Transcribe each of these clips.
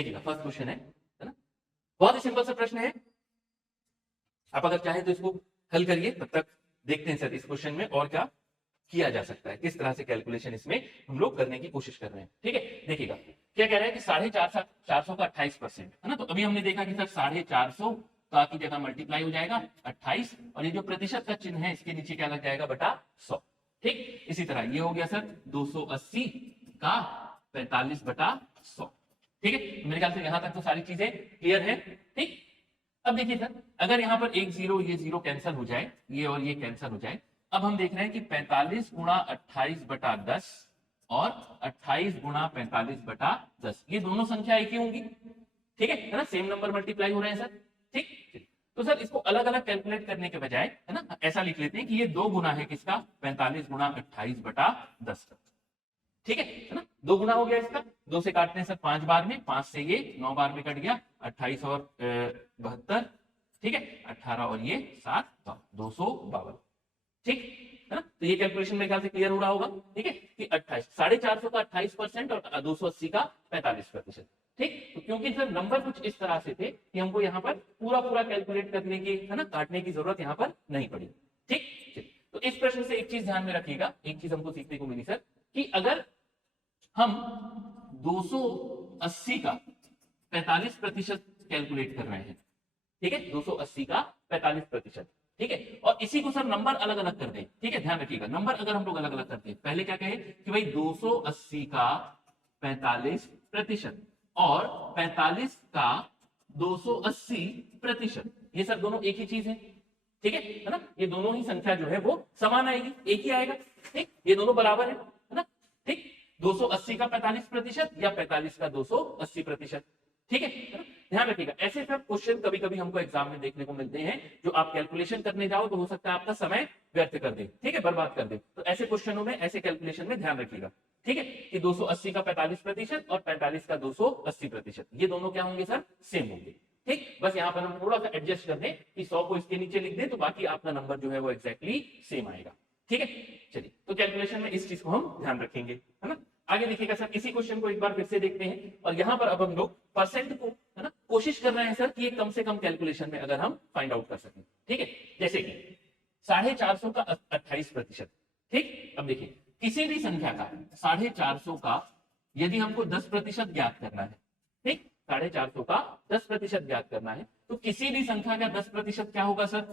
देखिएगा first question है ना, बहुत ही सिंपल सा प्रश्न है। आप अगर चाहे तो इसको हल करिए, तब तक देखते हैं सर इस क्वेश्चन में और क्या किया जा सकता है, किस तरह से कैलकुलेशन इसमें हम लोग करने की कोशिश कर रहे हैं। ठीक है, देखिएगा क्या कह रहा है कि 450 का 28% है ना। तो अभी हमने देखा कि सर 450 का की जगह मल्टीप्लाई हो जाएगा 28, और ये जो प्रतिशत का चिन्ह है इसके नीचे क्या लग जाएगा बटा 100। ठीक, इसी तरह ये हो गया सर 280 का 45 बटा 100। ठीक है, मेरे ख्याल से यहां तक तो सारी चीजें क्लियर है। ठीक, अब देखिए सर, अगर यहाँ पर एक जीरो ये जीरो कैंसिल हो जाए, ये और ये कैंसिल हो जाए, अब हम देख रहे हैं कि 45 गुणा 28 बटा 10 और 28 गुणा 45 बटा 10, ये दोनों संख्या एक ही होंगी। ठीक है ना, सेम नंबर मल्टीप्लाई हो रहे हैं सर। ठीक, तो सर इसको अलग अलग कैलकुलेट करने के बजाय है ना ऐसा लिख लेते हैं कि ये दो गुना है किसका, 45 गुणा 28 बटा 10 का। ठीक है ना, दो गुना हो गया इसका, दो से काटते हैं सर 5 बार में, 5 से ये 9 बार में कट गया, 28 और 72, ठीक है 18 और ये 7, 252। ठीक है ना, तो ये कैलकुलेशन मेरे ख्याल से क्लियर हो रहा होगा। ठीक है कि 28 450 का 28% और 280 का 45%। ठीक, तो क्योंकि सर नंबर कुछ इस तरह से थे कि हमको यहाँ पर पूरा पूरा कैलकुलेट करने की है ना, काटने की जरूरत यहाँ पर नहीं पड़ी। ठीक, तो इस प्रश्न से एक चीज ध्यान में रखिएगा, एक चीज हमको सीखने को मिली सर कि अगर हम 280 का 45% कैलकुलेट कर रहे हैं, ठीक है 280 का 45%, ठीक है, और इसी को सर नंबर अलग अलग कर दें। ठीक है, ध्यान रखिएगा नंबर अगर हम लोग अलग अलग करते हैं, पहले क्या कहे कि भाई 280 का 45% और 45 का 280%, ये सर दोनों एक ही चीज है। ठीक है ना, ये दोनों ही संख्या जो है वो समान आएगी, एक ही आएगा। ठीक, ये दोनों बराबर है ना। ठीक, 280 का 45% या 45 का 280%। ठीक है ना? ध्यान रखिएगा, ऐसे सब क्वेश्चन कभी कभी हमको एग्जाम में देखने को मिलते हैं जो आप कैलकुलेशन करने जाओ तो हो सकता है आपका समय व्यर्थ कर दे, ठीक है, बर्बाद कर दे। तो ऐसे क्वेश्चनों में, ऐसे कैलकुलेशन में ध्यान रखिएगा। ठीक है कि 280 का 45% और 45 का 280%, ये दोनों क्या होंगे सर, सेम होंगे। ठीक, बस यहाँ पर हम थोड़ा सा एडजस्ट कर दें कि 100 को इसके नीचे लिख दें तो बाकी आपका नंबर जो है वो एक्जैक्टली सेम आएगा। ठीक है, चलिए तो कैलकुलेशन में इस चीज को हम ध्यान रखेंगे, है ना। आगे देखिएगा सर, इसी क्वेश्चन को एक बार फिर से देखते हैं, और यहाँ पर अब हम लोग परसेंट को है ना कोशिश कर रहे हैं सर कि ये कम से कम कैलकुलेशन में अगर हम फाइंड आउट कर सकें। ठीक है, जैसे कि 450 का 28%। ठीक, अब देखिए किसी भी संख्या का 450 का यदि हमको 10% ज्ञात करना है, ठीक 450 का 10% ज्ञात करना है, तो किसी भी संख्या का 10% क्या होगा सर,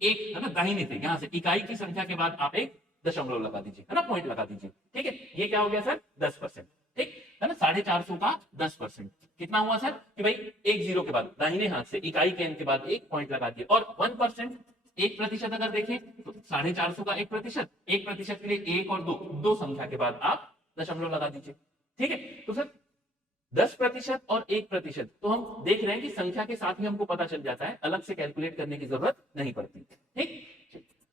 एक है ना दाहिने से, यहां से इकाई की संख्या के बाद आप एक दशमलव लगा दीजिए, है ना, पॉइंट लगा दीजिए। ठीक है, ये क्या हो गया सर, 10%। ठीक है ना, 450 का 10% कितना हुआ सर कि भाई एक जीरो के बाद दाहिने हाथ से इकाई के एन के बाद एक पॉइंट लगा दिए, और 1%, 1% अगर देखें तो 450 का 1%, 1% के लिए एक और दो संख्या के बाद आप दशमलव लगा दीजिए। ठीक है, तो सर 10% और 1%, तो हम देख रहे हैं कि संख्या के साथ ही हमको पता चल जाता है, अलग से कैलकुलेट करने की जरूरत नहीं पड़ती। ठीक,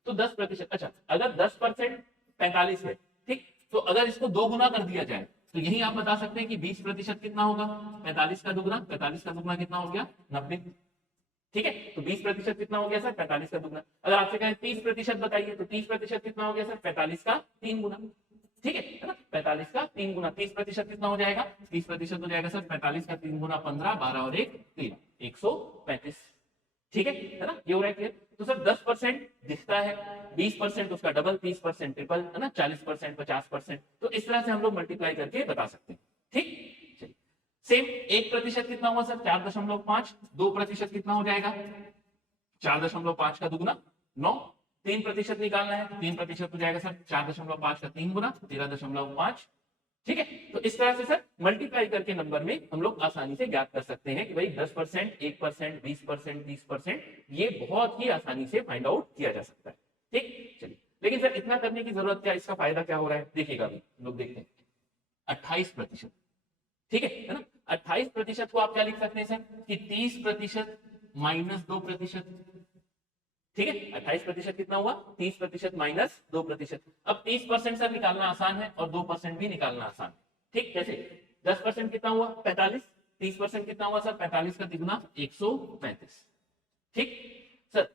तो 10%, अच्छा अगर 10% 45 है, ठीक, तो अगर इसको दो गुना कर दिया जाए तो यही आप बता सकते हैं कि 20% कितना होगा, 45 का दुगना, 45 का दुगना कितना हो गया, 90। ठीक है, तो 20% कितना हो गया सर, 45 का दुगना। अगर आपसे कहें 30% बताइए तो 30% कितना हो गया सर, 45 का 3 गुना। ठीक है ना, 45 का 3 गुना, 30% कितना हो जाएगा, 30% हो जाएगा सर 45 का 3 गुना 15, 12 और 1 3, 135। ठीक है ना, ये हो रहा है क्लियर। तो सर 10% दिखता है, 20% उसका डबल, 30% ट्रिपल, है ना, 40% 50%, तो इस तरह से हम लोग मल्टीप्लाई करके बता सकते हैं। ठीक, चलिए सेम 1% कितना हुआ सर, 4.5, 2% कितना हो जाएगा, 4.5 का दुगना 9, 3% निकालना है, 3% हो जाएगा सर 4.5 का 3 गुना 13.5। ठीक है, तो इस तरह से सर मल्टीप्लाई करके नंबर में हम लोग आसानी से ज्ञात कर सकते हैं कि भाई 10%, 1%, 20%, 30%, ये बहुत ही आसानी से फाइंड आउट किया जा सकता है। ठीक, चलिए लेकिन सर इतना करने की जरूरत क्या, इसका फायदा क्या हो रहा है, देखिएगा अभी लोग देखते हैं 28%। ठीक है ना, 28% को आप क्या लिख सकते हैं सर कि 30% माइनस 2%। ठीक है, 28% कितना हुआ, 30% माइनस 2%। अब 30% सर निकालना आसान है और 2% भी निकालना आसान है। ठीक, कैसे, 10% कितना हुआ 45, 30% कितना हुआ सर 45 का तिगुना 135। ठीक सर,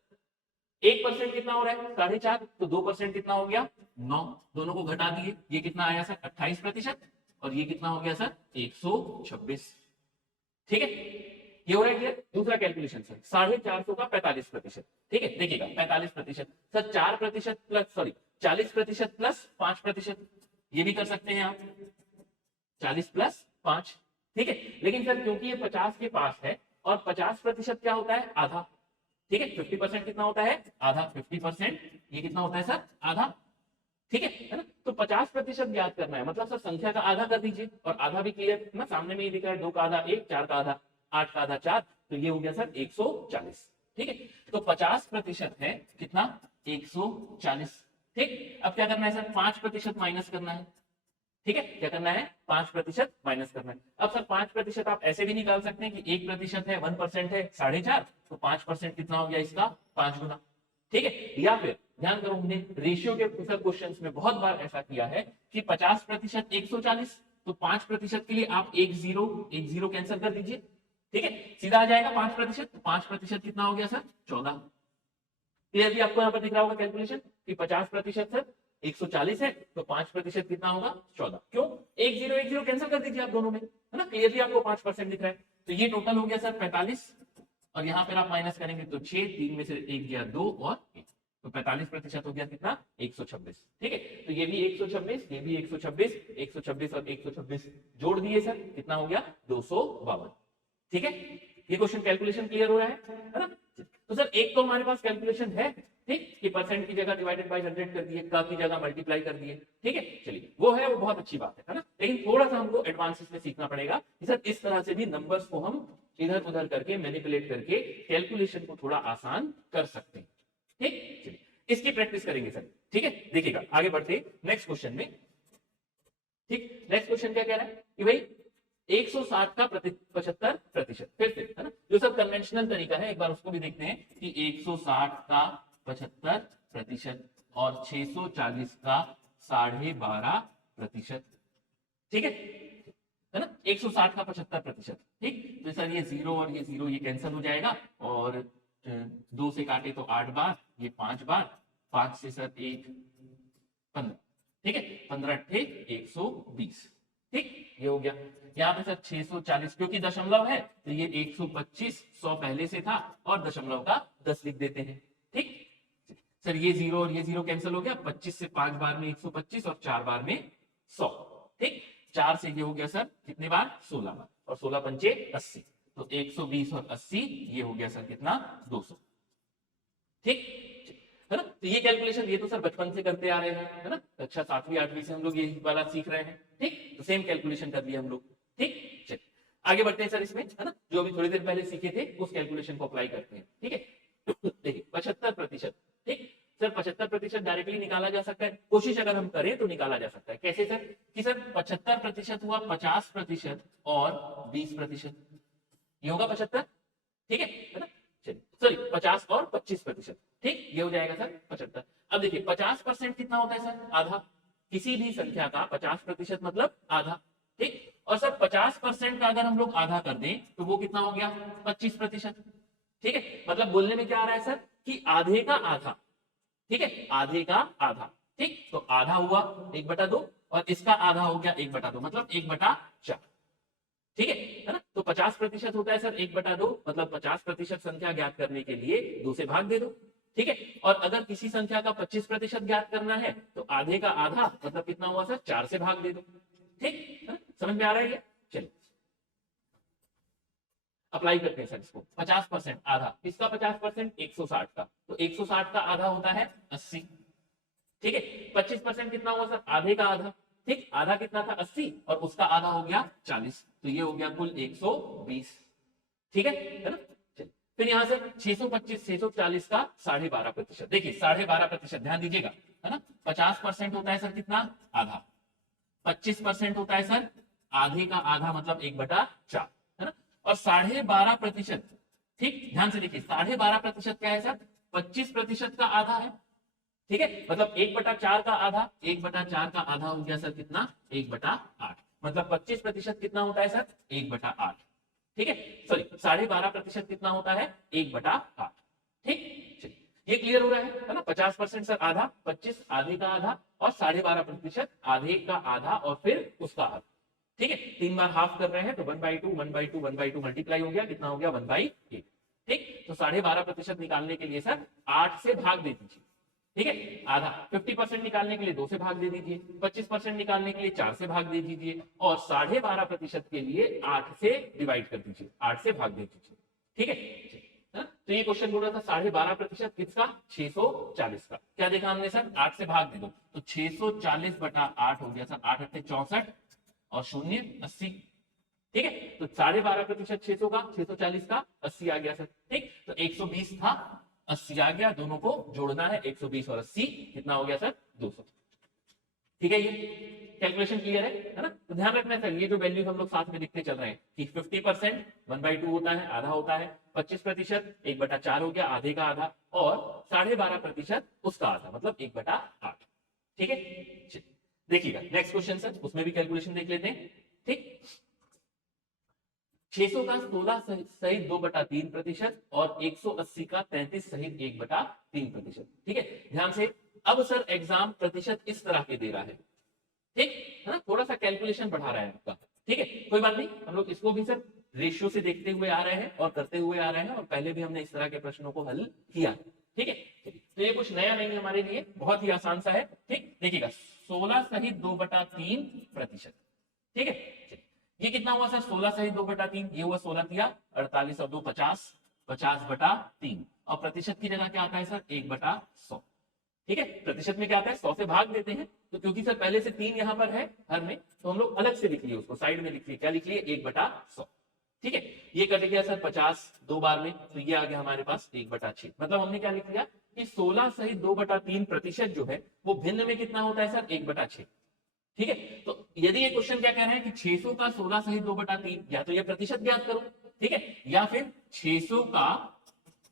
1% कितना हो रहा है 4.5, तो 2% कितना हो गया 9, दोनों को घटा दिए, ये कितना आया सर 28%, और ये कितना हो गया सर 126। ठीक है, ये हो रहा है क्लियर। दूसरा कैलकुलेशन सर 450 का 45%, ठीक है, देखिएगा 45% सर 4% प्लस सॉरी 40% प्लस 5%, ये भी कर सकते हैं आप 40 प्लस 5, ठीक है। लेकिन सर क्योंकि ये 50 के पास है और 50% क्या होता है आधा, ठीक है, 50% कितना होता है आधा, 50% ये कितना होता है सर आधा, ठीक है ना। तो 50% ज्ञात करना है, मतलब सर संख्या का आधा कर दीजिए और आधा भी क्लियर ना, सामने में ही दिख रहा है 2 का आधा 1, 4 का आधा 8 का आधा 4, तो ये हो गया सर 140, ठीक है। तो 50% है कितना 140, ठीक। अब क्या करना है सर 5% माइनस करना है, ठीक है, क्या करना है 5% माइनस करना है। अब सर 5% आप ऐसे भी निकाल सकते हैं कि 1% है 1% है 4.5, तो 5% कितना हो गया इसका 5 गुना, ठीक है। या फिर ध्यान करो हमने रेशियो के क्वेश्चंस में बहुत बार ऐसा किया है कि 50% 140, तो 5% के लिए आप एक जीरो कैंसिल कर दीजिए, ठीक है, सीधा आ जाएगा 5%, तो 5% कितना हो गया सर 14। क्लियरली आपको यहाँ पर दिख रहा होगा कैलकुलेशन कि 50% सर 140 है, तो 5% कितना होगा 14, क्यों एक जीरो कैंसिल कर दीजिए आप दोनों में, है ना, क्लियरली आपको 5% दिख रहा है। तो ये टोटल हो गया सर 45, और यहाँ पर आप माइनस करेंगे तो 6, 3 में से 1 गया 2 और 1, तो 45% हो गया कितना 126, ठीक है। तो ये भी 126, ये भी 126, 126 और 126 जोड़ दिए सर, कितना हो गया 252, ठीक है। ये क्वेश्चन कैलकुलेशन क्लियर हो रहा है ना। तो सर एक तो हमारे पास कैलकुलेशन है, ठीक, कि परसेंट की जगह डिवाइडेड बाय 100 कर दिए, का की जगह मल्टीप्लाई कर दिए, ठीक है, चलिए वो है, वो बहुत अच्छी बात है ना। लेकिन थोड़ा सा हमको एडवांस में सीखना पड़ेगा कि सर इस तरह से भी नंबर्स को हम इधर उधर करके मैनिपुलेट करके कैलकुलेशन को थोड़ा आसान कर सकते हैं, ठीक, चलिए इसकी प्रैक्टिस करेंगे सर, ठीक है। देखिएगा आगे बढ़ते नेक्स्ट क्वेश्चन में, ठीक। नेक्स्ट क्वेश्चन क्या कह रहा है कि भाई 160 का 75%, फिर से है ना, जो सब कन्वेंशनल तरीका है एक बार उसको भी देखते हैं कि 160 का 75% और 640 का 12.5%, ठीक है ना, 160 का 75%, ठीक। तो सर ये जीरो और ये जीरो ये कैंसिल हो जाएगा, और 2 से काटे तो 8 बार, ये 5 बार, 5 से सर 1 15, ठीक है, 15 अट्ठे 120, ठीक, ये हो गया। यहाँ पे सर 640 क्योंकि दशमलव है तो ये 125, 100 पहले से था और दशमलव का 10 लिख देते हैं, ठीक। सर ये जीरो और ये जीरो कैंसिल हो गया, 25 से 5 बार में 125 और 4 बार में 100, ठीक। 4 से ये हो गया सर कितने बार 16 बार, और 16 पंचे 80, तो 120 और 80 ये हो गया सर कितना 200, ठीक है ना। तो ये कैलकुलेशन ये तो सर बचपन से करते आ रहे हैं, है ना, अच्छा 7वीं 8वीं से हम लोग ये वाला सीख रहे हैं, ठीक। तो सेम कैलकुलेशन कर लिया हम लोग, ठीक, चलिए आगे बढ़ते हैं सर इसमें, है ना, जो अभी थोड़ी देर पहले सीखे थे उस कैलकुलेशन को अप्लाई करते हैं, ठीक है। देखिए 75%, ठीक सर 75% डायरेक्टली निकाला जा सकता है, कोशिश अगर हम करें तो निकाला जा सकता है, कैसे सर कि सर 75% हुआ 50% और 20%, ये होगा 75, ठीक है ना, चलिए सॉरी 50 और 25%, ठीक, ये हो जाएगा सर 75। अब देखिए 50% कितना होता है सर आधा, किसी भी संख्या का 50% मतलब आधा, ठीक। और सर 50% का अगर हम लोग आधा कर दें तो वो कितना हो गया 25%, ठीक है। मतलब बोलने में क्या आ रहा है सर कि आधे का आधा, ठीक है, आधे का आधा, ठीक। तो आधा हुआ 1/2 और इसका आधा हो गया 1/2, मतलब 1/4, ठीक है ना। तो 50% होता है सर 1/2, मतलब 50% संख्या ज्ञात करने के लिए 2 से भाग दे दो, ठीक है। और अगर किसी संख्या का 25% ज्ञात करना है तो आधे का आधा मतलब कितना हुआ सर 4 से भाग दे दो, ठीक है ना, समझ में आ रहा है ये, चलिए अप्लाई करते हैं सर इसको। 50% आधा, किसका 50% 160 का, तो 160 का आधा होता है 80, ठीक है। 25% कितना हुआ सर आधे का आधा, ठीक, आधा कितना था 80 और उसका आधा हो गया 40, तो ये हो गया कुल 120, ठीक है ना। चलिए फिर यहां से 625 640 का 12.5%, देखिए 12.5% ध्यान दीजिएगा, है ना। 50% होता है सर कितना आधा, 25% होता है सर आधे का आधा मतलब 1/4, है ना, और 12.5%, ठीक, ध्यान से देखिए 12.5% क्या है सर 25% का आधा है, ठीक है, मतलब 1/4 का आधा, 1/4 का आधा हो गया सर कितना 1/8, मतलब 25% कितना होता है सर 1/8, ठीक है, सॉरी 12.5% कितना होता है 1/8, ठीक, चलिए ये क्लियर हो रहा है ना। 50% सर आधा, 25 आधे का आधा और 12.5% आधे का आधा और फिर उसका आधा, ठीक है, 3 बार हाफ कर रहे हैं तो 1/2 1/2 1/2 मल्टीप्लाई हो गया, कितना हो गया 1/8। ठीक, तो 12.5% निकालने के लिए सर 8 से भाग दे दीजिए। ठीक है, आधा 50% निकालने के लिए 2 से भाग दे दीजिए, 25% निकालने के लिए 4 से भाग दे दीजिए और 12.5% के लिए 8 से डिवाइड कर दीजिए, 8 से भाग दे दीजिए। ठीक है, तो ये क्वेश्चन बोल रहा था 12.5% किसका, 640 का। क्या देखा हमने सर, 8 से भाग दे दो तो 640 बटा 8 हो गया सर, 8 8 64 और 0 80। ठीक है, तो 12.5% 600 का, 640 का 80 आ गया सर। ठीक, तो 120 था 80 आ गया, दोनों को जोड़ना है 120 और 80 कितना हो गया सर 200। ठीक है, ये कैलकुलेशन क्लियर है ना। तो ध्यान रखना है सर, ये जो वैल्यूज हम लोग साथ में लिखते चल रहे हैं कि 50% 1/2 होता है, आधा होता है, 25% 1/4 हो गया, आधे का आधा, और 12.5% उसका आधा, मतलब 1/8। ठीक है, देखिएगा नेक्स्ट क्वेश्चन सर, उसमें भी कैलकुलेशन देख लेते हैं। ठीक, 600 का 16 सहित 2/3% और 180 का 33 सहित 1/3%। ठीक है, ध्यान से, अब सर एग्जाम प्रतिशत इस तरह के दे रहा है, ठीक है ना, थोड़ा सा कैलकुलेशन बढ़ा रहा है आपका। ठीक है, कोई बात नहीं, हम लोग इसको भी सर रेशियो से देखते हुए आ रहे हैं और करते हुए आ रहे हैं, और पहले भी हमने इस तरह के प्रश्नों को हल किया। ठीक है, तो ये कुछ नया नहीं है हमारे लिए, बहुत ही आसान सा है। ठीक, देखिएगा 16 सहित 2/3%। ठीक है, ये कितना हुआ सर, 16 सहित 2/3, ये हुआ 16 किया 48 और 2 50, 50/3, और प्रतिशत की जगह क्या आता है सर 1/100। ठीक है, प्रतिशत में क्या आता है 100 से भाग देते हैं, तो क्योंकि सर पहले से 3 यहां पर है हर में, तो हम लोग अलग से लिख लिए, उसको साइड में लिख लिए, क्या लिख लिए 1/100। ठीक है, ये कट गया सर 50 2 बार में, तो ये आ गया हमारे पास 1/6। मतलब हमने क्या लिख लिया कि 16 सहित 2/3% जो है वो भिन्न में कितना होता है सर 1/6। ठीक है, तो यदि ये क्वेश्चन क्या कह रहे हैं कि 600 का 16 सहित 2/3, या तो ये प्रतिशत ज्ञात करो, ठीक है, या फिर 600 का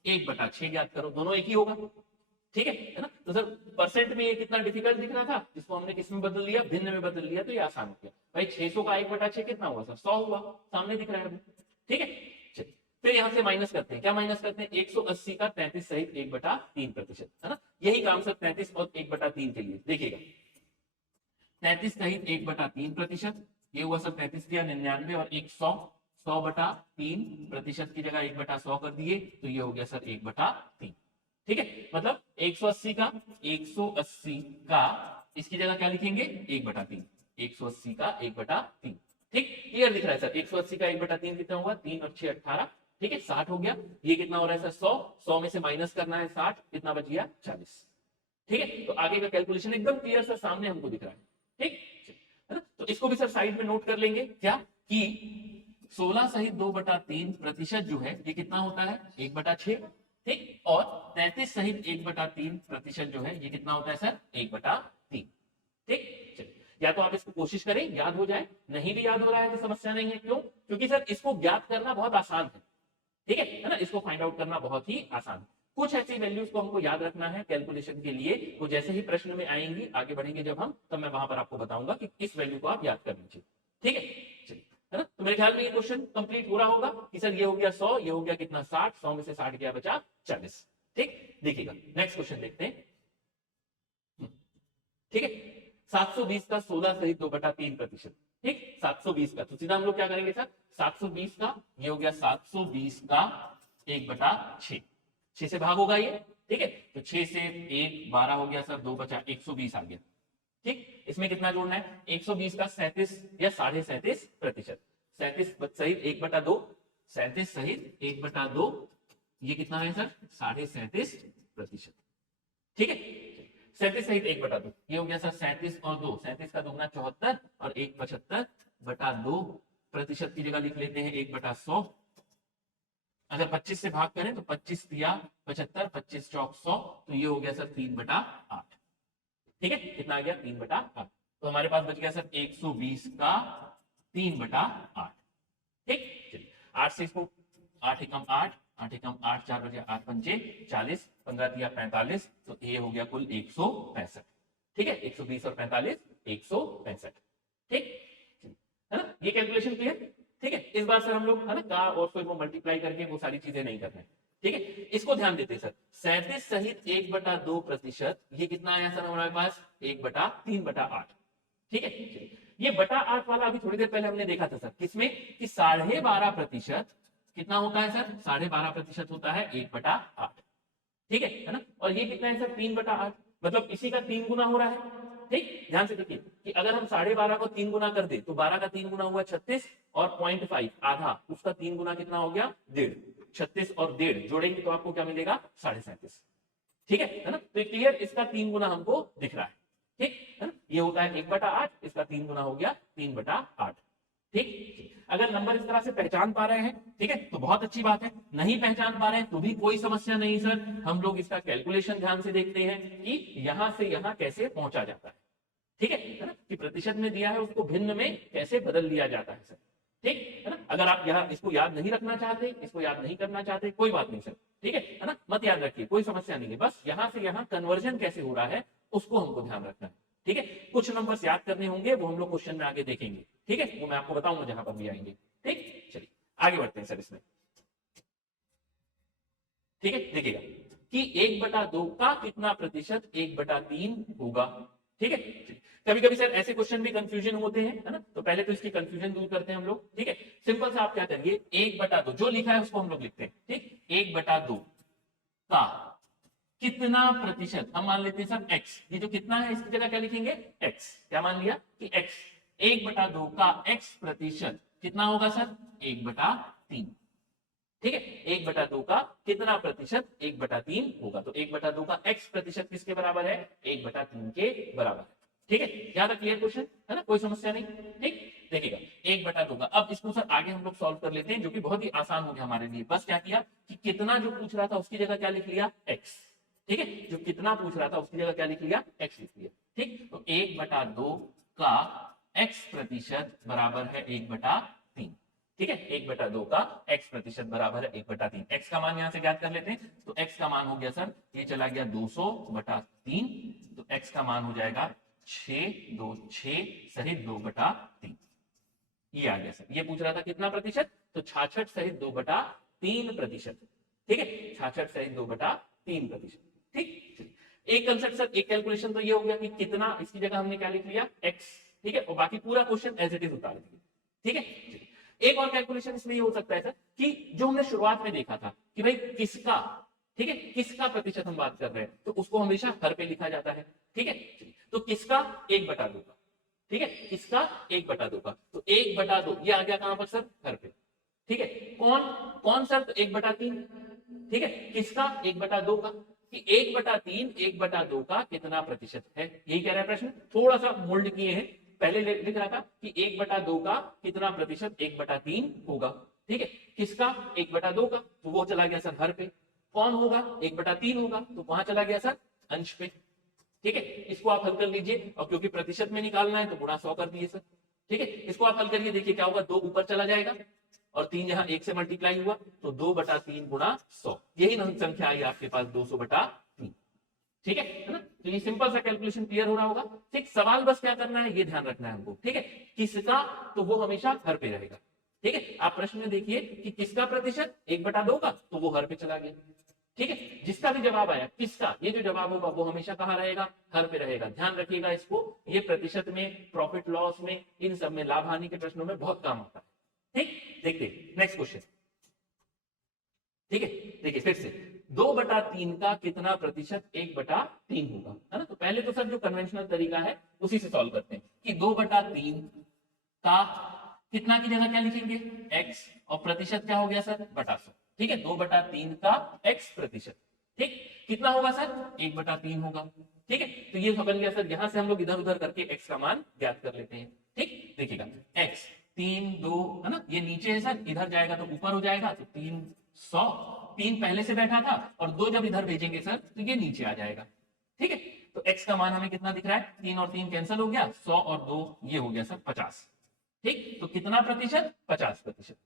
1/6 ज्ञात करो, दोनों एक ही होगा। ठीक है ना, तो सर परसेंट में ये कितना डिफिकल्ट दिख रहा था, जिसको हमने किस में बदल लिया, भिन्न में बदल लिया, तो ये आसान हो गया भाई। 600 का 1/6 कितना हुआ सर 100 हुआ, सामने दिख रहा है। ठीक है, चलिए फिर यहां से माइनस करते हैं, क्या माइनस करते हैं, 180 का 33 सहित 1/3%, है ना, यही काम सर 33 और 1/3 के लिए। देखिएगा 33 सहित 1/3%, ये हुआ सर 33 दिया 99 और 100, 100/3% की जगह 1/100 कर दिए, तो ये हो गया सर 1/3। ठीक है, मतलब 180 का 180 का इसकी जगह क्या लिखेंगे 1/3, 180 का 1/3। ठीक, क्लियर दिख रहा है सर, 180 का 1/3 कितना हुआ, 3 और 6 18। ठीक है, 60 हो गया, ये कितना हो रहा है सर 100, 100 में से माइनस करना है 60, कितना बच गया 40। ठीक है, तो आगे का कैलकुलेशन एकदम क्लियर सर सामने हमको दिख रहा है। ठीक है ना, तो इसको भी सर साइड में नोट कर लेंगे, क्या कि 16 सहित 2/3% जो है ये कितना होता है 1/6। ठीक, और 33 सहित 1/3% जो है ये कितना होता है सर 1/3। ठीक, चलिए या तो आप इसको कोशिश करें याद हो जाए, नहीं भी याद हो रहा है तो समस्या नहीं है, क्यों, क्योंकि सर इसको ज्ञात करना बहुत आसान है। ठीक है ना, इसको फाइंड आउट करना बहुत ही आसान है। कुछ ऐसी वैल्यूज को हमको याद रखना है कैलकुलेशन के लिए, वो जैसे ही प्रश्न में आएंगी, आगे बढ़ेंगे जब हम, तब मैं वहां पर आपको बताऊंगा कि इस वैल्यू को आप याद कर लीजिए। ठीक है, चलिए, है ना, तो मेरे ख्याल में ये क्वेश्चन कंप्लीट हो रहा होगा कि सर ये हो गया 100, ये हो गया कितना 60, 100 में से 60 गया बचा 40। ठीक, देखिएगा नेक्स्ट क्वेश्चन देखते हैं। ठीक है, 720 का 16 सहित 2/3%। ठीक, 720 का, तो सीधा हम लोग क्या करेंगे सर, 720 का ये हो गया 720 का 1/6, 6 से भाग होगा ये। ठीक है, तो 6 से 1 12 हो गया सर, 2 बचा 120 आ गया। ठीक, इसमें कितना जोड़ना है 120 का 37 या 37.5%, 37 सहित 1/2, 37 सहित 1/2, ये कितना है सर 37.5%। ठीक है, 37 सहित 1/2, ये हो गया सर 37 और 2, 37 का दुगना 74 और 1 75/2, प्रतिशत की जगह लिख लेते हैं 1/100। अगर 25 से भाग करें तो 25 दिया 75, 25 चौक 100, तो ये हो गया सर 3/8। ठीक है, कितना आ गया 3/8, तो हमारे पास बच गया सर 120 का 3/8। ठीक, चलिए 8 से इसको 8 एकम 8, 8 एकम 8, 4 बजे 8 पंचे 40, 15 दिया 45, तो ये हो गया कुल 165। ठीक है, 120 और 45 165। ठीक, है ना, ये कैलकुलेशन क्लियर। ठीक है, इस बार सर हम लोग है ना का और फिर वो मल्टीप्लाई करके वो सारी चीजें नहीं करना है। ठीक है, इसको ध्यान देते हैं सर, 37 सहित 1/2%, ये कितना आया सर हमारे पास 1/3/8। ठीक है, ये बटा 8 वाला अभी थोड़ी देर पहले हमने देखा था सर, किसमें कि 12.5% कितना होता है सर, 12.5% होता है 1/8, ठीक है ना। और ये कितना है सर, 3/8, मतलब इसी का 3 गुना हो रहा है। ठीक, ध्यान से देखिए कि अगर हम 12.5 को 3 गुना कर दे तो 12 का 3 गुना हुआ 36 और 0.5 आधा, उसका 3 गुना कितना हो गया 1.5, 36 और 1.5 जोड़ेंगे तो आपको क्या मिलेगा 37.5, ठीक है ना। तो क्लियर, इसका 3 गुना हमको दिख रहा है, ठीक है ना। ये होता है 1/8, इसका 3 गुना हो गया 3/8, ठीक। अगर नंबर इस तरह से पहचान पा रहे हैं, ठीक है, तो बहुत अच्छी बात है। नहीं पहचान पा रहे हैं तो भी कोई समस्या नहीं सर, हम लोग इसका कैलकुलेशन ध्यान से देखते हैं कि यहां से यहां कैसे पहुंचा जाता है, ठीक है ना, कि प्रतिशत में दिया है उसको भिन्न में कैसे बदल लिया जाता है सर, ठीक है ना। अगर आप यहाँ इसको याद नहीं रखना चाहते, इसको याद नहीं करना चाहते, कोई बात नहीं सर, ठीक है ना, मत याद रखिए, कोई समस्या नहीं है। बस यहां से यहां कन्वर्जन कैसे हो रहा है उसको हमको ध्यान रखना है, ठीक है। कुछ नंबर्स याद करने होंगे, वो हम लोग क्वेश्चन में आगे देखेंगे, ठीक है, वो मैं आपको बताऊंगा जहां पर भी आएंगे, ठीक। चलिए आगे बढ़ते हैं सर इसमें, ठीक है। देखिएगा कि 1/2 का कितना प्रतिशत 1/3 होगा, ठीक है। कभी कभी सर ऐसे क्वेश्चन भी कंफ्यूजन होते हैं, है ना, तो पहले तो इसकी कंफ्यूजन दूर करते हैं हम लोग, ठीक है। सिंपल सा आप क्या करिए, 1/2 जो लिखा है उसको हम लोग लिखते हैं, ठीक। 1/2 का कितना प्रतिशत, हम मान लेते हैं सर x, ये जो कितना है इसकी जगह क्या लिखेंगे x, क्या मान लिया कि x, 1/2 का x प्रतिशत कितना होगा सर 1/3, ठीक है। 1/2 का कितना प्रतिशत 1/3 होगा, तो 1/2 का x प्रतिशत किसके बराबर है 1/3 के बराबर है, ठीक है। यहां तक क्लियर क्वेश्चन है ना, कोई समस्या नहीं, ठीक। देखिएगा 1/2 का, अब इसको सर आगे हम लोग सॉल्व कर लेते हैं, जो कि बहुत ही आसान हो गया हमारे लिए। बस क्या किया कि कितना जो पूछ रहा था उसकी जगह क्या लिख लिया x, ठीक है। जो कितना पूछ रहा था उसकी जगह क्या लिख लिया x लिख लिया, ठीक। तो 1/2 का x प्रतिशत बराबर है 1/3, ठीक है। 1/2 का x प्रतिशत बराबर है 1/3, x का मान यहां से ज्ञात कर लेते हैं, तो x का मान हो गया सर, ये चला गया 200/3, तो x का मान हो जाएगा 6 सहित 2/3, ये आ गया सर। ये पूछ रहा था कितना प्रतिशत, तो 66 सहित 2/3 प्रतिशत, ठीक है, 66 सहित 2/3 प्रतिशत, ठीक। एक कंसेप्ट सर, एक कैलकुलेशन तो ये हो गया कि कितना, इसकी जगह हमने क्या लिख लिया x, ठीक है, और बाकी पूरा क्वेश्चन एज इट इज उतार दिया, ठीक है। एक और कैलकुलेशन इसमें ये हो सकता है सर कि जो हमने शुरुआत में देखा था कि भाई किसका, ठीक है, किसका प्रतिशत हम बात कर रहे हैं, तो उसको हमेशा हर पे लिखा जाता है, ठीक है। तो किसका 1/2 का, ठीक है, किसका 1/2 का, तो 1/2 ये आ गया कहां पर सर हर पे, ठीक है। कौन कौन सर, तो 1/3, ठीक है, किसका 1/2 का, कि 1/3 1/2 का कितना प्रतिशत है, यही कह रहा है प्रश्न। थोड़ा सा मोल्ड किए हैं, पहले लिख रहा था कि 1/2 का कितना प्रतिशत 1/3 होगा, ठीक है। किसका 1/2 का, तो वो चला गया सर हर पे। कौन होगा 1/3 होगा, तो वहां चला गया सर अंश पे, ठीक है। इसको आप हल कर लीजिए, और क्योंकि प्रतिशत में निकालना है तो गुणा 100 कर दिए सर, ठीक है। इसको आप हल करिए, देखिए क्या होगा, 2 ऊपर चला जाएगा और 3 यहाँ 1 से मल्टीप्लाई हुआ, तो 2/3 गुणा 100, यही संख्या आई आपके पास 200/3, ठीक है ना। तो ये सिंपल सा कैलकुलेशन क्लियर हो रहा होगा, ठीक। सवाल बस क्या करना है ये ध्यान रखना है हमको, ठीक है। किसका, तो वो हमेशा हर पे रहेगा, ठीक है। आप प्रश्न में देखिए कि किसका प्रतिशत 1/2 का, तो वो हर पे चला गया, ठीक है। जिसका भी जवाब आया किसका, ये जो जवाब होगा वो हमेशा कहां रहेगा हर पे रहेगा, ध्यान रखिएगा इसको। ये प्रतिशत में, प्रॉफिट लॉस में, इन सब में, लाभ हानि के प्रश्नों में बहुत काम आता है, ठीक। देखते नेक्स्ट क्वेश्चन, ठीक है। देखिए फिर से 2/3 का कितना प्रतिशत 1/3 होगा, है ना। तो पहले तो सर जो कन्वेंशनल तरीका है उसी से सॉल्व करते हैं कि 2/3 का कितना की जगह क्या लिखेंगे x, और प्रतिशत क्या हो गया सर बटा 100, ठीक है। 2/3 का x प्रतिशत, ठीक, कितना होगा सर 1/3 होगा, ठीक है। तो ये बन गया सर, यहां से हम लोग इधर उधर करके x का मान ज्ञात कर लेते हैं, ठीक। देखिएगा x 3 2 है ना, ये नीचे है सर, इधर जाएगा तो ऊपर हो जाएगा, तो 300, 3 पहले से बैठा था और 2 जब इधर भेजेंगे सर तो ये नीचे आ जाएगा, ठीक है। तो x का मान हमें कितना दिख रहा है, 3 और 3 कैंसिल हो गया, 100 और 2 ये हो गया सर 50, ठीक। तो कितना प्रतिशत 50%,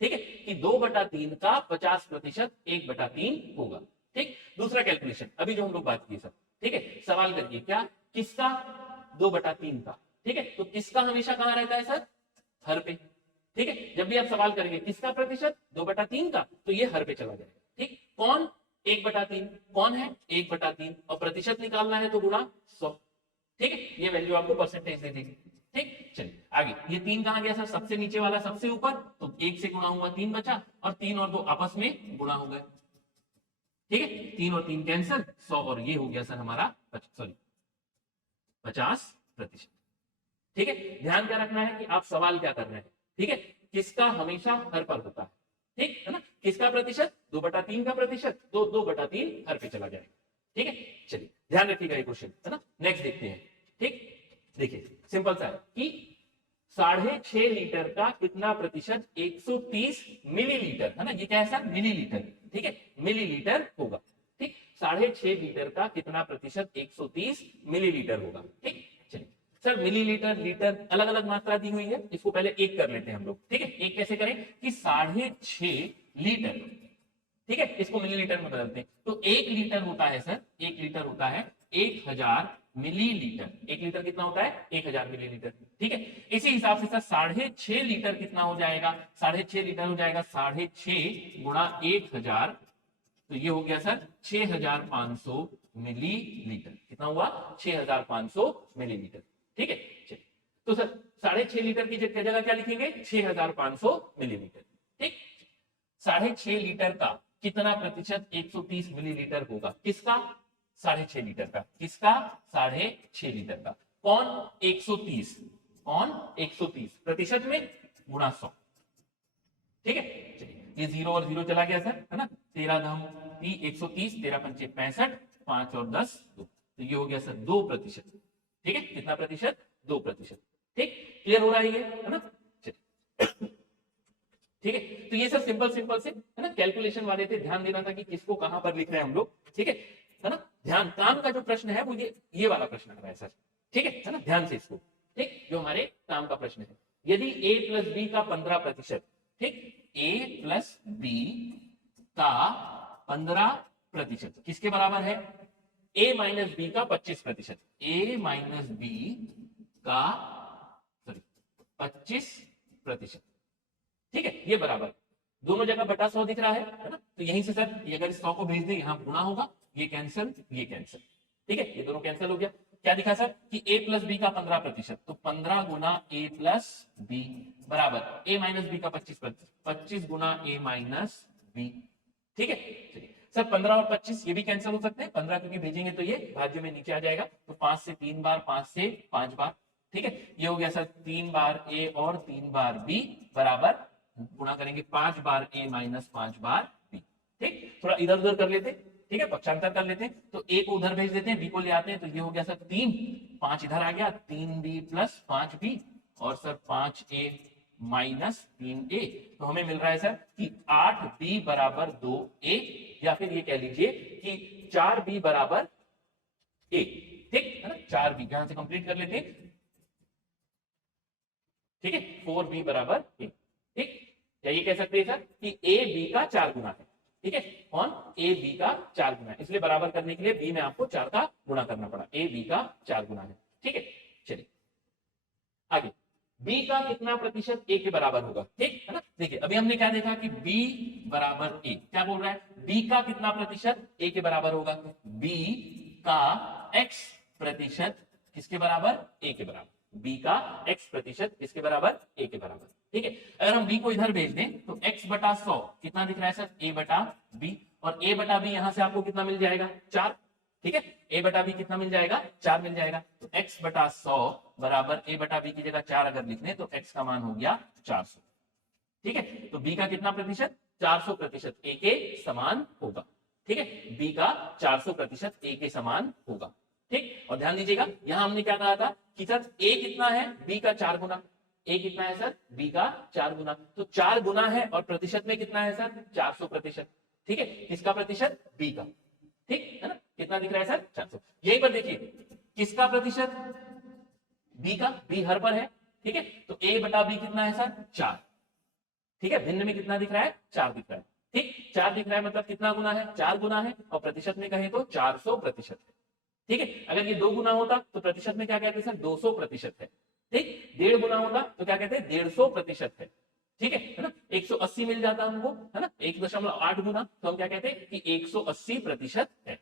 ठीक है, कि 2/3 का 50% 1/3 होगा, ठीक। दूसरा कैलकुलेशन अभी जो हम लोग बात की सर, ठीक है। सवाल करिए क्या, किसका 2/3 का, ठीक है। तो किसका हमेशा कहां रहता है सर हर पे, ठीक है। जब भी आप सवाल करेंगे किसका प्रतिशत 2/3 का, तो ये हर पे चला जाएगा, ठीक। कौन 1/3, कौन है 1/3, और प्रतिशत निकालना है तो गुणा 100, ठीक है। ये वैल्यू आपको परसेंटेज दे देगी, ठीक, चलिए आगे। ये 3 कहां गया सर? सबसे नीचे वाला सबसे ऊपर, तो 1 से गुणा हुआ 3 बचा, और 3 और 2 आपस में गुणा हो गए। ठीक है, 3 और 3 कैंसिल, 100, और ये हो गया सर हमारा 50%। ठीक है, ध्यान क्या रखना है कि आप सवाल क्या कर रहे हैं। ठीक है, किसका हमेशा हर पर होता है। ठीक है ना, किसका प्रतिशत? 2/3 का प्रतिशत, तो 2/3 हर पे चला जाएगा। ठीक है, चलिए ध्यान रखिएगा ये क्वेश्चन, है ना। नेक्स्ट देखते हैं। ठीक, देखिए सिंपल सा है कि 6.5 लीटर का कितना प्रतिशत 130 मिलीलीटर, है ना, ये क्या है सर? मिलीलीटर। ठीक है, मिलीलीटर होगा। ठीक, 6.5 लीटर का कितना प्रतिशत 130 मिलीलीटर होगा। ठीक, चलिए सर मिलीलीटर लीटर अलग अलग मात्रा दी हुई है, इसको पहले एक कर लेते हैं हम लोग। ठीक है, एक कैसे करें कि 6.5 लीटर, ठीक है, इसको मिलीलीटर में बदलते हैं। तो 1 लीटर होता है सर, 1 लीटर होता है 1000 मिलीलीटर। 1 लीटर कितना होता है? 1000 मिलीलीटर। ठीक है, इसी हिसाब से सर 6.5 लीटर कितना हो जाएगा? 6.5 लीटर हो जाएगा 6.5 गुणा 1000, तो ये हो गया सर 6500 मिलीलीटर। कितना हुआ? 6500 मिलीलीटर। ठीक है, चलिए तो सर 6.5 लीटर की जगह क्या लिखेंगे? 6500 मिलीलीटर। ठीक, 6.5 लीटर का कितना प्रतिशत 130 मिलीलीटर होगा? किसका? 6.5 लीटर का। किसका? 6.5 लीटर का। कौन? 130। कौन? 130 प्रतिशत में गुणा 100। ठीक है, चलिए ये 0 और 0 चला गया सर, है ना। 13 धम 130, 13 पंचे 65, 5 और 10 2, तो ये हो गया सर 2%। ठीक है, कितना प्रतिशत? 2%। ठीक, क्लियर हो रहा है ये, है ना। चलिए ठीक है, तो ये सब सिंपल सिंपल से, है ना, कैलकुलेशन वाले थे। ध्यान देना था कि किसको कहां पर लिख रहे हैं हम लोग। ठीक है ना। ध्यान, काम का जो प्रश्न है वो ये वाला प्रश्न है सर। ठीक है ना, ध्यान से इसको। ठीक, जो हमारे काम का प्रश्न है, यदि a प्लस बी का 15%, ठीक, a प्लस बी का 15% किसके बराबर है? a माइनस बी का 25%। a माइनस बी का 25%। ठीक है, ये बराबर, दोनों जगह बटा 100 दिख रहा है ना। तो यहीं से सर ये अगर 100 को भेज दे, यहां गुणा होगा, ये कैंसिल, ये कैंसिल। ठीक है, ये दोनों कैंसिल हो गया। क्या दिखा सर कि a प्लस बी का 15%, तो 15 गुना a प्लस बी बराबर a माइनस बी का 25%, 25 गुना a माइनस बी। ठीक है, चलिए सर 15 और 25 ये भी कैंसिल हो सकते हैं। 15 क्योंकि भेजेंगे तो ये भाज्य में नीचे आ जाएगा, तो 5 से 3 बार, 5 से 5 बार। ठीक है, ये हो गया सर 3 बार a और 3 बार b बराबर, गुणा करेंगे 5 बार a माइनस 5 बार b। ठीक, थोड़ा इधर उधर कर लेते, ठीक है, पक्षांतर कर लेते हैं। तो a को उधर भेज देते हैं, b को ले आते हैं, तो ये हो गया सर 3, 5 इधर आ गया, 3b प्लस 5b, और सर 5a माइनस 3a। तो हमें मिल रहा है सर कि 8b बराबर 2a, या फिर ये कह लीजिए कि 4b बराबर a। ठीक है ना, 4b यहां से कंप्लीट कर लेते हैं। ठीक है, 4b बराबर a। ठीक, या ये कह सकते हैं सर कि a b का 4 गुना है। ठीक है, कौन? a b का 4 गुना है, इसलिए बराबर करने के लिए b में आपको 4 का गुणा करना पड़ा। a b का 4 गुना है। ठीक है, चलिए आगे, b का कितना प्रतिशत a के बराबर होगा? ठीक है ना, देखिए अभी हमने क्या देखा कि b बराबर a, क्या बोल रहा है? b का कितना प्रतिशत a के बराबर होगा? b का x प्रतिशत किसके बराबर? a के बराबर। b का x प्रतिशत किसके बराबर? a के बराबर। ठीक है, अगर हम b को इधर भेज दें तो x बटा 100 कितना दिख रहा है सर? a बटा b, और a बटा b यहां से आपको कितना मिल जाएगा? 4। ठीक है, a बटा b कितना मिल जाएगा? 4 मिल जाएगा। तो x बटा 100 बराबर a बटा b की जगह 4 अगर लिख लें तो x का मान हो गया 400। ठीक है, तो b का कितना प्रतिशत? 400% a के समान होगा। ठीक है, b का 400% a के समान होगा। ठीक, और ध्यान दीजिएगा यहां हमने क्या कहा था कि सर a कितना है? b का 4 गुना। a कितना है सर? b का 4 गुना। तो 4 गुना है और प्रतिशत में कितना है सर? 400%। ठीक है, किसका प्रतिशत? b का। ठीक है ना, कितना दिख रहा है सर? 400। यहीं पर देखिए किसका प्रतिशत? b का, b हर पर है। ठीक है, तो a बटा b कितना है सर? 4। ठीक है, भिन्न में कितना दिख रहा है? 4 दिख रहा है। ठीक, 4 दिख रहा है मतलब कितना गुना है? 4 गुना है, और प्रतिशत में कहें तो 400% है। ठीक है, अगर ये 2 गुना होता तो प्रतिशत में क्या कहते हैं सर? 200% है। ठीक, 1.5 गुना होता तो क्या कहते हैं? 150% है। ठीक है ना, 180 मिल जाता हमको, है ना, 1.8 गुना, तो हम क्या कहते हैं कि 180% है।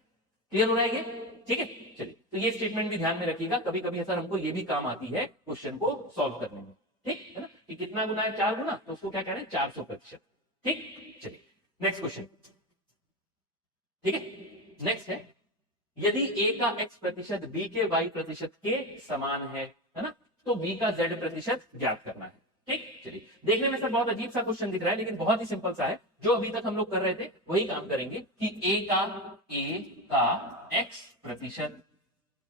क्लियर हो रहा है ये? ठीक है, चलिए तो ये स्टेटमेंट भी ध्यान में रखिएगा, कभी कभी सर हमको ये भी काम आती है क्वेश्चन को सॉल्व करने में, ठीक है ना, कि कितना गुना है 4 गुना, तो उसको क्या कह रहे हैं 400%। ठीक, चलिए नेक्स्ट क्वेश्चन, ठीक है। नेक्स्ट है, यदि a का x प्रतिशत b के y प्रतिशत के समान है ना, तो b का z प्रतिशत ज्ञात करना है। ठीक, चलिए देखने में सर बहुत अजीब सा क्वेश्चन दिख रहा है, लेकिन बहुत ही सिंपल सा है, जो अभी तक हम लोग कर रहे थे वही काम करेंगे कि a का x प्रतिशत,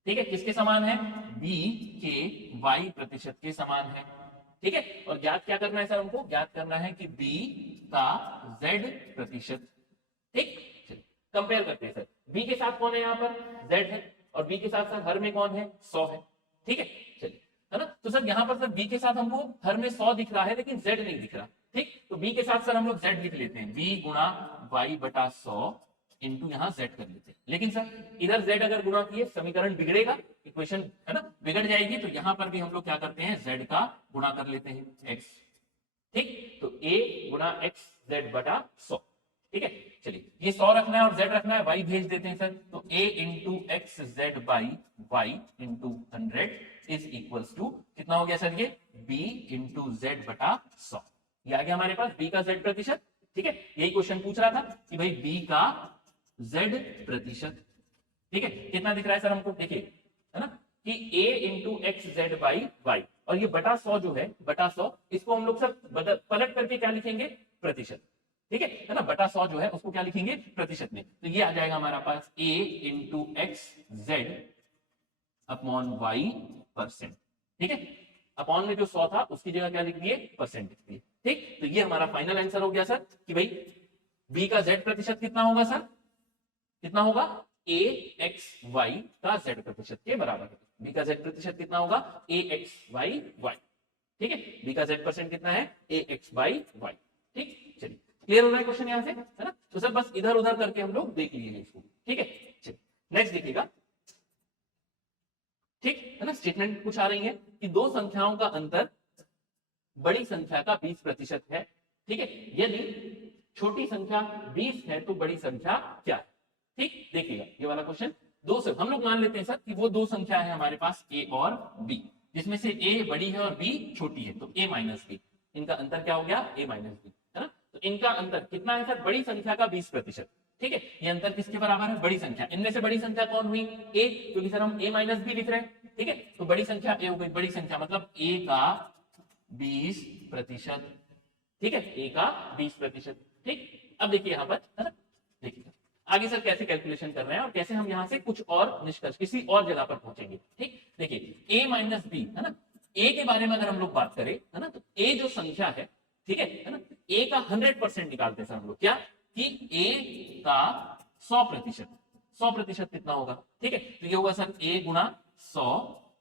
ठीक है, किसके समान है, b के y प्रतिशत के समान है, ठीक है। और ज्ञात क्या करना है सर, हमको ज्ञात करना है कि b का z प्रतिशत। ठीक, चलिए कंपेयर करते हैं सर, b के साथ कौन है यहाँ पर, z है, और b के साथ सर हर में कौन है, 100 है, ठीक है, चलिए, है ना। तो सर यहाँ पर सर b के साथ हमको हर में 100 दिख रहा है, लेकिन z नहीं दिख रहा, ठीक, तो b के साथ सर हम लोग z लिख लेते हैं, b गुणा y बटा 100 इंटू यहाँ z कर लेते हैं। लेकिन सर इधर z अगर गुणा किए समीकरण बिगड़ेगा, इक्वेशन है ना बिगड़ जाएगी, तो यहाँ पर भी हम लोग क्या करते हैं, z का गुणा कर लेते हैं x, ठीक, तो a गुणा x z बटा 100, ठीक है। चलिए ये 100 रखना है और z रखना है, y भेज देते हैं सर, तो a into X Z by Y into 100 is equals to कितना हो गया सर, ये b इंटू जेड बटा 100, ये आ गया हमारे पास b का z प्रतिशत, ठीक है। यही क्वेश्चन पूछ रहा था कि भाई b का z प्रतिशत, ठीक है, कितना दिख रहा है सर हमको, देखिए है ना, कि a into X Z by Y, और ये बटा 100 जो है, बटा 100 इसको हम लोग सर पलट करके क्या लिखेंगे, प्रतिशत, ठीक है ना, बटा 100 जो है उसको क्या लिखेंगे, प्रतिशत में, तो ये आ जाएगा हमारा पास a into X Z upon Y percent, ठीक है। अपॉन में जो 100 था उसकी जगह क्या लिख दिए, परसेंट लिख दिए, ठीक, तो ये हमारा फाइनल आंसर हो गया सर कि भाई b का z प्रतिशत कितना होगा सर, कितना होगा, a x y का z प्रतिशत के बराबर है, b का z प्रतिशत कितना होगा, a x y y, ठीक है, b का z परसेंट कितना है, a x by y, ठीक, चलिए क्लियर हो रहा है क्वेश्चन यहाँ से, है ना। तो सर बस इधर उधर करके हम लोग देख लिए इसको, ठीक है। चलिए नेक्स्ट देखिएगा, ठीक है ना, स्टेटमेंट कुछ आ रही है कि दो संख्याओं का अंतर बड़ी संख्या का 20% है, ठीक है, यदि छोटी संख्या 20 है तो बड़ी संख्या क्या है, ठीक, देखिएगा ये वाला क्वेश्चन, दो से हम लोग मान लेते हैं सर कि वो दो संख्या है हमारे पास a और b, जिसमें से a बड़ी है और b छोटी है, तो a माइनस b, इनका अंतर क्या हो गया, a माइनस b, है ना, तो इनका अंतर कितना है सर, बड़ी संख्या का 20%, ठीक है, ये अंतर किसके बराबर है, बड़ी संख्या, इनमें से बड़ी संख्या कौन हुई, a, क्योंकि सर हम a माइनस b लिख रहे हैं, ठीक है, तो बड़ी संख्या a हो गई, बड़ी संख्या मतलब a का 20%, ठीक है, a का 20%, ठीक। अब देखिए यहाँ पर, है ना, देखिए आगे सर कैसे कैलकुलेशन कर रहे हैं और कैसे हम यहाँ से कुछ और निष्कर्ष किसी और जगह पर पहुंचेंगे, ठीक, देखिए a माइनस बी, है ना, a के बारे में अगर हम लोग बात करें, है ना, तो a जो संख्या है, ठीक है ना, a का 100% निकालते हैं सर हम लोग, क्या कि a का 100% कितना होगा, ठीक है, तो ये होगा सर a गुणा 100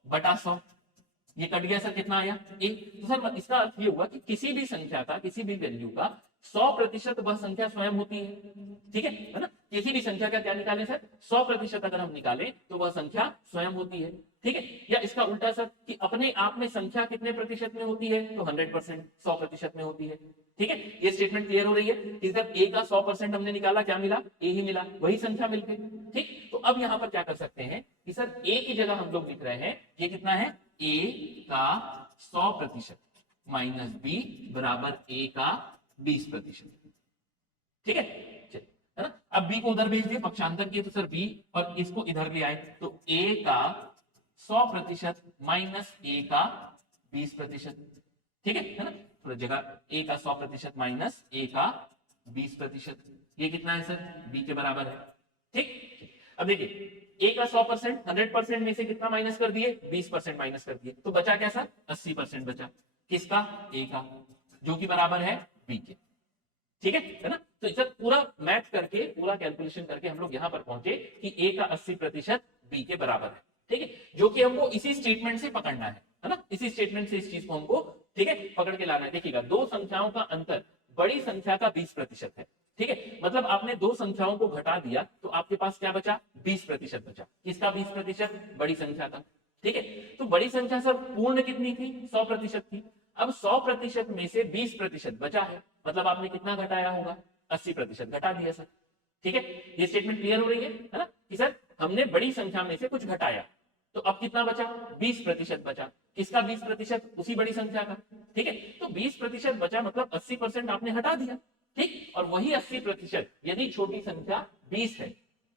बटा 100, ये कट गया सर, कितना आया, a, तो सर इसका अर्थ ये हुआ कि किसी भी संख्या का, किसी भी वैल्यू का 100% वह संख्या स्वयं होती है, ठीक है ना, किसी भी संख्या का क्या निकालें सर, 100% अगर हम निकालें तो वह संख्या स्वयं होती है, ठीक है, या इसका उल्टा सर कि अपने आप में संख्या कितने प्रतिशत में होती है, तो 100%, 100% में होती है, ठीक है। ये स्टेटमेंट क्लियर हो रही है कि जब a का 100% हमने निकाला, क्या मिला, a ही मिला, वही संख्या मिल गई, ठीक। तो अब यहाँ पर क्या कर सकते हैं कि सर a की जगह हम लोग लिख रहे हैं, ये कितना है, a का 100% माइनस b बराबर a का 20%, ठीक है, चलिए, है ना। अब b को उधर भेज दिए, पक्षांतर किए तो सर b, और इसको इधर ले आए तो a का 100% माइनस a का 20%, ठीक है ना, तो जगह a का 100% माइनस a का 20%, ये कितना है सर, b के बराबर है, ठीक। अब देखिए a का 100%, 100% में से कितना माइनस कर दिए, 20% माइनस कर दिए, तो बचा क्या सर, 80% बचा, किसका, a का, जो कि बराबर है b के, ठीक है ना। तो इसे पूरा मैथ करके, पूरा कैलकुलेशन करके हम लोग यहां पर पहुंचे कि a का 80% b के बराबर है, ठीक है, जो कि हमको इसी स्टेटमेंट से पकड़ना है ना, इसी स्टेटमेंट से इस चीज को हमको, ठीक है, पकड़ के लाना है। देखिएगा दो संख्याओं का अंतर बड़ी संख्या का 20% है, ठीक है, मतलब आपने दो संख्याओं को घटा दिया तो आपके पास क्या बचा, 20% बचा, किसका 20%, बड़ी संख्या का, ठीक है। तो बड़ी संख्या सर पूर्ण कितनी थी, 100% थी, अब 100% में से 20% बचा है, मतलब आपने कितना घटाया होगा, 80% घटा दिया सर, ठीक है। ये स्टेटमेंट क्लियर हो रही है ना, कि सर हमने बड़ी संख्या में से कुछ घटाया, तो अब कितना बचा? 20% बचा। किसका 20%? उसी बड़ी संख्या का। ठीक है, तो 20% बचा मतलब 80% आपने हटा दिया। ठीक, और वही 80% यदि छोटी संख्या 20 है,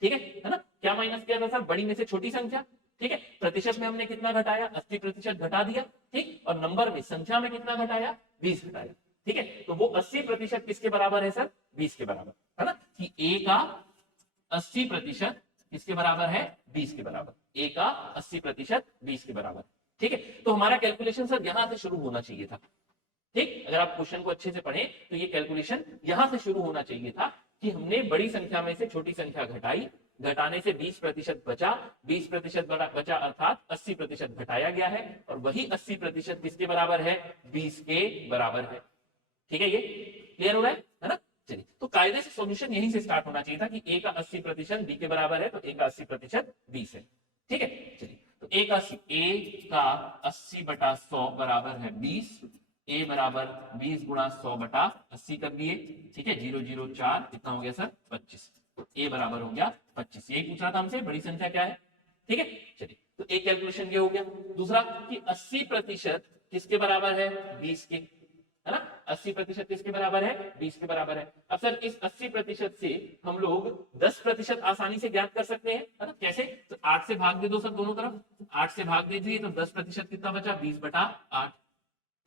ठीक है ना, क्या माइनस किया था सर? बड़ी में से छोटी संख्या। ठीक है, प्रतिशत में हमने कितना घटाया? 80% घटा दिया। ठीक, और नंबर में, संख्या में कितना घटाया? 20 घटाया। ठीक है, तो वो 80% किसके बराबर है सर? 20 के बराबर, है ना, कि ए का 80% किसके बराबर है? 20 के बराबर। ए का 80% 20 के बराबर। ठीक है, तो हमारा कैलकुलेशन सर यहां से शुरू होना चाहिए था। ठीक, अगर आप क्वेश्चन को अच्छे से पढ़ें तो ये कैलकुलेशन यहां से शुरू होना चाहिए था कि हमने बड़ी संख्या में से छोटी संख्या घटाई, घटाने से 20% बचा, 20% बचा अर्थात 80% घटाया गया है, और वही 80% किसके बराबर है? 20 के बराबर है। ठीक है, ये क्लियर हो रहा है ना? चलिए, तो कायदे से सॉल्यूशन यहीं से स्टार्ट होना चाहिए था कि ए का 80% बी के बराबर है, तो ए का 80% 20 है। ठीक है, चलिए, तो ए का 80/100 बराबर है 20। ए बराबर 20 गुणा 100/80 कर दिए। ठीक है, 004 कितना हो गया सर? 25। तो ए बराबर हो गया 25। यही पूछ रहा था हमसे, बड़ी संख्या क्या है। ठीक है, चलिए, तो एक कैलकुलेशन ये हो गया। दूसरा कि 80% किसके बराबर है? 20 के, है ना। 80% किसके बराबर है? 20 के बराबर है। अब सर इस 80% से हम लोग 10% आसानी से ज्ञात कर सकते हैं, है ना। कैसे? तो 8 से भाग दे दो सर दोनों तरफ। 8 से भाग दीजिए तो 10% कितना बचा? 20/8।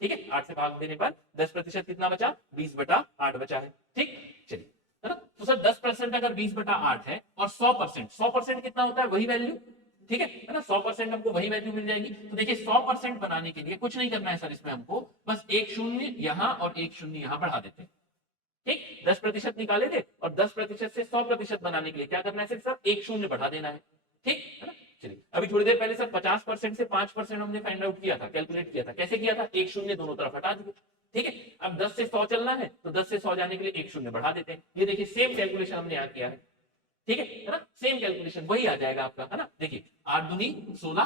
ठीक है, 8 से भाग देने पर 10% कितना बचा? 20/8 बचा है। ठीक, चलिए, है ना। तो सर 10% अगर 20/8 है और 100% कितना होता है? वही वैल्यू। ठीक है ना, 100% हमको वही वैल्यू मिल जाएगी। तो देखिए 100% बनाने के लिए कुछ नहीं करना है सर, इसमें हमको बस एक शून्य यहां और एक शून्य यहां बढ़ा देते हैं। ठीक, 10% निकाले थे और 10% से 100% बनाने के लिए क्या करना है? सिर्फ सर एक शून्य बढ़ा देना है। ठीक है ना। चलिए, अभी थोड़ी देर पहले सर 50% से 5% हमने फाइंड आउट किया था, कैलकुलेट किया था। कैसे किया था? एक शून्य दोनों तरफ हटा दिए। ठीक है, अब 10 से 100 चलना है तो 10 से 100 जाने के लिए एक शून्य बढ़ा देते हैं। ये देखिए सेम कैलकुलेशन हमने यहाँ किया है। ठीक है ना, सेम कैलकुलेशन वही आ जाएगा आपका, है ना। देखिए 8 दूनी 16,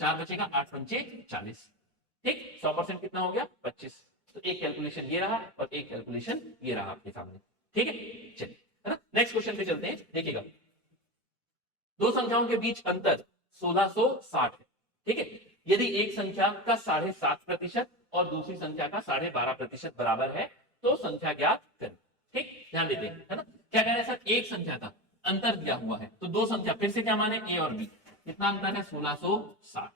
4 बचेगा, 8 पंचे 40। ठीक, 100% कितना हो गया? 25। तो एक कैलकुलेशन ये रहा और एक कैलकुलेशन ये रहा आपके सामने। ठीक है, चलिए, है ना। नेक्स्ट क्वेश्चन पे चलते हैं। देखिएगा, दो संख्याओं के बीच अंतर 1660 है। ठीक है, यदि एक संख्या का 7.5% और दूसरी संख्या का 12.5% बराबर है तो संख्या ज्ञात करें। ठीक, ध्यान देते हैं, है ना। क्या कह रहे हैं सर? एक संख्या का अंतर दिया हुआ है, तो दो संख्या, फिर से क्या माने? ए और बी। कितना अंतर है? 1660।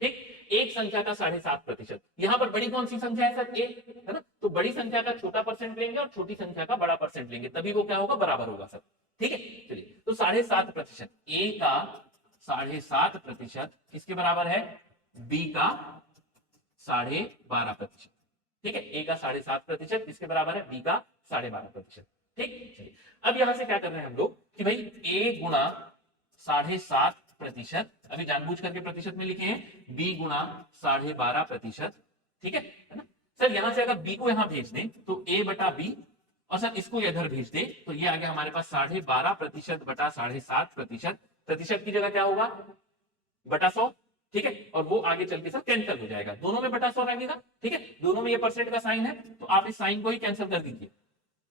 ठीक, एक संख्या का 7.5%। यहां पर बड़ी कौन सी संख्या है सर? ए, है ना। तो बड़ी संख्या का छोटा परसेंट लेंगे और छोटी संख्या का बड़ा परसेंट लेंगे, तभी वो क्या होगा? बराबर होगा सर। ठीक है, चलिए, तो 7.5%, ए का 7.5% किसके बराबर है? बी का 12.5%। ठीक है, ए का 7.5% किसके बराबर है? बी का 12.5%। ठीक, चलिए, अब यहां से क्या कर रहे हैं हम लोग कि भाई ए गुणा 7.5%, अभी जानबूझ करके प्रतिशत में लिखे हैं, बी गुणा 12.5%। ठीक है ना। सर यहां से अगर बी को यहां भेज दें तो ए बटा बी, और सर इसको इधर भेज दे तो ये आ गया हमारे पास 12.5% बटा 7.5%। प्रतिशत की जगह क्या होगा? बटा 100। ठीक है, और वो आगे चल के सर कैंसिल हो जाएगा, दोनों में बटा 100 लगेगा। ठीक है, दोनों में ये परसेंट का साइन है तो आप इस साइन को ही कैंसिल कर दीजिए।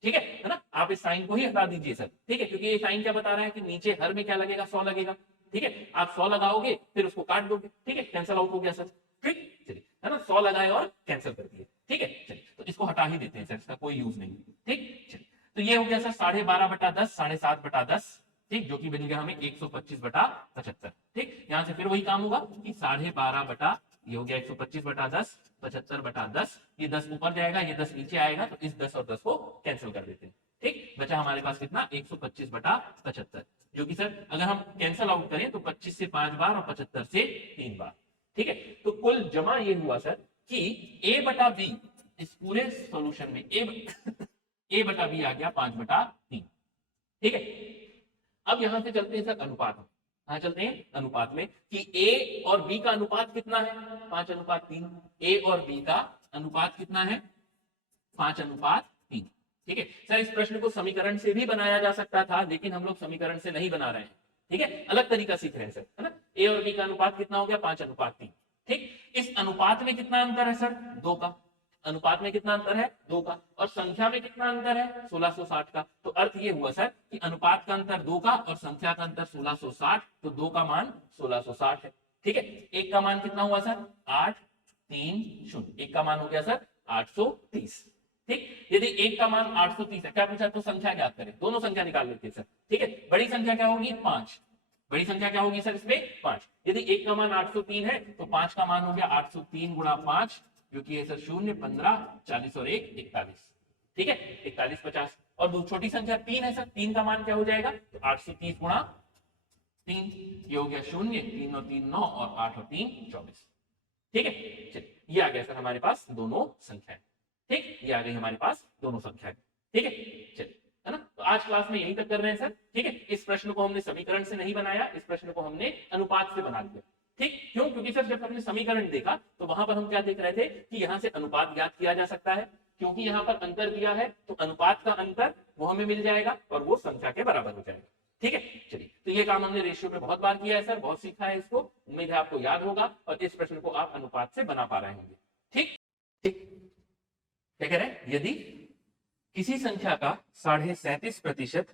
ठीक है ना, आप इस साइन को ही हटा दीजिए सर। ठीक है, क्योंकि ये साइन क्या बता रहा है कि नीचे हर में क्या लगेगा? 100 लगेगा। ठीक है, आप 100 लगाओगे फिर उसको काट दोगे। ठीक है, कैंसिल आउट हो गया सर। ठीक, चलिए, है ना, 100 लगाए और कैंसिल कर दिए। ठीक है, चलिए, तो इसको हटा ही देते हैं सर, इसका कोई यूज नहीं। ठीक, चलिए, तो ये हो गया सर 12.5/10, 7.5/10। ठीक, जो कि बन गया हमें 125/75। ठीक, यहां से फिर वही काम होगा कि 12.5 ये हो गया 125/10, 75/10। ये 10 ऊपर जाएगा, ये 10 नीचे आएगा, तो इस 10 और 10 को कैंसिल कर देते हैं। ठीक, बचा हमारे पास कितना? 125/75, जो कि सर अगर हम कैंसिल आउट करें तो 25 से 5 बार और 75 से 3 बार। ठीक है, तो कुल जमा ये हुआ सर कि ए बटा बी, इस पूरे सॉल्यूशन में ए बटा बी आ गया 5/3। ठीक है, अब यहां से चलते हैं सर अनुपात में। कहां चलते हैं? अनुपात में, कि ए और बी का अनुपात कितना है? 5/3। ए और बी का अनुपात कितना है? 5/3। ठीक है सर, इस प्रश्न को समीकरण से भी बनाया जा सकता था, लेकिन हम लोग समीकरण से नहीं बना रहे हैं। ठीक है, अलग तरीका सीख रहे हैं सर, है ना। ए और बी का अनुपात कितना हो गया? 5/3। ठीक, इस अनुपात में कितना अंतर है सर? 2 का। अनुपात में कितना अंतर है 2 का, और संख्या में कितना अंतर है 1660 का। तो अर्थ ये हुआ सर कि अनुपात का अंतर 2 का और संख्या का अंतर 1660, तो 2 का मान 1660 है। ठीक है, एक का मान कितना हुआ सर 830, एक का मान हो गया सर 830। ठीक, यदि एक का मान 830 है, क्या पूछा, तो संख्या ज्ञात करें, दोनों संख्या निकाल लेते हैं सर। ठीक है, बड़ी संख्या क्या होगी 5, बड़ी संख्या क्या होगी सर इसमें 5। यदि एक का मान 803 है तो 5 का मान हो गया 803 गुणा 5, क्योंकि ये सर 0, 15, 40 और 1 41। ठीक है, 41 50। और दो छोटी संख्या 3 है सर, 3 का मान क्या हो जाएगा, तो 830 गुणा 3, ये हो गया 0, 3 और 3 9 और 8 और 3 24। ठीक है, चलिए ये आ गया सर हमारे पास दोनों संख्याएं। ठीक, ये आ गई हमारे पास दोनों संख्याएं। ठीक है, चलिए, है ना। तो आज क्लास में यहीं तक कर रहे हैं सर। ठीक है, इस प्रश्न को हमने समीकरण से नहीं बनाया, इस प्रश्न को हमने अनुपात से बना लिया। ठीक, क्यों, क्योंकि सर जब हमने समीकरण देखा तो वहां पर हम क्या देख रहे थे कि यहाँ से अनुपात ज्ञात किया जा सकता है, क्योंकि यहाँ पर अंतर दिया है तो अनुपात का अंतर वो हमें मिल जाएगा और वो संख्या के बराबर हो जाएगा। ठीक है, चलिए, तो ये काम हमने रेशियो में बहुत बार किया है सर, बहुत सीखा है इसको, उम्मीद है आपको याद होगा और इस प्रश्न को आप अनुपात से बना पा रहे होंगे। ठीक ठीक, क्या कह रहे हैं, यदि किसी संख्या का 37.5%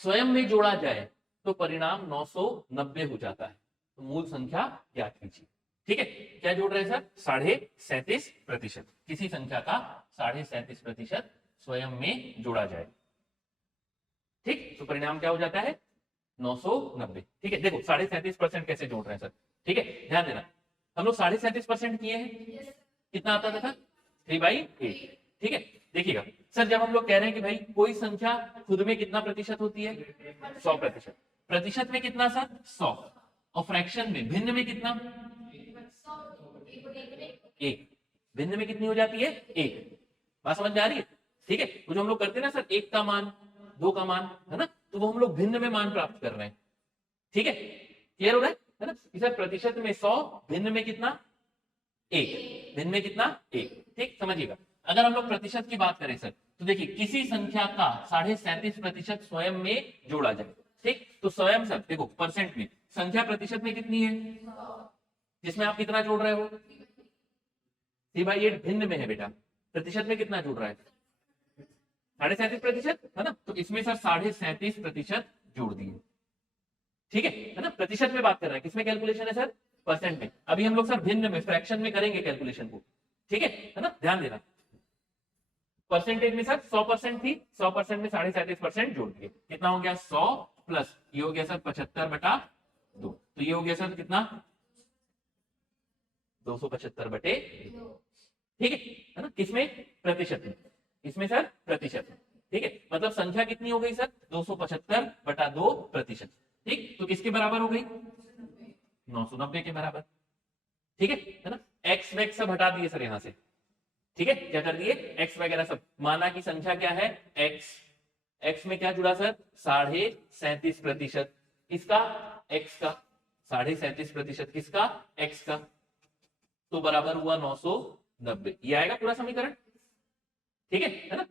स्वयं में जोड़ा जाए तो परिणाम 990 हो जाता है, तो मूल संख्या ज्ञात कीजिए। ठीक है, क्या जोड़ रहे हैं सर 37.5%, किसी संख्या का 37.5% स्वयं में जोड़ा जाए। ठीक, तो परिणाम क्या हो जाता है 990। ठीक है, देखो 37.5% कैसे जोड़ रहे हैं सर। ठीक है, ध्यान देना, हम लोग 37.5% किए हैं, कितना आता था 3/8। ठीक है, देखिएगा सर, जब हम लोग कह रहे हैं कि भाई कोई संख्या खुद में कितना प्रतिशत होती है 100%, प्रतिशत में कितना सर 100, और फ्रैक्शन में भिन्न में कितना 1, भिन्न में कितनी हो जाती है 1। बात समझ में आ रही है। ठीक है, तो जो हम लोग करते हैं ना सर 1 का मान 2 का मान, है ना, तो वो हम लोग भिन्न में मान प्राप्त कर रहे हैं। ठीक है, क्लियर हो रहा है ना, कि सर प्रतिशत में 100, भिन्न में कितना 1, भिन्न में कितना 1। ठीक, समझिएगा, अगर हम लोग प्रतिशत की बात करें सर, तो देखिए किसी संख्या का 37.5% स्वयं में जोड़ा जाए। ठीक, तो स्वयं सर देखो परसेंट में, संख्या प्रतिशत में कितनी है, जिसमें आप कितना जोड़ रहे हो 3/8, भिन्न में है बेटा, प्रतिशत में कितना जोड़ रहा है 37.5%, है ना, तो इसमें सर 37.5% जोड़ दिए। ठीक है ना, प्रतिशत में बात कर रहे हैं, किसमें कैलकुलेशन है सर परसेंट में। अभी हम लोग सर भिन्न में, फ्रैक्शन में करेंगे कैलकुलेशन को। ठीक है ना, ध्यान देना, परसेंटेज में सर 100% थी, 100% में 37.5% जोड़ दिए, कितना हो गया 100 प्लस ये हो गया सर 75/2, तो ये हो गया सर कितना 275/2। ठीक है ना, किसमें प्रतिशत में, इसमें सर प्रतिशत में। ठीक है, मतलब संख्या कितनी हो गई सर 275/2 प्रतिशत। ठीक, तो किसके बराबर हो गई 990 के बराबर। ठीक है ना, एक्स वैक्स सब हटा दिए सर यहां से। ठीक है, क्या कर दिए एक्स वगैरह सब, माना की संख्या क्या है एक्स, एक्स में क्या जुड़ा सर 37.5%, इसका एक्स का 37.5% किसका एक्स का, तो बराबर हुआ 990। ये आएगा पूरा समीकरण। ठीक है ना,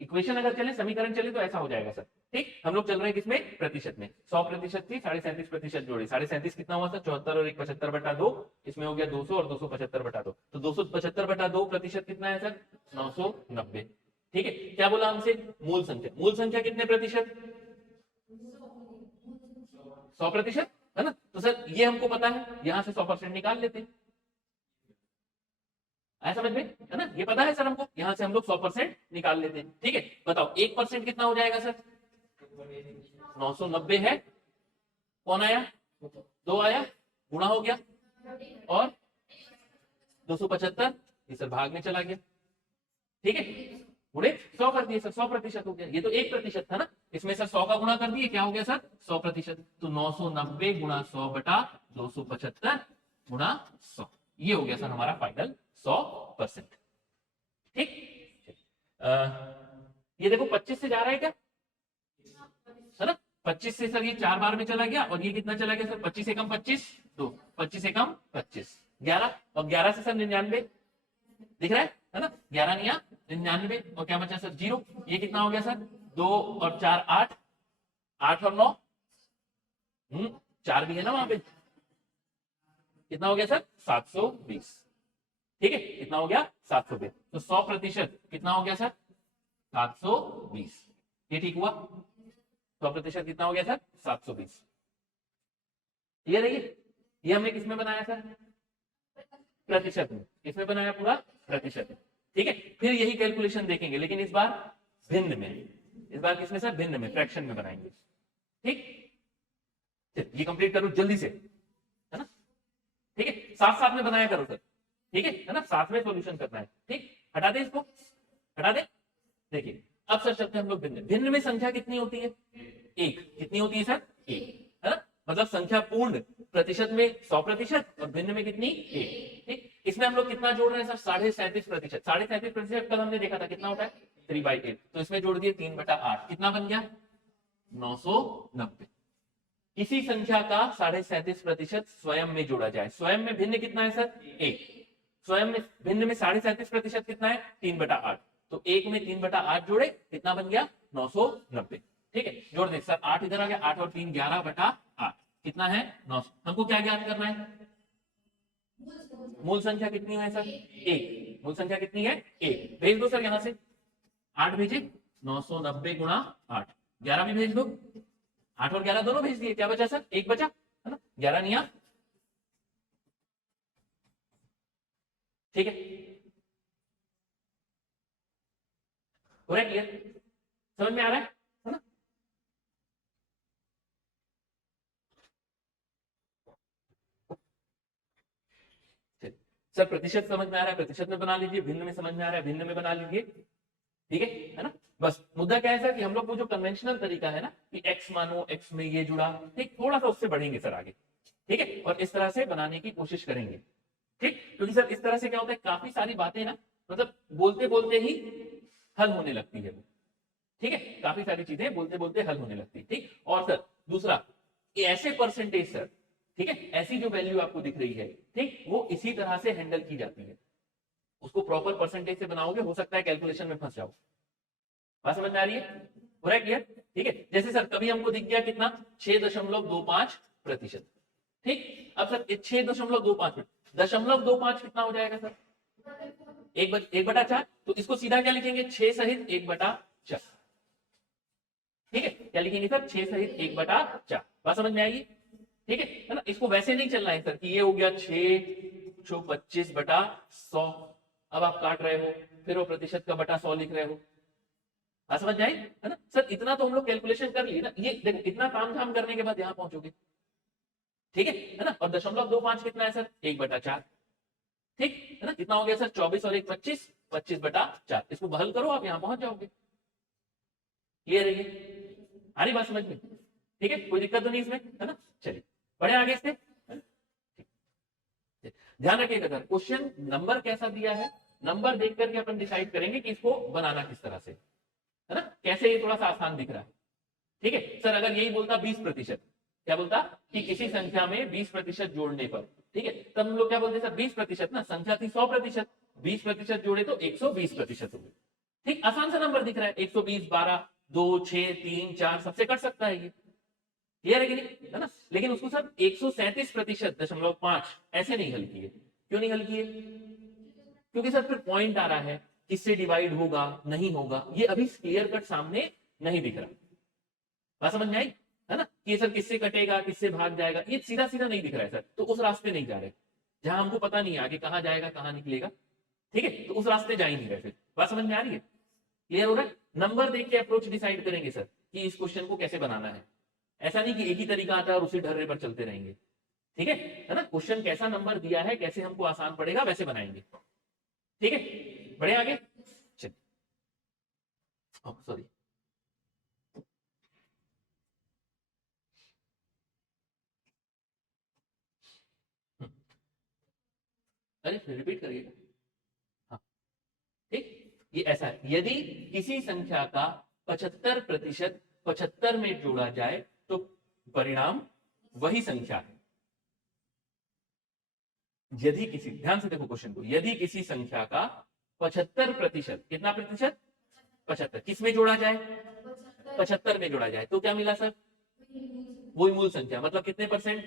इक्वेशन अगर चले, समीकरण चले तो ऐसा हो जाएगा सर। ठीक, हम लोग चल रहे हैं किसमें प्रतिशत में, 100% थी 37.5% जोड़ी, 37 कितना हुआ सर 74 और 1 75/2, इसमें हो गया 200 और 275/2, तो 275/2 प्रतिशत कितना है सर 990। ठीक है, क्या बोला हमसे मूल संख्या, मूल संख्या कितने प्रतिशत 100%, है ना, तो सर ये हमको पता है, यहां से 100% निकाल लेते हैं, आया समझ में, है ना, ये पता है सर हमको, यहां से हम लोग 100% निकाल लेते हैं। ठीक है, बताओ 1% कितना हो जाएगा सर 990 है, कौन आया 2 आया, गुणा हो गया, और 275 ये सर भाग में चला गया। ठीक है, गुणे 100 कर दिए सर, 100% हो गया, ये तो 1% था ना, इसमें सर 100 का गुणा कर दिए, क्या हो गया सर 100%, तो 990 गुणा 100/275 गुणा 100, ये हो गया सर हमारा फाइनल 100%। ठीक, ये देखो 25 से जा रहा है क्या, है ना, 25 से सर ये 4 बार में चला गया, और ये कितना चला गया सर 25 एकम 25, तो 25 एकम 25, 11, और 11 से सर 99 दिख रहा है ना, 11 निया 99, और क्या बचा सर 0, ये कितना हो गया सर 2 और 4 8, 8 और 9 4 भी है ना वहां पे, कितना हो गया सर 720। ठीक है, कितना हो गया 720। तो 100% कितना हो गया सर 720। ये ठीक हुआ, 100% कितना हो गया सर 720। क्लियर है ये हमने किसमें बनाया सर प्रतिशत में, किसमें बनाया पूरा प्रतिशत में। ठीक है, फिर यही कैलकुलेशन देखेंगे लेकिन इस बार भिन्न में, इस बार किसमें सर भिन्न में, फ्रैक्शन में बनाएंगे। ठीक, ये कंप्लीट करो जल्दी से, है ना। ठीक है, साथ साथ में बनाया करो सर, ठीक है ना, साथ में सॉल्यूशन करना है। ठीक, हटा दे इसको, हटा दे। देखिए अब सर चलते हैं हम लोग भिन्न। भिन्न में संख्या कितनी होती है एक, कितनी होती है सर एक, है ना। मतलब संख्या पूर्ण प्रतिशत में 100% और भिन्न में कितनी एक। ठीक, इसमें हम लोग कितना जोड़ रहे हैं सर 37.5%। 37.5% कल हमने देखा था कितना होता है 3/8, तो इसमें जोड़ दिए 3/8, कितना बन गया 990। किसी संख्या का 37.5% स्वयं में जोड़ा जाए, स्वयं में भिन्न कितना है सर एक, स्वयं में भिन्न में 37.5% कितना है 3/8, तो एक में 3/8 जोड़े कितना बन गया 990। ठीक है, जोड़ दे सर 8 इधर आ गया, 8 और 3 11/8 कितना है 900। हमको क्या ज्ञात करना है, मूल संख्या कितनी है सर एक, मूल संख्या कितनी है एक। भेज दो सर यहां से 8 भेजे 990 गुणा 8, 11 भी भेज दो, 8 और 11 दोनों भेज दिए, क्या बचा सर एक बचा, है ना, 11 नहीं आ। ठीक है, हो रहा है क्लियर, समझ में आ रहा है ना। सर प्रतिशत समझ में आ रहा है, प्रतिशत में बना लीजिए, भिन्न में समझ में आ रहा है, भिन्न में बना लीजिए। ठीक है ना। बस मुद्दा क्या है सर कि हम लोग को जो कन्वेंशनल तरीका है ना कि x मानो x में ये जुड़ा, ठीक, थोड़ा सा उससे बढ़ेंगे सर आगे। ठीक है, और इस तरह से बनाने की कोशिश करेंगे। ठीक, क्योंकि सर इस तरह से क्या होता है काफी सारी बातें ना मतलब बोलते बोलते ही हल होने लगती है। ठीक है, काफी सारी चीजें बोलते बोलते हल होने लगती है। ठीक, और सर दूसरा ऐसे परसेंटेज सर, ठीक है, ऐसी जो वैल्यू आपको दिख रही है, ठीक, वो इसी तरह से हैंडल की जाती है। उसको प्रॉपर परसेंटेज से बनाओगे हो सकता है कैलकुलेशन में फंस जाओ। बात समझ में आ रही है, हो रहा है क्लियर। ठीक है, जैसे सर कभी हमको दिख गया कितना 6.25%। ठीक, अब सर 6.25, 0.25 कितना हो जाएगा सर 1/4, तो इसको सीधा क्या लिखेंगे 6 सहित 1/4। ठीक है, क्या लिखेंगे सर 6 सहित 1/4। बात समझ में आएगी। ठीक है ना, इसको वैसे नहीं चलना है सर कि ये हो गया 6/25/100, अब आप काट रहे हो फिर वो प्रतिशत का बटा 100 लिख रहे हो। समझ में आई, है ना सर। इतना तो हम लोग कैलकुलेशन कर लिए ना, ये देखो इतना काम धाम करने के बाद यहां पहुंचोगे। ठीक है ना, और 0.25 कितना है सर 1/4। ठीक है ना, कितना हो गया सर 24 और 1 25, 25/4। इसको बहल करो आप यहां पहुंच जाओगे। क्लियर है ये, आ रही बात समझ में। ठीक है, कोई दिक्कत तो नहीं इसमें, है ना। चलिए बढ़े आगे इससे। ध्यान रखिएगा सर क्वेश्चन नंबर कैसा दिया है, नंबर देख करके अपन डिसाइड करेंगे कि इसको बनाना किस तरह से, है ना, कैसे ये थोड़ा सा आसान दिख रहा है। ठीक है सर, अगर यही बोलता 20%, क्या बोलता कि किसी संख्या में 20% जोड़ने पर, ठीक है, तब हम लोग क्या बोलते सर 20% ना, संख्या थी 100%, 20% जोड़े तो 120% हो गए। ठीक, आसान सा नंबर दिख रहा है 120, 12, 2, 6, 3, 4 सबसे कट सकता है ये। क्लियर है कि नहीं, है ना। लेकिन उसको सर 137.5 ऐसे नहीं हल किए। क्यों नहीं हल किए, क्योंकि सर फिर पॉइंट आ रहा है किससे डिवाइड होगा नहीं होगा, ये अभी क्लियर कट सामने नहीं दिख रहा। बात समझ में आई, है ना, कि सर किससे कटेगा किससे भाग जाएगा, ये सीधा सीधा नहीं दिख रहा है सर, तो उस रास्ते नहीं जा रहे जहां हमको पता नहीं है आगे कहां जाएगा कहां निकलेगा। ठीक है, तो उस रास्ते जा ही नहीं रहे फिर। बात समझ में आ रही है, क्लियर हो रहा है। नंबर देख के अप्रोच डिसाइड करेंगे सर कि इस क्वेश्चन को कैसे बनाना है। ऐसा नहीं कि एक ही तरीका आता है और उसी ढर्रे पर चलते रहेंगे। ठीक है ना, क्वेश्चन कैसा नंबर दिया है कैसे हमको आसान पड़ेगा वैसे बनाएंगे। ठीक है, बढ़े आगे। चलिए, सॉरी, अरे रिपीट करिएगा। हाँ, ठीक, ये ऐसा है, यदि किसी संख्या का 75% 75 में जोड़ा जाए तो परिणाम वही संख्या है। यदि किसी, ध्यान से देखो क्वेश्चन को, यदि किसी संख्या का 75%, कितना प्रतिशत 75, किस में जोड़ा जाए 75 में जोड़ा जाए तो क्या मिला सर वही मूल संख्या, मतलब कितने परसेंट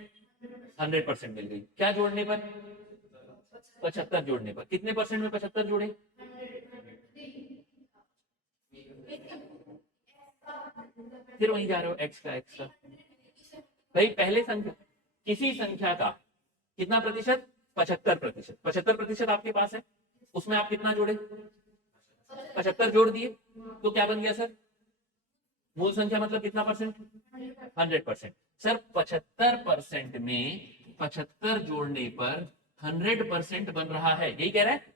100% मिल गई। क्या जोड़ने पर? 75 जोड़ने पर। कितने परसेंट में 75 जोड़े? फिर वहीं जा रहे हो, एक्स का भाई पहले संख्या, किसी संख्या का कितना प्रतिशत? 75%। 75% आपके पास है, उसमें आप कितना जोड़े? 75 जोड़ दिए, तो क्या बन गया सर? मूल संख्या मतलब कितना परसेंट? 100%। सर 75% में 75 जोड़ने पर 100% बन रहा है, यही कह रहा है।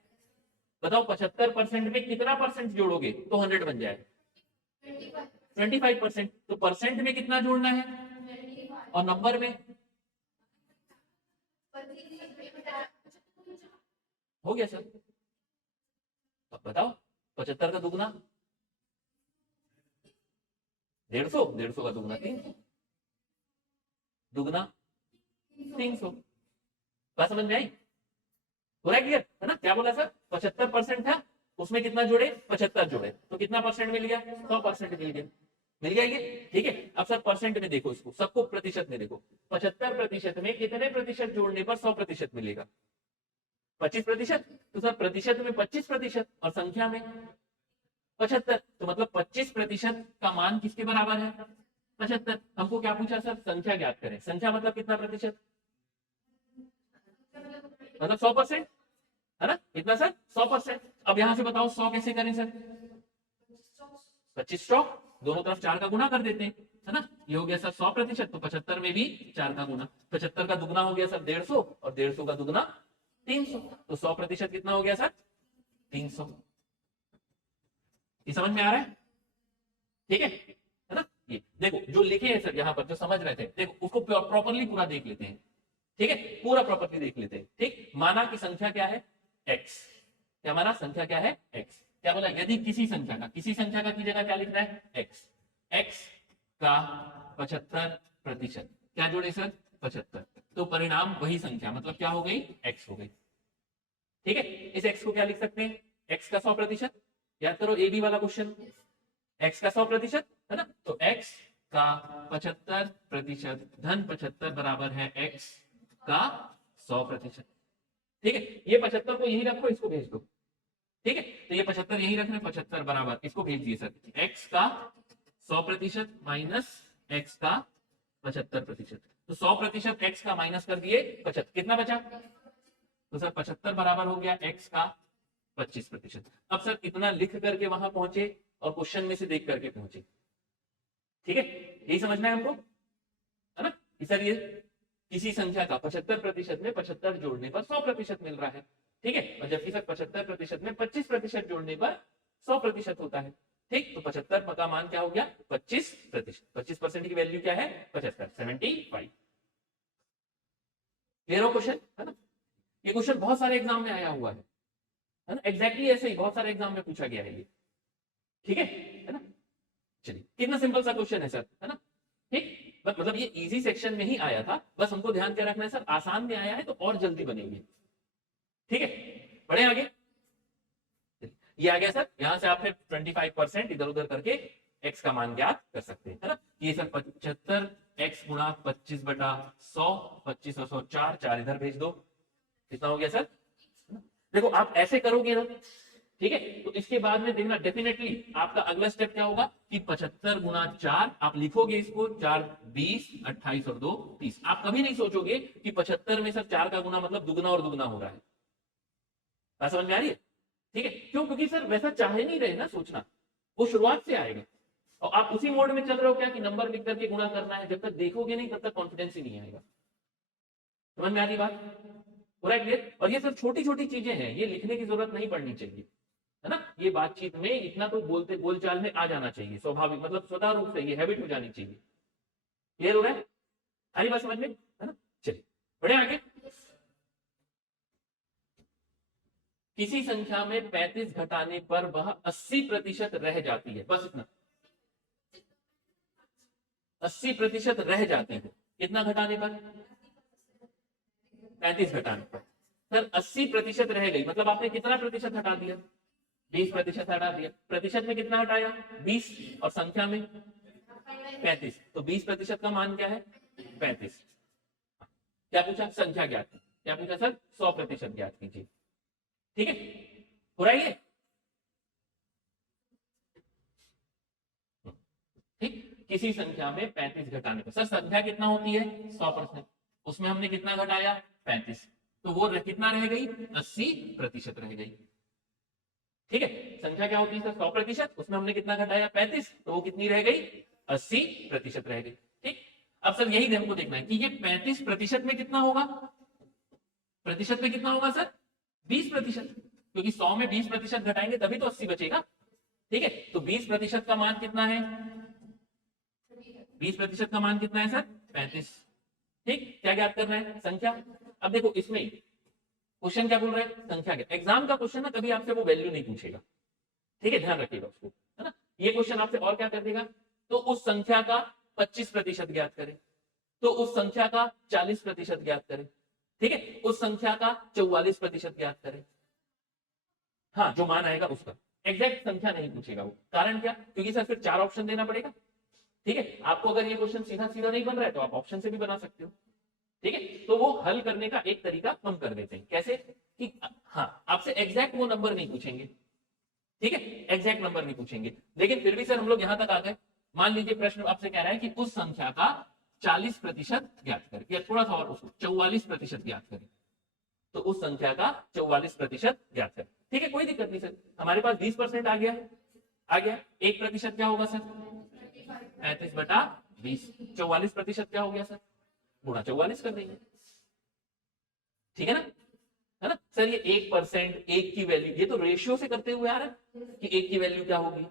बताओ 75% में कितना परसेंट जोड़ोगे तो 100 बन जाए? 25%। तो परसेंट में कितना जोड़ना है और नंबर में? हो गया सर। अब बताओ 75 का दुगना 150, 150 का दुगना 300, दुगना 300। बात समझ में आई? पूरा क्लियर है ना? क्या बोला सर? 75% था, उसमें कितना जोड़े? 75 जोड़े, तो कितना परसेंट मिल गया? 100% मिल गया। मिल गया ये, ठीक है। अब सर परसेंट में देखो, इसको सबको प्रतिशत में देखो। 75% में कितने प्रतिशत जोड़ने पर 100% मिलेगा? 25%। तो सर प्रतिशत में 25% और संख्या में 75, तो मतलब 25% का मान किसके बराबर है? 75। हमको क्या पूछा सर? संख्या ज्ञात करें। संख्या मतलब कितना प्रतिशत? मतलब 100%, है ना? कितना सर? 100%। अब यहां से बताओ 100 कैसे करें सर? 25 दोनों तरफ 4 का गुना कर देते हैं, है ना? ये हो गया सर 100%। तो 75 में भी 4 का गुना, 75 का दुगना हो गया सर 150 और 150 का दुगना 300। तो 100% कितना हो गया सर? 300। ये समझ में आ रहा है? ठीक है ना? ये देखो जो लिखे हैं सर यहाँ पर, जो समझ रहे थे, देखो उसको प्रॉपरली पूरा देख लेते हैं। ठीक है, पूरा प्रॉपरली देख लेते हैं। ठीक, माना कि संख्या क्या है? x। क्या माना? संख्या क्या है? x। क्या बोला? यदि किसी संख्या का, किसी संख्या का की जगह क्या लिखना है? x। x का 75%, क्या जोड़े सर? 75। तो परिणाम वही संख्या, मतलब क्या हो गई? x हो गई। ठीक है, इस x को क्या लिख सकते हैं? x का 100%। याद करो ए बी वाला क्वेश्चन, x का 100%, है ना? तो x का 75% धन 75 बराबर है x का 100%। ठीक है, ये 75 को यही रखो, इसको भेज दो। ठीक है, तो ये 75 यही रखना, 75 बराबर इसको भेज दिए सर, x का 100% माइनस x का 75%। तो 100% x का माइनस कर दिए 75, कितना बचा? तो सर 75 बराबर हो गया x का 25%। अब सर इतना लिख करके वहां पहुंचे और क्वेश्चन में से देख करके पहुंचे। ठीक है, यही समझना है हमको, है ना? सर ये किसी संख्या का 75% में 75 जोड़ने पर 100% मिल रहा है। ठीक है, और जबकि सर 75% में 25% जोड़ने पर 100% होता है। ठीक, तो 75 का मान क्या हो गया? 25%। 25% की वैल्यू क्या है? 75, 75। क्लियर हो क्वेश्चन, है ना? ये क्वेश्चन बहुत सारे एग्जाम में आया हुआ है ना? एग्जैक्टली ऐसे ही बहुत सारे एग्जाम में पूछा गया है ये। ठीक है ना? चलिए, कितना सिंपल सा क्वेश्चन है सर, है ना? ठीक, बस मतलब ये इजी सेक्शन में ही आया था, बस हमको ध्यान क्या रखना है सर, आसान में आया है तो और जल्दी बनेंगे। ठीक है, बढ़े आगे। ये आ गया सर, यहां से आप फिर 25% इधर उधर करके x का मान ज्ञात कर सकते हैं, है ना? ये सर 75 x गुणा 25/100, 25 और 100 4, 4 इधर भेज दो, कितना हो गया सर? देखो आप ऐसे करोगे ना, ठीक है, तो इसके बाद में देखना डेफिनेटली आपका अगला स्टेप क्या होगा कि 75 गुणा 4 आप लिखोगे इसको, 4 20, 28 और 2 30। आप कभी नहीं सोचोगे कि 75 में सर 4 का गुना मतलब दुगना और दुगना हो रहा है। बात समझ में आ रही है? ठीक है, क्यों? क्योंकि सर वैसा चाहे नहीं रहे ना सोचना, वो शुरुआत से आएगा और आप उसी मोड में चल रहे हो क्या कि नंबर लिख करके गुणा करना है। जब तक देखोगे नहीं तब तक कॉन्फिडेंस ही नहीं आएगा। समझ में आ रही बात? पूरा क्लियर? और ये सब छोटी छोटी चीजें हैं, ये लिखने की जरूरत नहीं पड़नी चाहिए, है ना? ये बातचीत में इतना तो बोलते बोलचाल में आ जाना चाहिए, स्वाभाविक, मतलब स्वतः रूप से ये हैबिट हो जानी चाहिए। क्लियर हो रहा है? सारी बात समझ में, है ना? चलिए बढ़े आगे। किसी संख्या में 35 घटाने पर वह 80% रह जाती है, बस इतना, 80% रह जाती है। कितना घटाने पर? 35 घटाने पर। सर 80% रह गई, मतलब आपने कितना प्रतिशत हटा दिया? 20% हटा दिया। प्रतिशत में कितना हटाया? 20, और संख्या में 35। तो 20% का मान क्या है? 35। क्या पूछा? संख्या ज्ञात की। क्या पूछा सर? 100% ज्ञात कीजिए। ठीक है, हो रहा है ये? ठीक, किसी संख्या में 35 घटाने पर, सर संख्या कितना होती है? 100%, उसमें हमने कितना घटाया? 35, तो वो कितना रह गई? 80% रह गई। ठीक है, संख्या क्या होती है सर? 100%, उसमें हमने कितना घटाया? 35, तो वो कितनी रह गई? 80% रह गई। ठीक, अब सर यही हमको देखना है कि ये 35% में कितना होगा? प्रतिशत में कितना होगा सर? 20%, क्योंकि 100 में 20% घटाएंगे तभी तो 80 बचेगा। ठीक है, तो 20% का मान कितना है? 20% का मान कितना है सर? 35। ठीक, क्या ज्ञात करना है? संख्या। अब देखो इसमें क्वेश्चन क्या बोल रहे हैं? संख्या। क्या एग्जाम का क्वेश्चन ना कभी आपसे वो वैल्यू नहीं पूछेगा। ठीक है, ध्यान रखिएगा उसको, है ना। ये क्वेश्चन आपसे और क्या कर देगा? तो उस संख्या का 25% ज्ञात करें, तो उस संख्या का 40% ज्ञात करें। ठीक है, उस संख्या का 44% ज्ञात करें। हाँ, जो मान आएगा उसका। एग्जैक्ट संख्या नहीं पूछेगा वो। कारण क्या? क्योंकि सर फिर 4 ऑप्शन देना पड़ेगा। ठीक है, आपको अगर ये क्वेश्चन सीधा सीधा नहीं बन रहा है तो आप ऑप्शन से भी बना सकते हो। ठीक है, तो वो हल करने का एक तरीका हम कर देते हैं। कैसे? कि हाँ, आपसे एग्जैक्ट वो नंबर नहीं पूछेंगे। ठीक है, एग्जैक्ट नंबर नहीं पूछेंगे, लेकिन फिर भी सर हम लोग यहां तक आ गए। मान लीजिए प्रश्न आपसे कह रहा है कि उस संख्या का 40% ज्ञात करें, या थोड़ा सा और उसको 44% ज्ञात करें, तो उस संख्या का 44% ज्ञात करें। ठीक है, कोई दिक्कत नहीं सर, हमारे पास 20% आ गया है। आ गया, 1% क्या होगा सर? 35/20। 44% क्या हो गया सर? गुणा 44 कर देंगे। ठीक है ना, है ना सर। ये 1%, एक की वैल्यू, ये तो रेशियो से करते हुए आ रहा है कि एक की वैल्यू क्या होगी।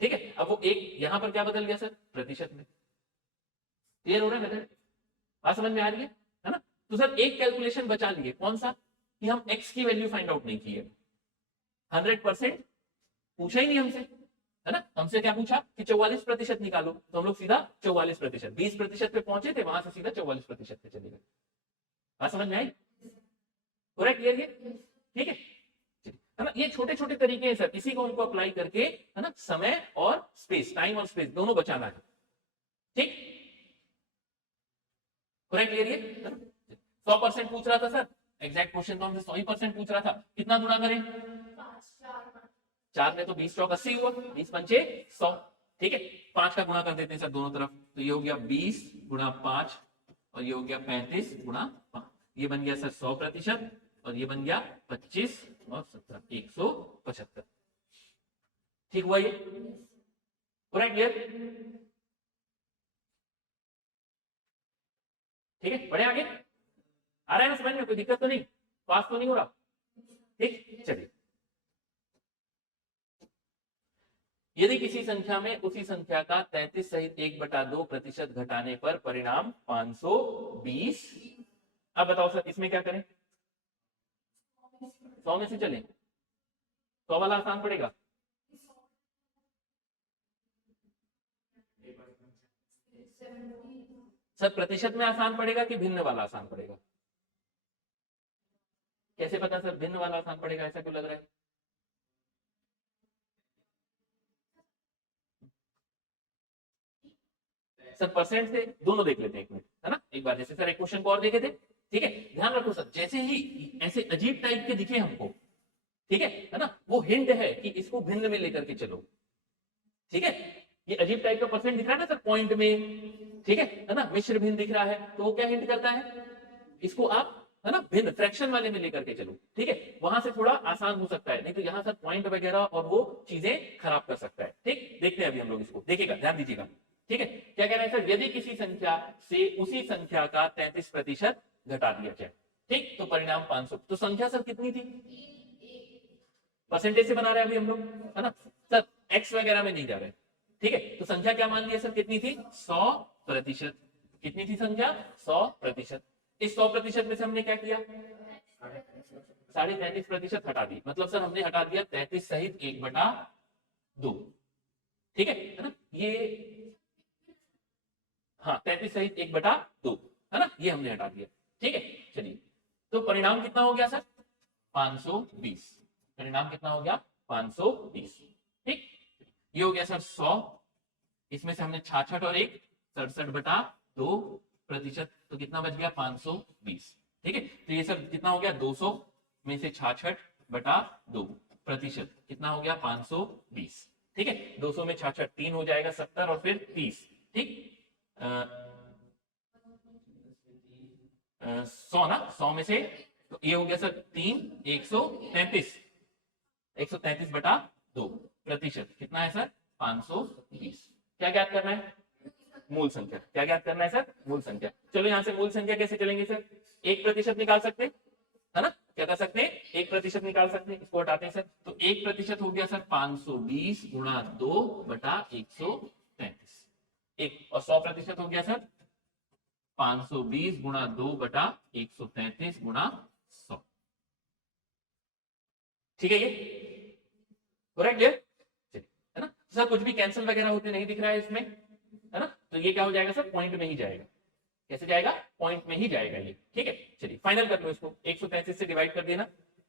ठीक है, अब वो एक यहां पर क्या बदल गया सर? प्रतिशत में। क्लियर हो रहा है मेथड? बात समझ में आ रही है ना। तो सर एक कैलकुलेशन बचा लिए, कौन सा? कि हम x की वैल्यू फाइंड आउट नहीं किए। 100% पूछा ही नहीं हमसे, है ना। हमसे क्या पूछा कि 44% निकालो, तो हम लोग सीधा 44%, 20% पे पहुंचे थे, वहां से सीधा 44% पे चले गए। बात समझ में आई? पूरा क्लियर ये? ठीक है ना। ये छोटे छोटे तरीके हैं सर, इसी को उनको अप्लाई करके, है ना, समय और स्पेस, टाइम और स्पेस दोनों बचाना है। ठीक, पूरा क्लियर ये? 100% पूछ रहा था सर, एग्जैक्ट क्वेश्चन तो हमसे 100% पूछ रहा था। कितना गुणा करें? 4 में तो 20 चौक 80 हुआ, 20 पंचे 100। ठीक है, 5 का गुणा कर देते हैं सर दोनों तरफ, तो ये हो गया 20 गुणा 5, और ये हो गया 35 गुणा 5। ये बन गया सर 100%, और ये बन गया 25 और 17, 175। ठीक हुआ ये? पूरा क्लियर? ठीक है, बढ़े आगे। आ रहा है ना समझ में? कोई दिक्कत तो नहीं? पास तो नहीं हो रहा? ठीक, चलिए। यदि किसी संख्या में उसी संख्या का 33 सहित 1/2% घटाने पर परिणाम 520। अब बताओ सर इसमें क्या करें? 100 में से चलें? 100 वाला आसान पड़ेगा? सर प्रतिशत में आसान पड़ेगा कि भिन्न वाला आसान पड़ेगा? कैसे पता सर भिन्न वाला आसान पड़ेगा, ऐसा क्यों लग रहा है? सर परसेंट से दोनों देख लेते हैं एक मिनट, है ना। एक बार जैसे सर एक क्वेश्चन को और देखे थे। ठीक है, ध्यान रखो सर, जैसे ही ऐसे अजीब टाइप के दिखे हमको, ठीक है ना, वो हिंट है कि इसको भिन्न में लेकर के चलो। ठीक है, ये अजीब टाइप का परसेंट दिख रहा है ना सर पॉइंट में, ठीक है ना, मिश्र भिन्न दिख रहा है, तो वो क्या हिंट करता है? इसको आप, है ना, भिन्न फ्रैक्शन वाले में लेकर के चलो। ठीक है, वहां से थोड़ा आसान हो सकता है, नहीं तो यहाँ सर पॉइंट वगैरह और वो चीजें खराब कर सकता है। ठीक, देखते हैं अभी हम लोग इसको, देखिएगा, ध्यान दीजिएगा। ठीक है, क्या कह रहे हैं सर? यदि किसी संख्या से उसी संख्या का 33% घटा दिया जाए, ठीक, तो परिणाम 500। तो संख्या सर कितनी थी? परसेंटेज से बना रहे हैं अभी हम लोग, है ना सर, एक्स वगैरह में नहीं जा रहे। ठीक है, तो संख्या क्या मान लिया सर? कितनी थी? 100%। कितनी थी संख्या? 100%। इस 100% में से हमने क्या किया? 33.5% हटा दी, मतलब सर हमने हटा दिया 33 सहित 1/2। ठीक है ना, ये हाँ 33 सहित 1/2, है ना, ये हमने हटा दिया। ठीक है, चलिए, तो परिणाम कितना हो गया सर? 520। परिणाम कितना हो गया? 520। ठीक, ये हो गया सर 100, इसमें से हमने 66 और 1 67/2%। तो कितना बच गया 520। ठीक है, तो ये सब कितना हो गया 200 में से 66 बटा 2 प्रतिशत कितना हो गया 520। ठीक है, 200 में 66 3 हो जाएगा 70 और फिर 30। ठीक, 100 ना, 100 में से तो ये हो गया सर 3 133 133 बटा 2 प्रतिशत कितना है सर 520। क्या ज्ञात करना है मूल संख्या। क्या ज्ञात करना है सर मूल संख्या। चलो यहां से मूल संख्या कैसे चलेंगे सर 1% निकाल सकते है ना, क्या कर सकते हैं 1% निकाल सकते हैं, इसको हटाते हैं सर तो 1% हो गया सर 520 गुणा 2 बटा 133 एक, और 100% हो गया सर 520 गुणा 2 बटा 133 गुणा 100। ठीक है, ये हो रहा है क्लियर है ना सर। कुछ भी कैंसिल वगैरह होते नहीं दिख रहा है इसमें है ना, तो ये क्या हो जाएगा सर पॉइंट में ही जाएगा। कैसे जाएगा पॉइंट में ही जाएगा ये। ठीक है, चलिए फाइनल कर लो इसको 133 से डिवाइड कर देना।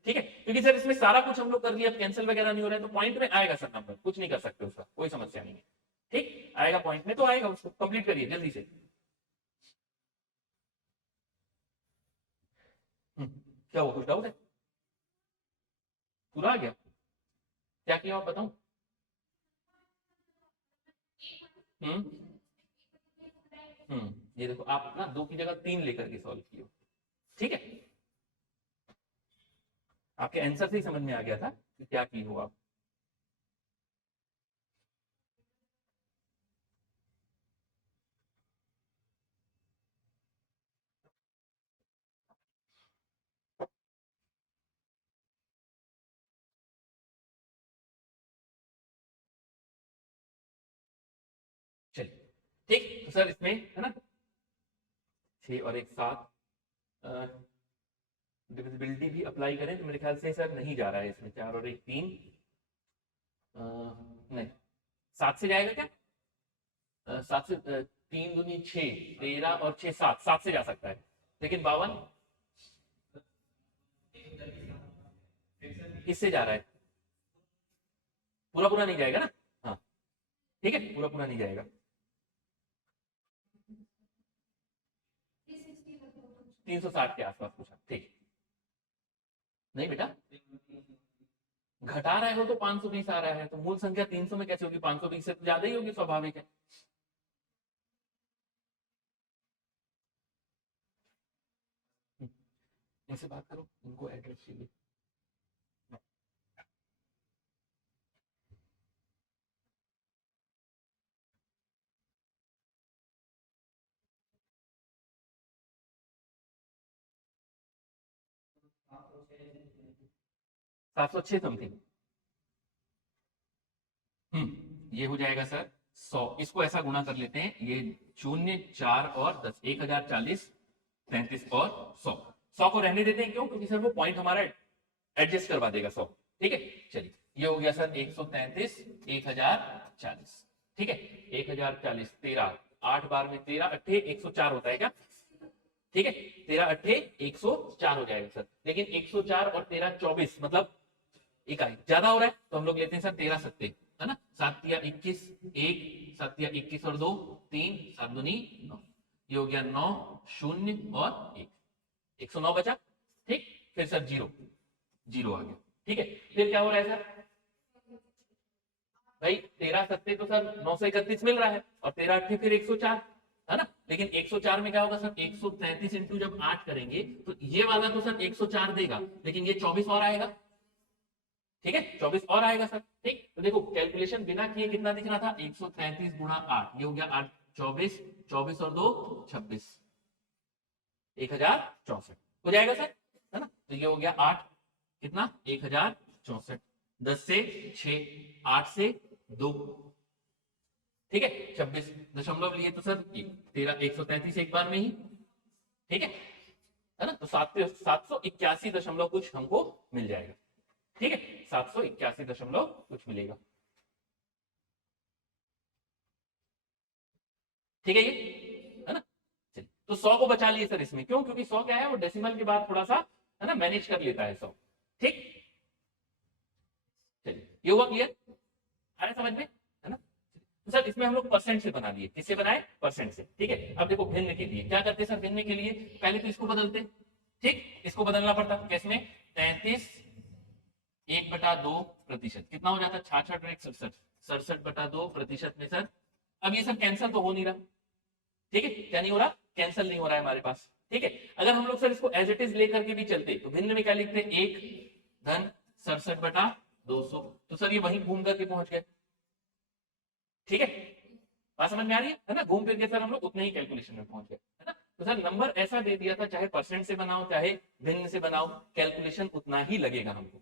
ठीक है, क्योंकि सर इसमें सारा कुछ हम लोग कर लिया, अब कैंसिल वगैरह नहीं हो रहा है तो पॉइंट में आएगा सर नंबर, कुछ नहीं कर सकते उसका, कोई समस्या नहीं है। ठीक, आएगा पॉइंट में तो आएगा, उसको कंप्लीट करिए जल्दी से। क्या हुआ, कुछ डाउट है? पूरा आ गया? क्या किया आप बताऊं? हम्म ये देखो आप ना 2 की जगह 3 लेकर के सॉल्व किए। ठीक है, आपके आंसर से ही समझ में आ गया था कि क्या की हो आप। चलिए ठीक, तो सर इसमें है ना 6 और 1 7 डिविजिबिलिटी भी अप्लाई करें तो मेरे ख्याल से सर नहीं जा रहा है इसमें, 4 और 1 3 नहीं 7 से जाएगा क्या? 7 से 3 दूनी 6 13 और 6 7 7 से जा सकता है, लेकिन 52 किससे जा रहा है? पूरा पूरा नहीं जाएगा ना। हाँ ठीक है, पूरा पूरा नहीं जाएगा। 360 के आसपास पूछा, ठीक। नहीं बेटा, घटा रहे हो तो 520 आ रहा है, तो मूल संख्या 300 में कैसे होगी? 520 से ज्यादा ही होगी, स्वाभाविक है। इनसे बात करो, इनको एड्रेस चाहिए। 706 समथिंग। ये हो जाएगा सर 100। इसको ऐसा गुणा कर लेते हैं, ये 0 4 और 10 1040 33 और 100। 100 को रहने देते हैं, क्यों? क्योंकि सर वो पॉइंट हमारा एडजस्ट करवा देगा 100। ठीक है, चलिए ये हो गया सर 133 1040। ठीक है, 1040 13 8 बार में 13 अट्ठे 104 होता है क्या? ठीक है, 13 अट्ठे 104 हो जाएगा सर, लेकिन 104 और 13 24 मतलब इकाई ज्यादा हो रहा है, तो हम लोग लेते हैं सर 13 सत्ते है ना, 7 या 21 1 7 या 21 और 2 3 7 दूनी 9, ये हो गया 9 0 और 1 109 बचा। ठीक, फिर सर 0 0 आ गया। ठीक है, फिर क्या हो रहा है सर भाई 13 सत्ते तो सर 931 मिल रहा है, और 13 अट्ठे फिर 104 है ना, लेकिन 104 में क्या होगा सर 133 इंटू जब 8 करेंगे तो ये वाला तो सर 104 देगा, लेकिन ये 24 और आएगा। ठीक है, 24 और आएगा सर। ठीक, तो देखो कैलकुलेशन बिना किए कितना दिख रहा था 133 गुणा 8, ये हो गया 8 24 24 और 2 26 1064 हो जाएगा सर है ना, तो ये हो गया 8 कितना 1064 10 से 6 8 से 2। ठीक है, 26 दशमलव लिए तो सर 133 एक बार में ही। ठीक है ना, तो 781 दशमलव कुछ हमको मिल जाएगा। ठीक है, 781 दशमलव कुछ मिलेगा। ठीक है, ये है ना, चलिए तो 100 को बचा लिए सर इसमें, क्यों? क्योंकि 100 क्या है वो डेसिमल के बाद थोड़ा सा है ना मैनेज कर लेता है 100। ठीक, चलिए ये हुआ क्लियर, आ रहा है समझ में है ना। तो सर इसमें हम लोग परसेंट से बना लिए, किससे बनाए, परसेंट से। ठीक है, अब देखो भिन्न के लिए क्या करते सर, भिन्न के लिए पहले तो इसको बदलते, ठीक, इसको बदलना पड़ता, कैसमें 33 1/2%, कितना हो जाता 66 और 67, 67/2% में सर। अब ये सब कैंसिल तो हो नहीं रहा, ठीक है, क्या नहीं हो रहा, कैंसिल नहीं हो रहा है हमारे पास। ठीक है, अगर हम लोग सर इसको एज इट इज लेकर के भी चलते तो भिन्न में क्या लिखते, 1 धन 67/200, तो सर ये वहीं घूम करके पहुंच गए। ठीक है, बात समझ में आ रही है ना, घूम फिर के सर हम लोग उतने ही कैलकुलेशन में पहुंच गए, है ना। तो सर नंबर ऐसा दे दिया था, चाहे परसेंट से बनाओ चाहे भिन्न से बनाओ, कैलकुलेशन उतना ही लगेगा हमको।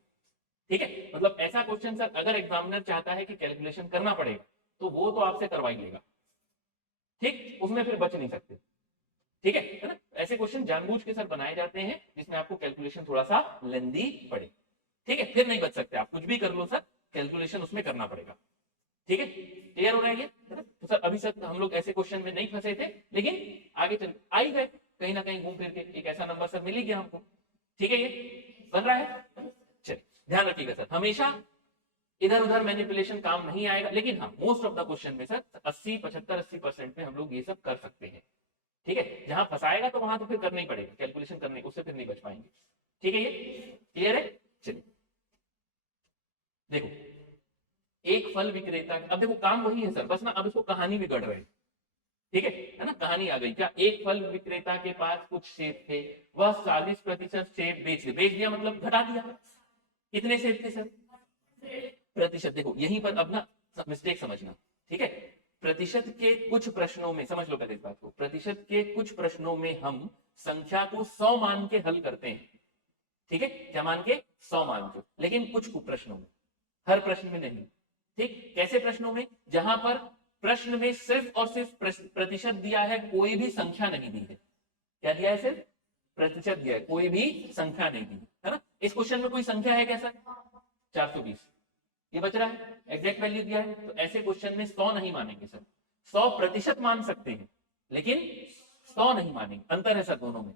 ठीक है, मतलब ऐसा क्वेश्चन सर अगर एग्जामिनर चाहता है कि कैलकुलेशन करना पड़ेगा तो वो तो आपसे करवा ही लेगा, ठीक, उसमें फिर बच नहीं सकते। ठीक है ना, ऐसे क्वेश्चन जानबूझ के सर बनाए जाते हैं जिसमें आपको कैलकुलेशन थोड़ा सा लेंदी पड़े। ठीक है, फिर नहीं बच सकते, आप कुछ भी कर लो सर, कैलकुलेशन उसमें करना पड़ेगा। ठीक है, क्लियर हो रहा है ये, तो सर अभी तक हम लोग ऐसे क्वेश्चन में नहीं फंसे थे, लेकिन आगे चल आ ही गए कहीं ना कहीं घूम फिर के, एक ऐसा नंबर सर मिल ही गया हमको। ठीक है, ये बन रहा है, चलिए ध्यान रखिएगा सर, हमेशा इधर उधर मैनिपुलेशन काम नहीं आएगा, लेकिन हाँ मोस्ट ऑफ द क्वेश्चन में सर 80-75-80% में हम लोग ये सब कर सकते हैं। ठीक है, जहां फंसाएगा तो वहां तो फिर करना ही पड़ेगा, कैलकुलेशन करने, उससे फिर नहीं बच पाएंगे। ठीक है, ये क्लियर है, चलिए देखो, एक फल विक्रेता, अब देखो काम वही है सर, बस ना अब इसको कहानी में गढ़ रहे हैं। ठीक है ना, कहानी आ गई क्या, एक फल विक्रेता के पास कुछ सेब थे, वह 40% सेब बेच दिया, मतलब घटा दिया। कितने सेब थे सर, प्रतिशत, देखो यहीं पर अब ना मिस्टेक समझना। ठीक है, प्रतिशत के कुछ प्रश्नों में, समझ लो पहले इस बात को, प्रतिशत के कुछ प्रश्नों में हम संख्या को 100 मान के हल करते हैं। ठीक है, क्या मान के, 100 मान के, लेकिन कुछ प्रश्नों में, हर प्रश्न में नहीं। ठीक, कैसे प्रश्नों में, जहां पर प्रश्न में सिर्फ और सिर्फ प्रतिशत दिया है, कोई भी संख्या नहीं दी है। क्या दिया है, सिर्फ प्रतिशत दिया है, कोई भी संख्या नहीं दी है ना। इस क्वेश्चन में कोई संख्या है क्या सर, 420, ये बच रहा है, एग्जैक्ट वैल्यू दिया है, तो ऐसे क्वेश्चन में 100 नहीं मानेंगे सर, 100% मान सकते हैं लेकिन 100 नहीं मानेंगे, अंतर है सर दोनों में।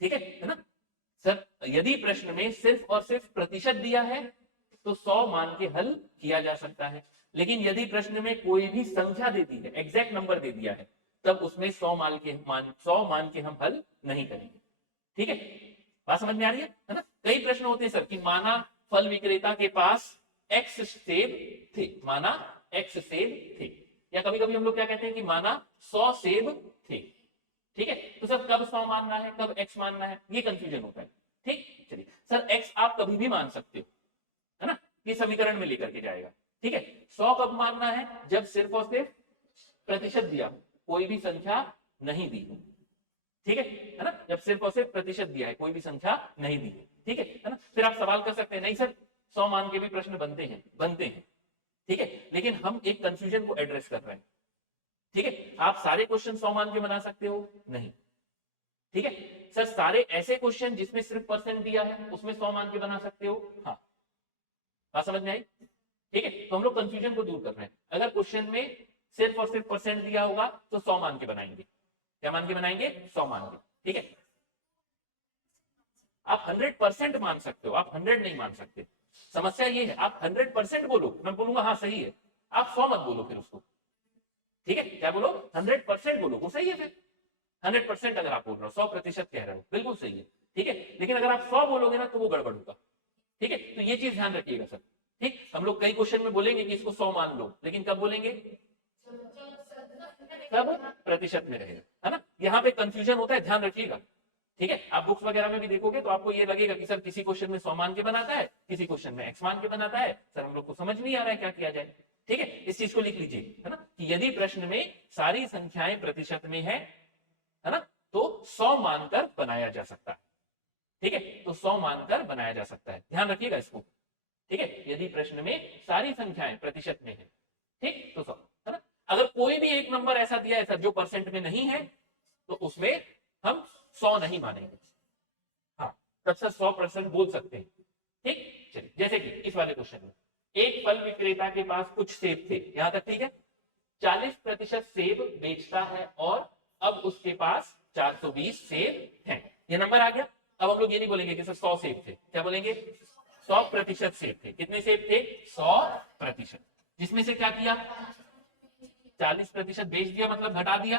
ठीक है ना सर, यदि प्रश्न में सिर्फ और सिर्फ प्रतिशत दिया है तो 100 मान के हल किया जा सकता है, लेकिन यदि प्रश्न में कोई भी संख्या दे दी है, एग्जैक्ट नंबर दे दिया है, तब उसमें 100 मान के हम हल नहीं करेंगे। ठीक है, बात समझ में आ रही है ना। कई प्रश्न होते हैं सर कि माना फल विक्रेता के पास एक्स सेब थे, माना एक्स सेब थे, या कभी कभी हम लोग क्या कहते हैं कि माना 100 सेब थे। ठीक है, तो सर कब 100 मानना है, कब एक्स मानना है, ये कंफ्यूजन होता है। ठीक, चलिए सर एक्स आप कभी भी मान सकते हो, है ना, ये समीकरण में लेकर के जाएगा। ठीक है, 100 कब मानना है, जब सिर्फ और सिर्फ प्रतिशत दिया, कोई भी संख्या नहीं दी। ठीक है ना, जब सिर्फ और सिर्फ प्रतिशत दिया है, कोई भी संख्या नहीं दी है। ठीक है ना, फिर आप सवाल कर सकते हैं, नहीं सर 100 मान के भी प्रश्न बनते हैं। ठीक है, लेकिन हम एक कंफ्यूजन को एड्रेस कर रहे हैं। ठीक है, आप सारे क्वेश्चन 100 मान के बना सकते हो, नहीं। ठीक है सर, सारे ऐसे क्वेश्चन जिसमें सिर्फ परसेंट दिया है उसमें 100 मान के बना सकते हो, हाँ, बात समझ में आई। ठीक है, तो हम लोग कंफ्यूजन को दूर कर रहे हैं, अगर क्वेश्चन में सिर्फ और सिर्फ परसेंट दिया होगा तो 100 मान के बनाएंगे, क्या मान के बनाएंगे, 100 मान के। ठीक है, आप 100% मान सकते हो, आप 100 नहीं मान सकते, समस्या ये है, आप 100% बोलो, मैं बोलूंगा हाँ सही है, आप 100 मत बोलो फिर उसको। ठीक है, क्या बोलो, 100% बोलो, वो सही है फिर, 100% अगर आप बोल रहे हो, 100% कह रहे हो, बिल्कुल सही है। ठीक है, लेकिन अगर आप 100 बोलोगे ना तो वो गड़बड़ होगा। ठीक है, तो ये चीज ध्यान रखिएगा सर। ठीक, हम लोग कई क्वेश्चन में बोलेंगे कि इसको 100 मान लो, लेकिन कब बोलेंगे, सब प्रतिशत में रहेगा, है ना, यहाँ पे कंफ्यूजन होता है, ध्यान रखिएगा। ठीक है, आप बुक्स वगैरह में भी देखोगे तो आपको ये लगेगा कि सर किसी क्वेश्चन में 100 मान के बनाता है, किसी क्वेश्चन में एक्स मान के बनाता है, सर हम लोग को समझ नहीं आ रहा है क्या किया जाए। ठीक है, इस चीज को लिख लीजिए, है ना, कि यदि प्रश्न में सारी संख्याएं प्रतिशत में है ना, तो 100 मानकर बनाया जा सकता है। ठीक है, तो 100 मानकर बनाया जा सकता है, ध्यान रखिएगा इसको। ठीक है, यदि प्रश्न में सारी संख्याएं प्रतिशत में है, ठीक, तो 100, है ना। अगर कोई भी एक नंबर ऐसा दिया है सर जो परसेंट में नहीं है तो उसमें हम 100 नहीं मानेंगे, हाँ, तब सर 100% बोल सकते हैं। ठीक, चलिए जैसे कि इस वाले क्वेश्चन में एक फल विक्रेता के पास कुछ सेब थे, यहां तक ठीक है, 40% सेब बेचता है और अब उसके पास 420 सेब हैं, ये नंबर आ गया। अब हम लोग ये नहीं बोलेंगे कि सर 100 सेब थे, क्या बोलेंगे, 100% सेब थे, कितने सेब थे, 100%, जिसमें से क्या किया, 40% बेच दिया मतलब घटा दिया,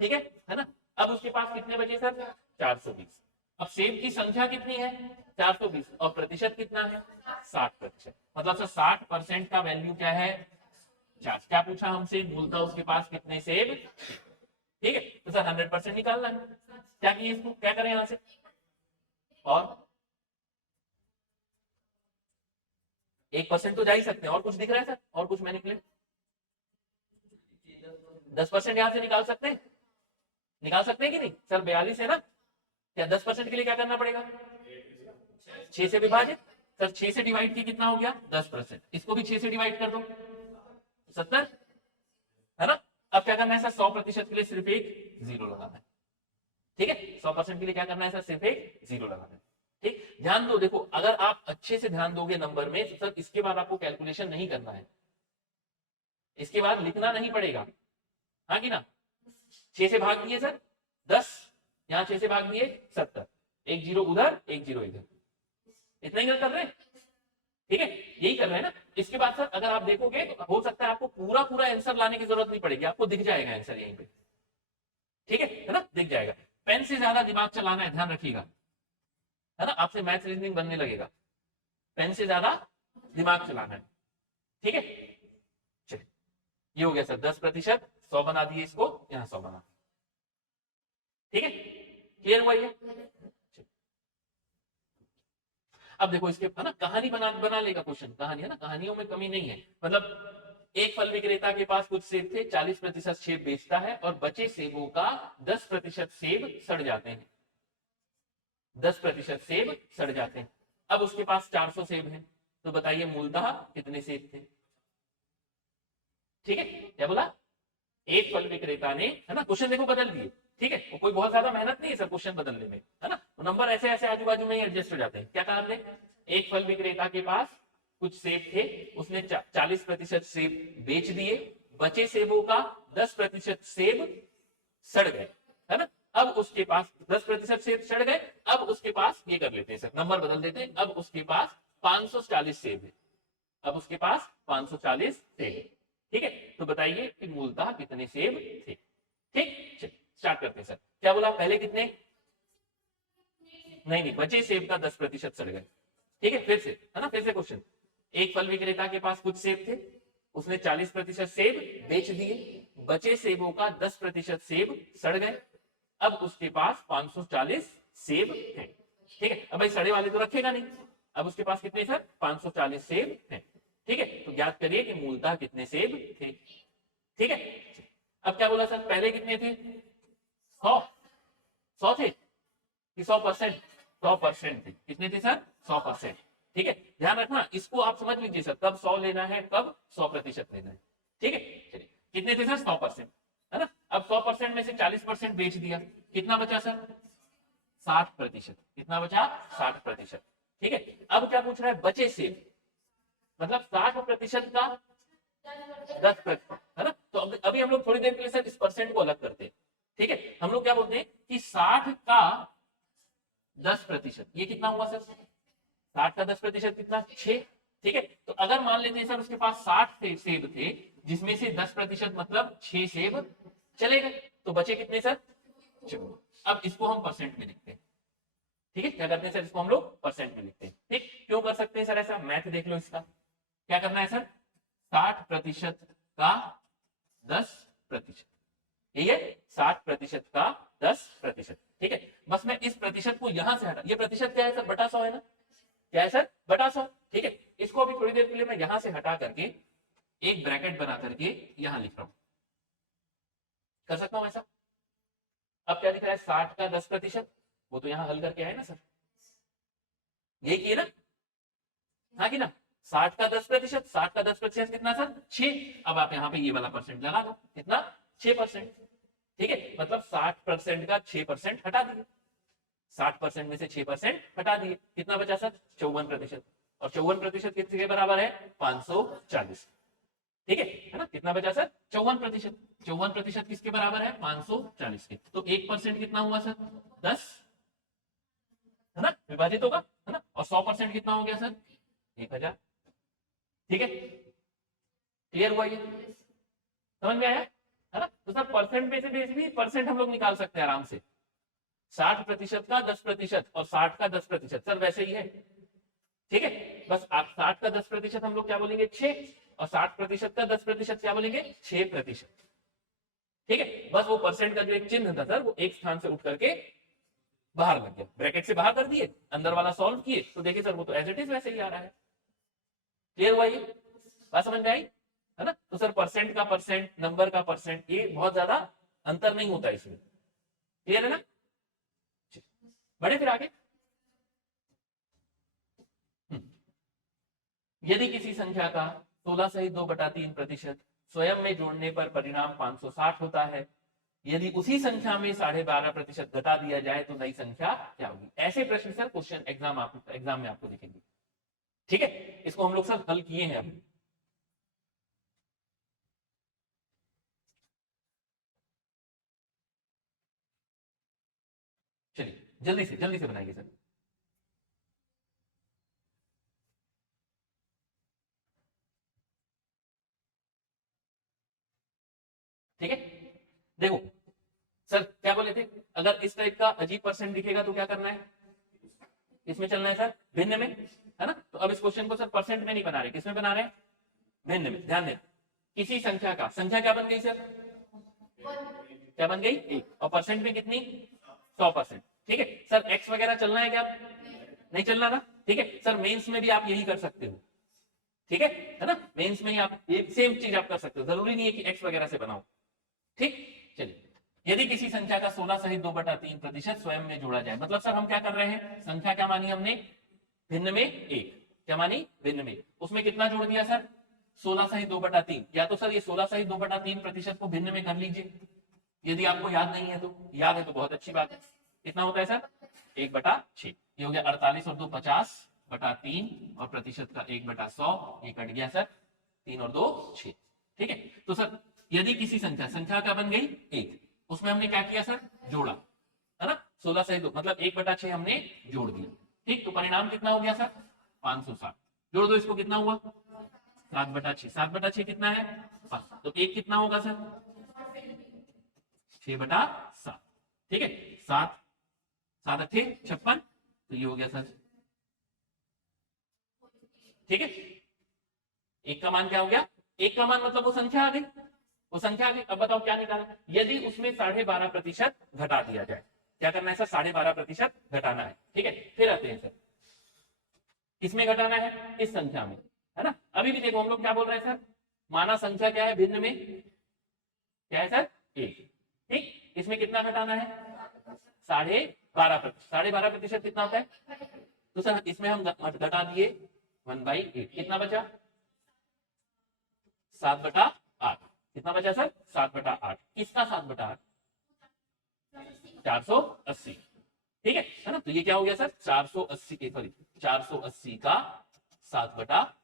ठीक है ना। अब उसके पास कितने बचे सर? 420। अब सेब की संख्या कितनी है? 420 और प्रतिशत कितना है? 60%। मतलब सर 60% का वैल्यू क्या है? 4। क्या पूछा हमसे? मूलतः उसके पास कितने सेब, ठीक है। तो सर 100% निकालना है। क्या किए इसको, क्या करें यहां से? और 1% तो जा ही सकते हैं। और कुछ दिख रहा है सर? और कुछ मैनिपुलेट? 10% यहां से निकाल सकते हैं, निकाल सकते हैं कि नहीं सर? 42 है ना। क्या 10% के लिए क्या करना पड़ेगा? 6 से विभाजित। सर 6 से डिवाइड की कितना हो गया? 10%। इसको भी 6 से डिवाइड कर दो, 70 है ना। अब क्या करना है सर? 100% के लिए सिर्फ एक जीरो लगाना है, ठीक है। 100% के लिए क्या करना है सर? सिर्फ एक जीरो लगाना है, ठीक। ध्यान दो, देखो अगर आप अच्छे से ध्यान दोगे नंबर में तो सर इसके बाद आपको कैलकुलेशन नहीं करना है, इसके बाद लिखना नहीं पड़ेगा, हाँ कि ना। 6 से भाग दिए सर 10, यहां 6 से भाग दिए 70, एक जीरो उधर एक जीरो इधर, इतना ही कर रहे हैं, ठीक है। यही कर रहे हैं ना। इसके बाद सर अगर आप देखोगे तो हो सकता है आपको पूरा पूरा आंसर लाने की जरूरत नहीं पड़ेगी, आपको दिख जाएगा आंसर यहीं पे, ठीक है ना, दिख जाएगा। पेन से ज्यादा दिमाग चलाना है, ध्यान रखिएगा, है ना। आपसे मैथ रीजनिंग बनने लगेगा, पेन से ज्यादा दिमाग चलाना है, ठीक है। चलिए ये हो गया सर 10%, 100 बना दिए इसको, यहां 100 बना, ठीक है। क्लियर हुआ ये? अब देखो इसके, है ना, कहानी बना लेगा क्वेश्चन, कहानी है ना, कहानियों में कमी नहीं है। मतलब एक फल विक्रेता के पास कुछ सेब थे, 40% सेब बेचता है और बचे सेबों का 10% सेब सड़ जाते हैं, 10% सेब सड़ जाते हैं। अब उसके पास 400 सेब हैं, तो बताइए मूलतः कितने सेब थे, ठीक है। क्या बोला? एक फल विक्रेता ने, है ना, क्वेश्चन देखो बदल दिए, ठीक है। कोई बहुत ज्यादा मेहनत नहीं है सर क्वेश्चन बदलने में, है ना। नंबर ऐसे ऐसे आजू बाजू में ही एडजस्ट हो जाते हैं। क्या कहा हमने? एक फल विक्रेता के पास कुछ सेब थे, उसने 40% सेब बेच दिए, बचे सेबों का 10% सेब सड़ गए, है ना। अब उसके पास 10% सेब सड़ गए, अब उसके पास, ये कर लेते हैं सर, नंबर बदल देते हैं, अब उसके पास 540 सेब है, अब उसके पास 540 सेब है, ठीक है। तो बताइए कि मूलतः कितने सेब थे, ठीक। चलिए स्टार्ट करते हैं सर। क्या बोला पहले? कितने? नहीं, बचे सेब का 10% सड़ गए, ठीक है। फिर से, है ना, फिर से क्वेश्चन। एक फल विक्रेता के पास कुछ सेब थे, उसने 40% सेब बेच दिए, बचे सेबों का 10% सेब सड़ गए, अब उसके पास 540 सेब थे, ठीक है। अब भाई सड़े वाले तो रखेगा नहीं, अब उसके पास कितने सर? 540 सेब हैं, ठीक है। तो ज्ञात करिए कि मूलतः कितने सेब थे, ठीक है। अब क्या बोला सर? पहले कितने थे? 100, 100 थे कि 100%? 100% थे। कितने थे सर? 100%, ठीक है। ध्यान रखना, इसको आप समझ लीजिए सर, कब 100 लेना है, कब 100% लेना है, ठीक है। चलिए कितने थे सर? 100%, है ना। अब 100% में से 40% बेच दिया, कितना बचा सर? 60%। कितना बचा? 60%, ठीक है। अब क्या पूछ रहा है? बचे सेब, मतलब 60% का 10%, है ना। तो अभी हम लोग थोड़ी देर के लिए सर इस परसेंट को अलग करते हैं, ठीक है। हम लोग क्या बोलते हैं कि 60 का 10%, ये कितना हुआ सर? 60 का 10% कितना? 6, ठीक है। तो अगर मान लेते हैं सर उसके पास 60 सेब थे, जिसमें से 10% मतलब 6 सेब चले गए, तो बचे कितने सर? 14। अब इसको हम परसेंट में लिखते हैं, ठीक है। क्या करते हैं सर? इसको हम लोग परसेंट में लिखते हैं, ठीक। क्यों कर सकते हैं सर ऐसा? मैथ देख लो इसका। क्या करना है सर? 60% का 10%, यही है 60% का 10%, ठीक है। बस मैं इस प्रतिशत को यहां से हटा, ये प्रतिशत क्या है सर? बटा 100 है ना। क्या है सर? बटा 100, ठीक है। इसको अभी थोड़ी देर के लिए मैं यहां से हटा करके एक ब्रैकेट बना करके यहां लिख रहा हूं, कर सकता हूं ऐसा। अब क्या दिख रहा है? 60 का 10%, वो तो यहां हल करके आए ना सर, ये किए ना, हाँ कि ना। 60 का 10%, 60 का 10% कितना सर? 6। अब आप यहाँ पे ये वाला परसेंट लगा दो, कितना? 6%, ठीक है। मतलब 60% का 6% हटा दिए, 60% में से 6% हटा दिए, कितना बचा सर? 54%। और 54% किसके बराबर है? 540, ठीक है ना। कितना बचा सर? 54%। 54% किसके बराबर है? 540 के। तो 1% कितना हुआ सर? 10, है ना, विभाजित होगा, है ना। और 100% कितना हो गया सर? 1000, ठीक है। क्लियर हुआ ये? समझ में आया, है ना। तो सर परसेंट में से भी परसेंट हम लोग निकाल सकते हैं आराम से, 60% का 10% और 60 का 10%, सर वैसे ही है, ठीक है। बस आप 60 का 10% हम लोग क्या बोलेंगे 6, और 60% का 10% क्या बोलेंगे 6%, ठीक है। बस वो परसेंट का जो एक चिन्ह था सर वो एक स्थान से उठ करके बाहर लग गया, ब्रैकेट से बाहर कर दिए, अंदर वाला सॉल्व किए तो देखिए सर वो तो एज इट इज वैसे ही आ रहा है। क्लियर हुआ ये बात, समझ में आई, है ना। तो सर परसेंट का परसेंट, नंबर का परसेंट, ये बहुत ज्यादा अंतर नहीं होता इसमें, क्लियर है ना। बढ़े फिर आगे। यदि किसी संख्या का 16 सहित 2/3% स्वयं में जोड़ने पर परिणाम 560 होता है, यदि उसी संख्या में 12.5% घटा दिया जाए तो नई संख्या क्या होगी। ऐसे प्रश्न सर क्वेश्चन एग्जाम में आपको दिखेंगे, ठीक है। इसको हम लोग सर हल किए हैं अभी। चलिए जल्दी से बनाइए सर। ठीक है, देखो सर क्या बोले थे, अगर इस टाइप का अजीब परसेंट दिखेगा तो क्या करना है, इसमें चलना है सर भिन्न में, है ना। तो अब इस क्वेश्चन को सर परसेंट में नहीं बना रहे, किसमें बना रहे हैं, भिन्न में। ध्यान दें, किसी संख्या का, संख्या क्या बन गई सर, क्या बन गई एक, और परसेंट में कितनी 100%, ठीक है। सर एक्स वगैरह चलना है क्या, नहीं चलना ना, ठीक है। सर मेंस में भी आप यही कर सकते हो, ठीक है ना। मेंस में ही आप ये सेम चीज आप कर सकते हो, जरूरी नहीं है कि एक्स वगैरह से बनाओ, ठीक। चलिए, यदि किसी संख्या का 16 सहित 2/3% स्वयं में जोड़ा जाए, मतलब सर हम क्या कर रहे हैं, संख्या क्या मानी हमने, भिन्न में एक, क्या मानी भिन्न में, उसमें कितना जोड़ दिया सर 16 सहित 2/3, या तो सर ये 16 सहित 2/3% को भिन्न में कर लीजिए, यदि आपको याद नहीं है तो, याद है तो बहुत अच्छी बात है। कितना होता है सर 1/6, ये हो गया 48 और 2 50/3, और प्रतिशत का 1/100, ये कट गया सर 3 और 2 6, ठीक है। तो सर यदि किसी संख्या क्या बन गई एक, उसमें हमने क्या किया सर जोड़ा, है ना, 16 से 2 मतलब 1/6 हमने जोड़ दिया, ठीक। तो परिणाम कितना हो गया सर 560, जोड़ दो इसको, कितना हुआ 7/6, 7/6 कितना है 5, तो एक कितना होगा सर 6/7, ठीक है। 7 7 अठे 56, तो ये हो गया सर, ठीक है। एक का मान क्या हो गया, एक का मान मतलब वो संख्या आ गई, वो संख्या आ गई। अब बताओ क्या निकालना, यदि उसमें 12.5% घटा दिया जाए, क्या करना है सर 12.5% घटाना है, ठीक है। फिर आते हैं सर किसमें घटाना है, इस संख्या में, है ना। अभी भी देखो हम लोग क्या बोल रहे हैं सर, माना संख्या क्या है भिन्न में, क्या है सर एक, ठीक। इसमें कितना घटाना है 12.5%, 12.5% कितना होता है, तो सर इसमें हम घटा दिए 1/8, कितना बचा 7/8, कितना बचा सर 7/8, किसका 7/8 480, ठीक है ना। तो ये क्या हो गया सर 480, सॉरी 480 का 7/8,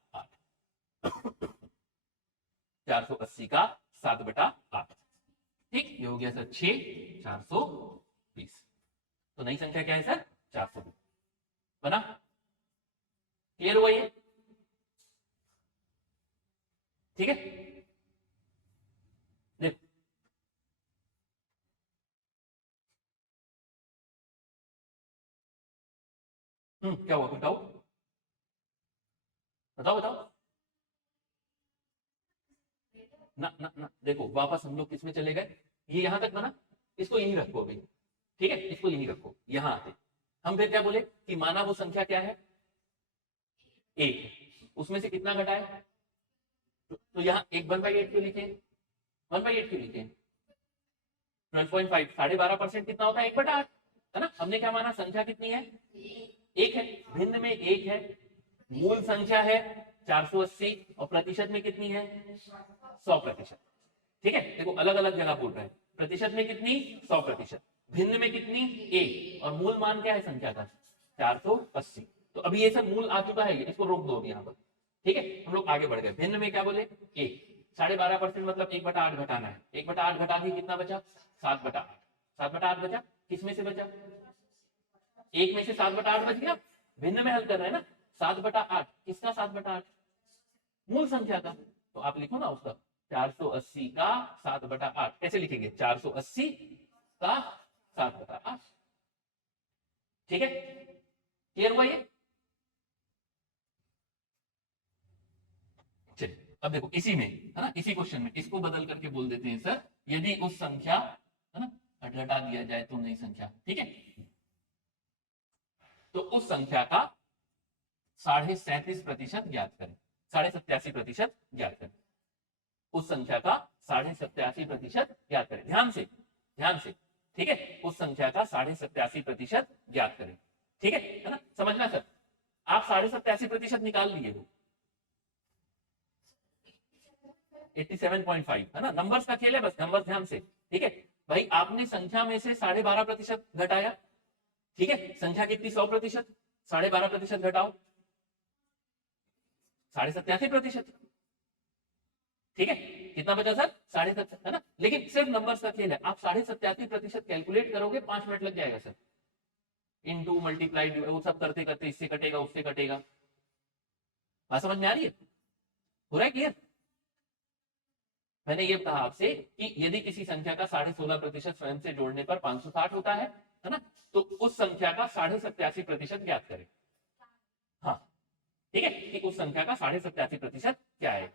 480 का 7/8, ठीक। ये हो गया सर 420, तो नई संख्या क्या है सर 420, बना, क्लियर हुआ ये, ठीक है। देख क्या हुआ, बताओ बताओ बताओ, ना देखो वापस हम लोग किसमें चले गए, ये यहां तक बना, इसको यहीं रखो अभी, ठीक है, इसको यहीं रखो, यहां आते हम फिर क्या बोले कि माना वो संख्या क्या है एक, उसमें से कितना घटा है, तो यहाँ एक 1/8 क्यों लिखे, 1/8 क्यों लिखे 12.5, 12.5% कितना होता है 1/8, है ना। हमने क्या माना संख्या कितनी है एक है, भिन्न में एक है, मूल संख्या है 480, और प्रतिशत में कितनी है 100%, ठीक है। देखो अलग अलग जगह बोल रहे हैं, प्रतिशत में कितनी 100%, भिन्न में कितनी एक, और मूल मान क्या है संख्या का 480। तो अभी ये सब मूल आ चुका है, इसको रोक दो यहाँ पर, ठीक है। हम लोग आगे बढ़ गए, भिन्न में क्या बोले एक, 12.5% मतलब 1/8 घटाना है, 1/8 घटा दी कितना बचा 7/8, 7/8 बचा, किसमें से बचा एक में से 7/8 बच गया, भिन्न में हल कर रहे हैं ना, 7/8 किसका 7/8 मूल संख्या का, तो आप लिखो ना उसका 480 का 7/8 कैसे लिखेंगे? 480 का 7/8। ठीक है, क्लियर हुआ ये? चलिए अब देखो इसी में है ना, इसी क्वेश्चन में इसको बदल करके बोल देते हैं सर, यदि उस संख्या है ना हटा दिया जाए तो नई संख्या, ठीक है, तो उस संख्या का 37.5% ज्ञात करें। 87.5% ज्ञात करें। उस संख्या का 87.5% ज्ञात करें। ध्यान से, ध्यान से, ठीक है, उस संख्या का 87.5% ज्ञात करें। ठीक है ना, समझना सर, आप 87.5% निकाल लिए हो, 87.5 है ना, नंबर्स का खेल है, बस नंबर्स ध्यान से। ठीक है भाई, आपने संख्या में से 12.5% घटाया, ठीक है, संख्या कितनी 100%, 12.5% घटाओ 87.5%, ठीक है, कितना बचा सर? 87 है ना, लेकिन सिर्फ नंबर्स का खेल है, आप 87.5% कैलकुलेट करोगे 5 मिनट लग जाएगा सर, इनटू मल्टीप्लाई वो सब करते करते इससे कटेगा उससे कटेगा। बात समझ में आ रही है? हो रहा है क्लियर? मैंने ये कहा आपसे कि यदि किसी संख्या का 16.5% स्वयं से जोड़ने पर 560 होता है ना, तो उस संख्या का 87.5% ज्ञात करें। हाँ ठीक है, कि उस संख्या का 87.5% क्या है?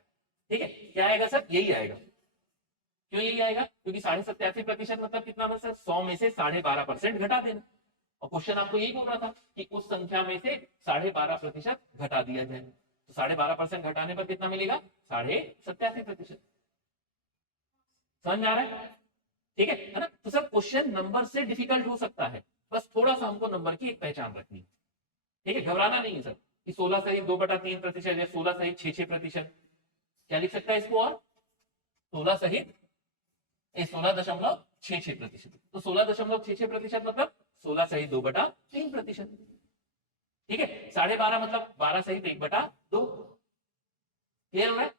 ठीक है, क्या आएगा सर? यही आएगा। क्यों यही आएगा? क्योंकि 87.5% मतलब कितना है सर? 100 में से 12.5% घटा देना, और क्वेश्चन आपको यही बोल रहा था कि उस संख्या में से 12.5% घटा दिया जाए, तो 12.5% घटाने पर कितना मिलेगा? 87.5%। समझ में आ रहा है? ठीक है ना, तो सर क्वेश्चन नंबर से डिफिकल्ट हो सकता है, बस थोड़ा सा हमको नंबर की एक पहचान रखनी है। ठीक है, घबराना नहीं है सर कि 16 सही 2/3% या 16 सही 6%, क्या लिख सकता है इसको? और 16 सहित 16.66%, तो 16.66% मतलब 16 सहित 2/3%। ठीक है, 12.5 मतलब 12 सहित 1/2। क्लियर हो रहा है?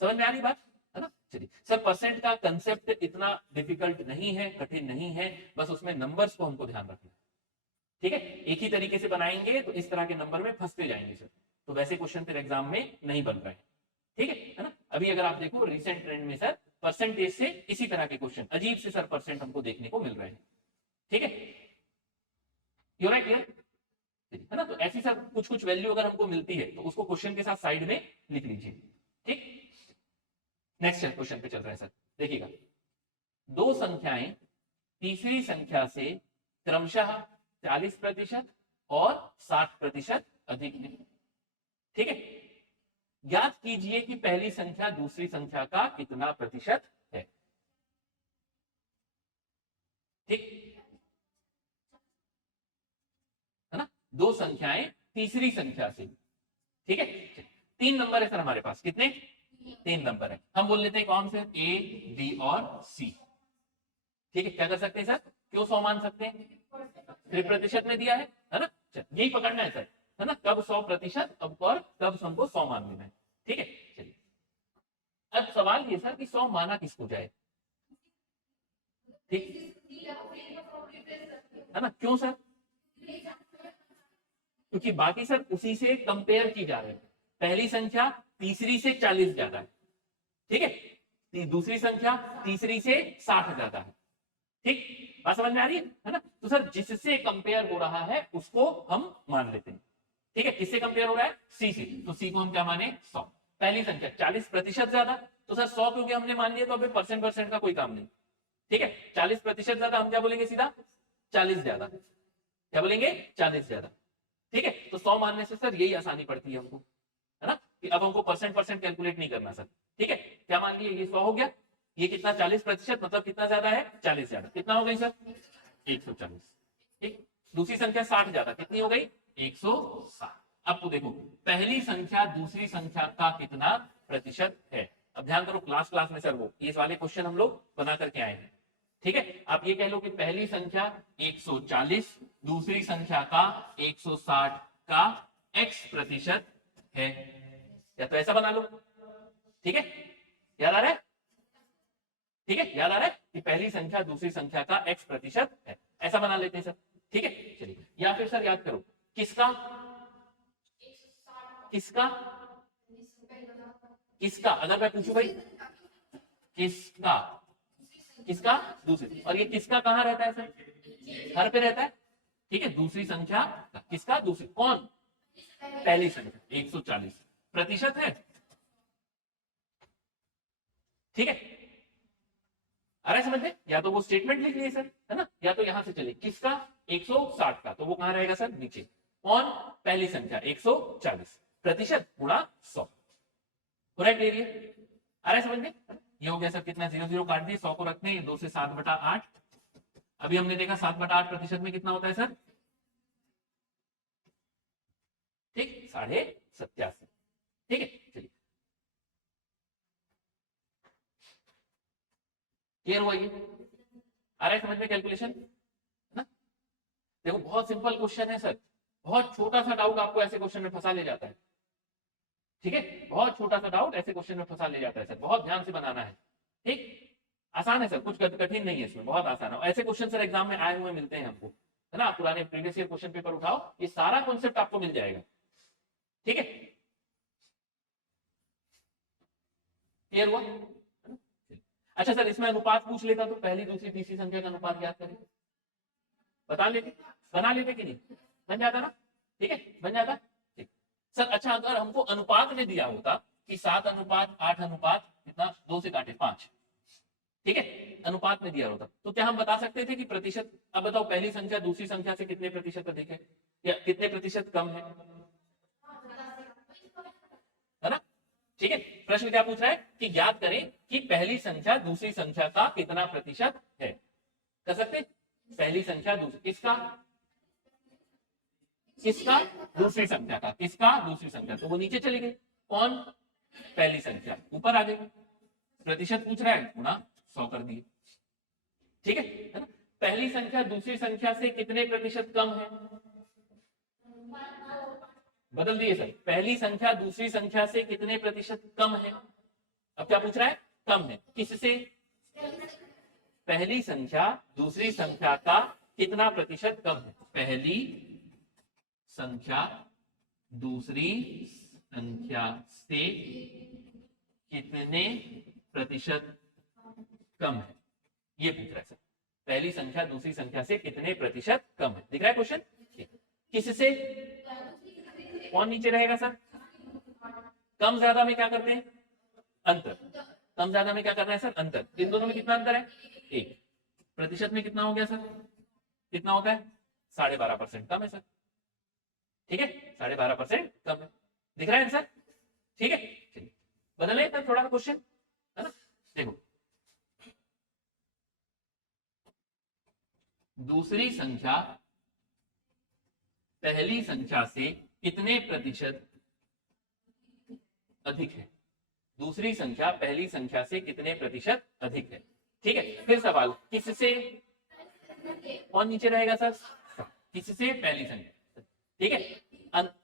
समझ में आ रही बात है ना? चलिए सर, परसेंट का कंसेप्ट इतना डिफिकल्ट नहीं है, कठिन नहीं है, बस उसमें नंबर्स को हमको ध्यान रखना है। ठीक है, एक ही तरीके से बनाएंगे तो इस तरह के नंबर में फंसते जाएंगे सर, तो वैसे क्वेश्चन फिर एग्जाम में नहीं बन रहे हैं। ठीक है ना, अभी अगर आप देखो रिसेंट ट्रेंड में सर परसेंटेज से इसी तरह के क्वेश्चन अजीब से सर परसेंट हमको देखने को मिल रहे हैं। ठीक है, यू राइट क्लियर है ना, तो ऐसी सर कुछ कुछ वैल्यू अगर हमको मिलती है तो उसको क्वेश्चन के साथ साइड में लिख लीजिए। ठीक, नेक्स्ट क्वेश्चन पे चल रहा है सर, देखिएगा, दो संख्याएं तीसरी संख्या से क्रमशः 40% और 60% अधिक है। ठीक है, ज्ञात कीजिए कि पहली संख्या दूसरी संख्या का कितना प्रतिशत है। ठीक है ना, दो संख्याएं तीसरी संख्या से, ठीक है, 3 नंबर है सर हमारे पास, कितने? 3 नंबर है, हम बोल लेते हैं कौन से? ए, बी और सी। ठीक है, क्या कर सकते हैं सर? क्यों 100 मान सकते हैं? 3% में दिया है ना, यही पकड़ना है सर, है ना, कब 100% और कब हमको 100 मान लेना है। ठीक है, चलिए अब सवाल ये सर कि 100 माना किसको जाए? ठीक है ना, क्यों सर? क्योंकि बाकी सर उसी से कंपेयर की जा रही है, पहली संख्या तीसरी से 40 ज्यादा है, ठीक है, दूसरी संख्या तीसरी से 60 ज्यादा है। ठीक, बात समझ में आ रही है ना, तो सर जिससे कंपेयर हो रहा है उसको हम मान लेते हैं। ठीक है, किससे कंपेयर हो रहा है? सी से, तो सी को हम क्या माने? 100। पहली संख्या 40% ज्यादा, तो सर 100 क्योंकि हमने मान लिया तो अभी परसेंट का कोई काम नहीं। ठीक है, 40% ज्यादा, हम क्या बोलेंगे सीधा? 40 ज्यादा, क्या बोलेंगे? 40 ज्यादा। ठीक है, तो 100 मानने से सर यही आसानी पड़ती है हमको, है ना, कि अब हमको परसेंट कैलकुलेट नहीं करना सर। ठीक है, क्या मान लिए? ये 100 हो गया, ये कितना? 40% मतलब कितना ज्यादा है? 40 ज्यादा, कितना हो गई सर? 140। ठीक, दूसरी संख्या 60 ज्यादा, कितनी हो गई? 160। अब तो देखो पहली संख्या दूसरी संख्या का कितना प्रतिशत है। अब ध्यान करो, क्लास क्लास में सर वो ये वाले क्वेश्चन हम लोग बना करके आए हैं। ठीक है, आप ये कह लो कि पहली संख्या 140 दूसरी संख्या का 160 का x% है, या तो ऐसा बना लो। ठीक है, याद आ रहा है? ठीक है, याद आ रहा है कि पहली संख्या दूसरी संख्या का x% है, ऐसा बना लेते हैं सर। ठीक है, चलिए, या फिर सर याद करो किसका किसका किसका, अगर मैं पूछूं भाई किसका, किसका दूसरी, और ये किसका कहां रहता है सर, हर पे रहता है, ठीक है, दूसरी संख्या का, किसका दूसरी, कौन, पहली संख्या, 140 प्रतिशत है, ठीक है, आ रहा है समझ में, या तो वो स्टेटमेंट लिख लिए सर, है ना, या तो यहां से चले किसका 160 का, तो वो कहां रहेगा सर, नीचे, कौन, पहली संख्या 140 प्रतिशत गुणा 100, हो रहा है क्लियर, आ रहा है समझ में, ये हो गया सर, कितना 0 0 काट दिए, 100 को रखते हैं, 2 से 7/8, अभी हमने देखा 7/8 प्रतिशत में कितना होता है सर, ठीक, 87.5, ठीक है, चलिए क्लियर हुआ, ये आ रहा है समझ में कैलकुलेशन, है ना, देखो बहुत सिंपल क्वेश्चन है सर, बहुत छोटा सा डाउट आपको ऐसे क्वेश्चन में फंसा ले जाता है, ठीक है, बहुत छोटा सा डाउट ऐसे क्वेश्चन में फंसा ले जाता है सर, बहुत ध्यान से बनाना है, ठीक, आसान है सर, कुछ कठिन नहीं है इसमें, बहुत आसान है, ऐसे क्वेश्चन सर एग्जाम में आए हुए मिलते हैं हमको, है ना, पुराने प्रीवियस ईयर क्वेश्चन पेपर उठाओ, ये सारा कॉन्सेप्ट आपको मिल जाएगा, ठीक है, क्लियर हुआ, अच्छा सर इसमें अनुपात पूछ लेता तो पहली दूसरी तीसरी संख्या का अनुपात याद करें, बता लेते, बना लेते कि नहीं, बन जाता ना, ठीक है, बन जाता, ठीक सर, अच्छा अगर हमको अनुपात में दिया होता कि 7:8 कितना, 2 से काटे 5, ठीक है, अनुपात में दिया होता तो क्या हम बता सकते थे कि प्रतिशत, अब बताओ पहली संख्या दूसरी संख्या से कितने प्रतिशत अधिक है या कितने प्रतिशत कम है ना, ठीक है, प्रश्न क्या पूछ रहा है कि ज्ञात करें कि पहली संख्या दूसरी संख्या का कितना प्रतिशत है, कर सकते, पहली संख्या दूसरी, किसका, किसका दूसरी संख्या का, किसका दूसरी संख्या, तो वो नीचे चली गई, कौन, पहली संख्या, ऊपर आ गई, प्रतिशत पूछ रहा है, गुणा 100 कर दिए, ठीक है ना, पहली संख्या दूसरी संख्या से कितने प्रतिशत कम है, बदल दिए सर, पहली संख्या दूसरी संख्या से कितने प्रतिशत कम है, अब क्या पूछ रहा है, कम है, किससे, पहली संख्या दूसरी संख्या का कितना प्रतिशत कम है, पहली संख्या दूसरी संख्या से कितने प्रतिशत कम है, ये पूछ रहा है सर, पहली संख्या दूसरी संख्या से कितने प्रतिशत कम है, दिख रहा है क्वेश्चन, किससे, कौन नीचे रहेगा सर, कम ज्यादा में क्या करते हैं, अंतर, कम ज्यादा में क्या करना है सर, अंतर, इन दोनों में कितना अंतर है, 1, प्रतिशत में कितना हो गया सर, कितना होता है, 12.5% कम है सर, ठीक है, 12.5% कम है, दिख रहा है आंसर, ठीक है, चलिए बदले सर थोड़ा सा क्वेश्चन, है ना, देखो दूसरी संख्या पहली संख्या से कितने प्रतिशत अधिक है, दूसरी संख्या पहली संख्या से कितने प्रतिशत अधिक है, ठीक है, फिर सवाल किससे, कौन नीचे रहेगा सर, किससे, पहली संख्या, ठीक है,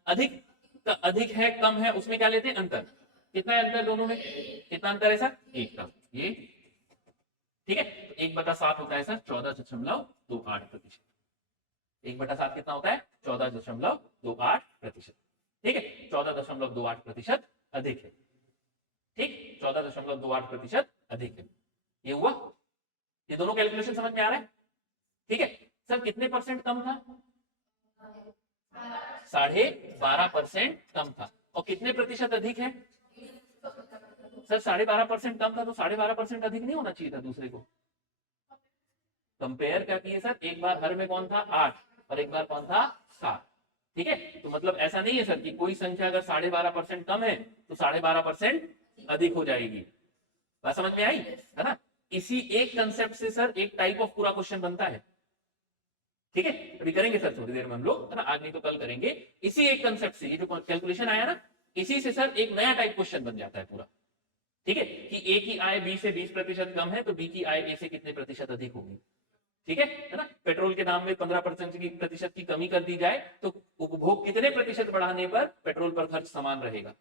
अधिक, अधिक है कम है उसमें क्या लेते हैं, अंतर, कितना है अंतर दोनों में, कितना अंतर है सर, 1 का, ये, ठीक है, तो 1/7 होता है सर 14.28%, 1/7 कितना होता है, 14.28%, ठीक है, 14.28% अधिक है, ठीक, 14.28% अधिक है, ये हुआ, ये दोनों कैलकुलेशन समझ में आ रहा है, ठीक है सर, कितने परसेंट कम था, 12.5% कम था, और कितने प्रतिशत अधिक है सर, 12.5% कम था, तो 12.5% अधिक नहीं होना चाहिए था दूसरे को, कंपेयर क्या किए सर, एक बार हर में कौन था 8 और एक बार कौन था 7, ठीक है, तो मतलब ऐसा नहीं है सर कि कोई संख्या अगर 12.5% कम है तो 12.5% अधिक हो जाएगी, बात समझ में आई, है ना, इसी एक कंसेप्ट से सर एक टाइप ऑफ पूरा क्वेश्चन बनता है, ठीक है, अभी करेंगे सर थोड़ी देर में हम लोग, है ना, आज नहीं तो कल करेंगे, इसी एक कंसेप्ट से ये जो कैलकुलेशन आया ना, इसी से सर एक नया टाइप क्वेश्चन बन जाता है पूरा, ठीक है, कि ए की आय बी से 20% कम है तो बी की आय ए से कितने प्रतिशत अधिक होगी, ठीक है ना, पेट्रोल के दाम में 15% की प्रतिशत की कमी कर दी जाए तो उपभोग कितने प्रतिशत बढ़ाने पर पेट्रोल पर खर्च समान रहेगा,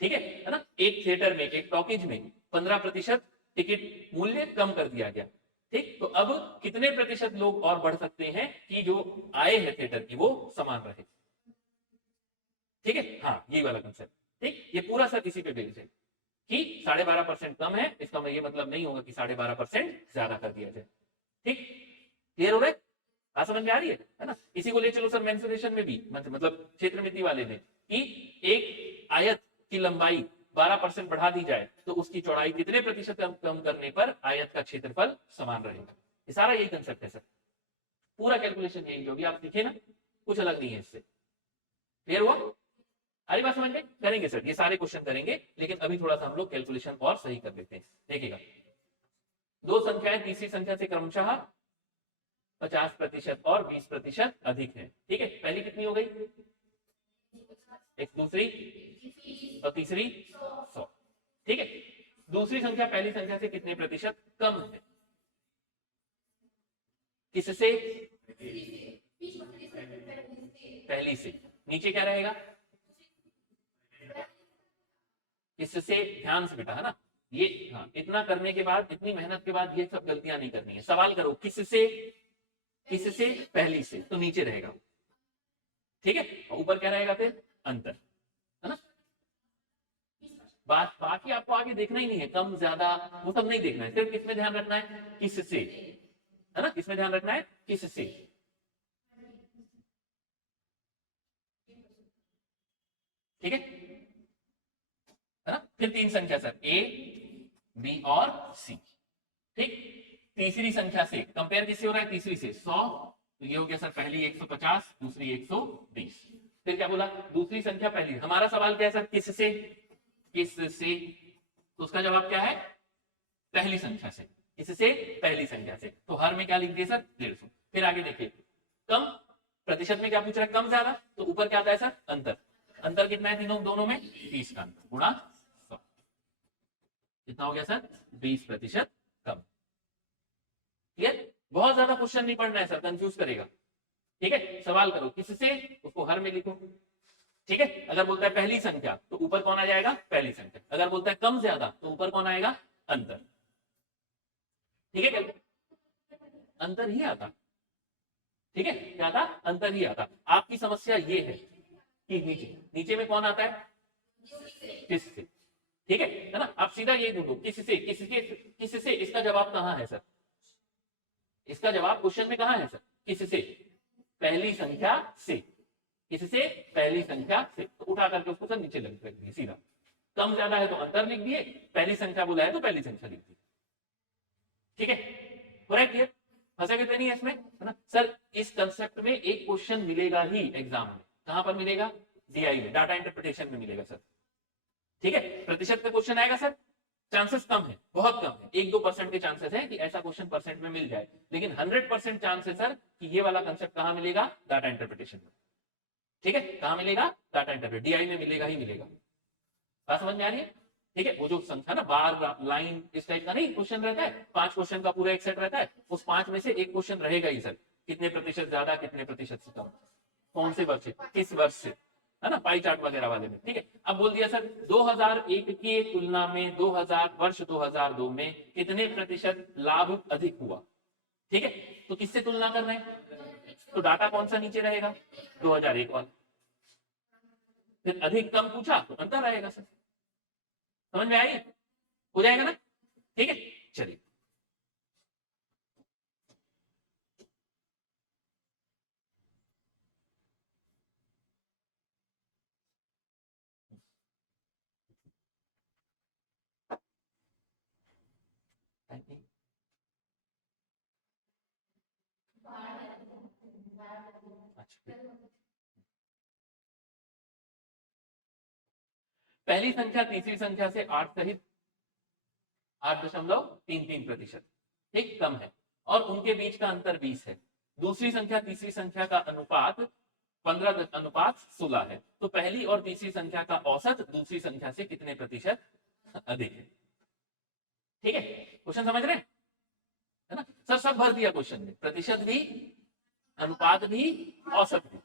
ठीक है ना, एक थिएटर में, एक टॉकीज में 15% टिकट मूल्य कम कर दिया गया, ठीक, तो अब कितने प्रतिशत लोग और बढ़ सकते हैं कि जो आय है थिएटर की वो समान रहे, ठीक है, हाँ ये वाला कंसेप्ट, ठीक, ये पूरा सर इसी पे बेस्ड है, कि 12.5% कम है, इसका ये मतलब नहीं होगा कि 12.5% ज्यादा कर दिया जाए। ठीक, क्लियर हो गए? बात समझ में आ रही है ना? इसी को ले चलो सर मेंसुरेशन में भी, मतलब क्षेत्रमिति वाले में, कि एक आयत की लंबाई 12% बढ़ा दी जाए तो उसकी चौड़ाई कितने प्रतिशत कम करने पर आयत का क्षेत्रफल समान रहेगा। ये सारा यही कंसेप्ट है सर, पूरा कैलकुलेशन यही जो भी आप सीखे ना, कुछ अलग नहीं है इससे। क्लियर हुआ? अरे बात समझ में? करेंगे सर, ये सारे क्वेश्चन करेंगे, लेकिन अभी थोड़ा सा हम लोग कैलकुलेशन और सही कर लेते हैं। देखिएगा, दो संख्याएं तीसरी संख्या से क्रमशः 50% और 20% अधिक है। ठीक है, पहली कितनी हो गई? एक दूसरी और तीसरी 100। ठीक है, दूसरी संख्या पहली संख्या से कितने प्रतिशत कम है? किससे? पहली से। नीचे क्या रहेगा? इससे। ध्यान से बेटा, है ना, ये हाँ, इतना करने के बाद, इतनी मेहनत के बाद ये सब गलतियां नहीं करनी है। सवाल करो किससे? किससे? पहली से, तो नीचे रहेगा। ठीक है, और ऊपर क्या रहेगा फिर? अंतर, है ना। बाकी आपको आगे देखना ही नहीं है, कम ज्यादा वो सब नहीं देखना है, सिर्फ किसमें ध्यान रखना है? किससे, है ना, किसमें ध्यान रखना है? किससे। ठीक है ना। फिर तीन संख्या सर, ए बी और सी। ठीक, तीसरी संख्या से कंपेयर किससे हो रहा है? तीसरी से 100, तो ये हो गया सर पहली 150, दूसरी 120। फिर क्या बोला? दूसरी संख्या पहली। हमारा सवाल क्या है सर? किससे? किससे, तो उसका जवाब क्या है? पहली संख्या से। किससे? पहली संख्या से। तो हर में क्या लिख दिए सर? 150। फिर आगे देखिए, कम प्रतिशत में क्या पूछ रहा है? कम ज्यादा, तो ऊपर क्या आता है सर? अंतर। अंतर कितना है तीनों दोनों में? 30 का अंतर गुणा 100। कितना हो गया सर? 20% कम। क्लियर? बहुत ज्यादा क्वेश्चन नहीं पढ़ना है सर, कंफ्यूज करेगा। ठीक है, सवाल करो किससे, उसको हर में लिखो। ठीक है, अगर बोलता है पहली संख्या तो ऊपर कौन आ जाएगा? पहली संख्या। अगर बोलता है कम ज्यादा तो ऊपर कौन आएगा? अंतर। ठीक है, अंतर ही आता। ठीक है, क्या था? अंतर ही आता। आपकी समस्या ये है कि नीचे नीचे में कौन आता है? किससे। ठीक है ना, आप सीधा यही ढूंढो, किससे, किसके, किससे। इसका जवाब कहां है सर? इसका जवाब क्वेश्चन में कहां है सर? किससे? पहली संख्या से। किससे? पहली संख्या से। तो उठा करके उसको सर नीचे लग दिए सीधा। कम ज्यादा है तो अंतर लिख दिए, पहली संख्या बोला है तो पहली संख्या लिख दी। ठीक है, हो रहा है क्लियर? फंसे तो नहीं है इसमें, है ना सर? इस कंसेप्ट में एक क्वेश्चन मिलेगा ही एग्जाम में। कहां पर मिलेगा? डीआई में, डाटा इंटरप्रिटेशन में मिलेगा सर। ठीक है, प्रतिशत का क्वेश्चन आएगा सर, चांसेस कम है, बहुत कम है, 1-2% के चांसेस है कि ऐसा क्वेश्चन परसेंट में मिल जाए, लेकिन 100% चांस है सर कि ये वाला कंसेप्ट कहां मिलेगा? डाटा इंटरप्रिटेशन में। ठीक है, कहां मिलेगा? डाटा इंटरप्रिटेशन, डीआई में मिलेगा ही मिलेगा। बात समझ में आ रही है? ठीक है, वो जो संख्या ना, बार लाइन इस टाइप का नहीं क्वेश्चन रहता है, 5 क्वेश्चन का पूरा एक सेट रहता है, उस 5 में से एक क्वेश्चन रहेगा ही सर, कितने प्रतिशत ज्यादा, कितने प्रतिशत से कम, कौन से वर्ष से, किस वर्ष से, है ना, पाई चार्ट वगैरह वाले में। ठीक है, अब बोल दिया सर 2001 की तुलना में 2002 में कितने प्रतिशत लाभ अधिक हुआ। ठीक है, तो किससे तुलना कर रहे हैं? तो डाटा कौन सा नीचे रहेगा? 2001 वाला। फिर अधिक कम पूछा तो अंतर आएगा सर। समझ में आई? हो जाएगा ना? ठीक है, चलिए। पहली संख्या तीसरी संख्या से 8 सहित 8.33% ठीक कम है, और उनके बीच का अंतर 20 है। दूसरी संख्या तीसरी संख्या का अनुपात 15:16 है, तो पहली और तीसरी संख्या का औसत दूसरी संख्या से कितने प्रतिशत अधिक है। ठीक है, क्वेश्चन समझ रहे हैं, है ना सर? सब भर दिया क्वेश्चन में, प्रतिशत भी, अनुपात भी, औसत भी।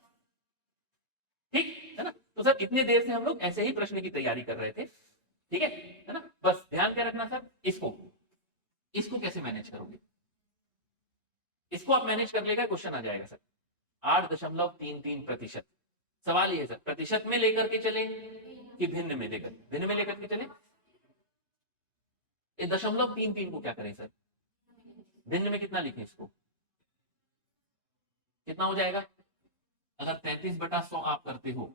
ठीक है ना, तो सर इतने देर से हम लोग ऐसे ही प्रश्न की तैयारी कर रहे थे। ठीक है ना, बस ध्यान क्या रखना सर, इसको कैसे मैनेज करोगे, इसको आप मैनेज कर लेगा, क्वेश्चन आ जाएगा सर। 8.33%। सवाल ये सर, प्रतिशत में लेकर के चले कि भिन्न में लेकर के चले? ये 0.33 को क्या करें सर, भिन्न में कितना लिखें इसको, कितना हो जाएगा अगर 33/100 आप करते हो।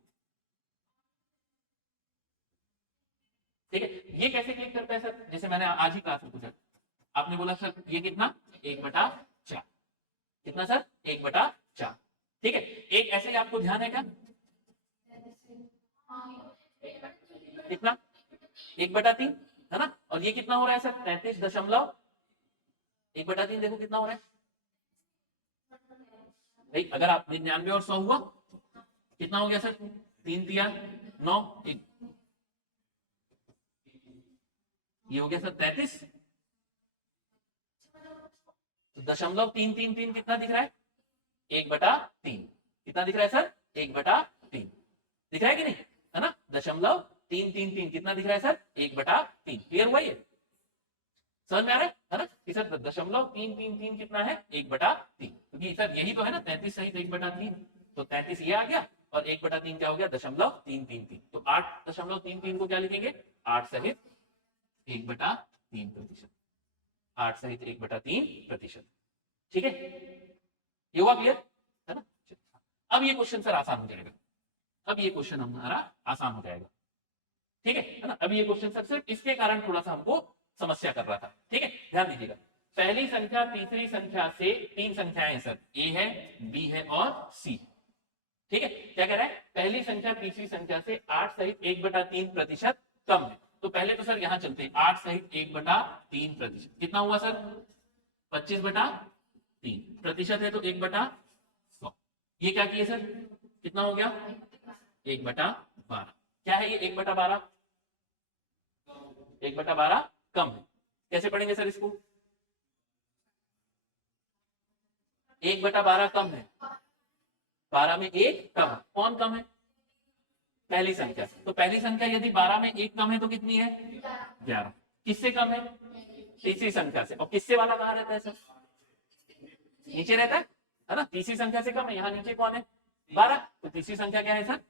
ठीक है, ये कैसे क्लिक करता है सर, जैसे मैंने आज ही क्लास में पूछा, आपने बोला सर ये कितना 1/4, कितना सर 1/4। ठीक है, एक ऐसे ही आपको ध्यान है क्या, कितना 1/3 है ना, और ये कितना हो रहा है सर 33.1/3, देखो कितना हो रहा है भाई, अगर आप 99 और 100 हुआ कितना हो गया सर, 3×3 = 9, ये हो गया सर 33, 0.333 कितना दिख रहा है 1/3, कितना दिख रहा है सर 1/3 दिख रहा है कि नहीं, है ना, 0.333 कितना दिख रहा है सर 1/3, क्लियर हुआ ये, समझ में आ रहा है ना कि सर 0.333 कितना है 1/3, क्योंकि सर यही तो है ना 33 सहित 1/3, तो 33 ये आ गया और 1/3 क्या हो गया 0.333, तो 8.33 को क्या लिखेंगे 8 सहित 1/3%, 8 सहित 1/3%। ठीक है, ये हुआ क्लियर है ना। अब ये क्वेश्चन सर आसान हो जाएगा, अब ये क्वेश्चन हमारा आसान हो जाएगा। ठीक है ना, अब ये क्वेश्चन सर सिर्फ इसके कारण थोड़ा सा हमको समस्या कर रहा था। ठीक है, ध्यान दीजिएगा, पहली संख्या तीसरी संख्या से 3 संख्याएं सर, ए है, बी है और सी। ठीक है, क्या कह रहा है, पहली संख्या तीसरी संख्या से 8 सहित 1/3% कम है। तो पहले तो सर यहां चलते हैं, 8 सहित 1/3%, कितना हुआ सर 25/3 है, तो 1/100, ये क्या किए सर, कितना हो गया 1/12, क्या है ये 1/12, 1/12 कम है, कैसे पढ़ेंगे सर इसको, 1/12 कम है, 12 में 1 कम, कौन कम है, पहली संख्या, तो पहली संख्या यदि 12 में 1 कम है तो कितनी है 11, किससे कम है तीसरी संख्या से, और किससे वाला कहां रहता है सर, नीचे रहता है ना, तीसरी संख्या से कम है, यहाँ नीचे कौन है 12, तो तीसरी संख्या क्या है सर,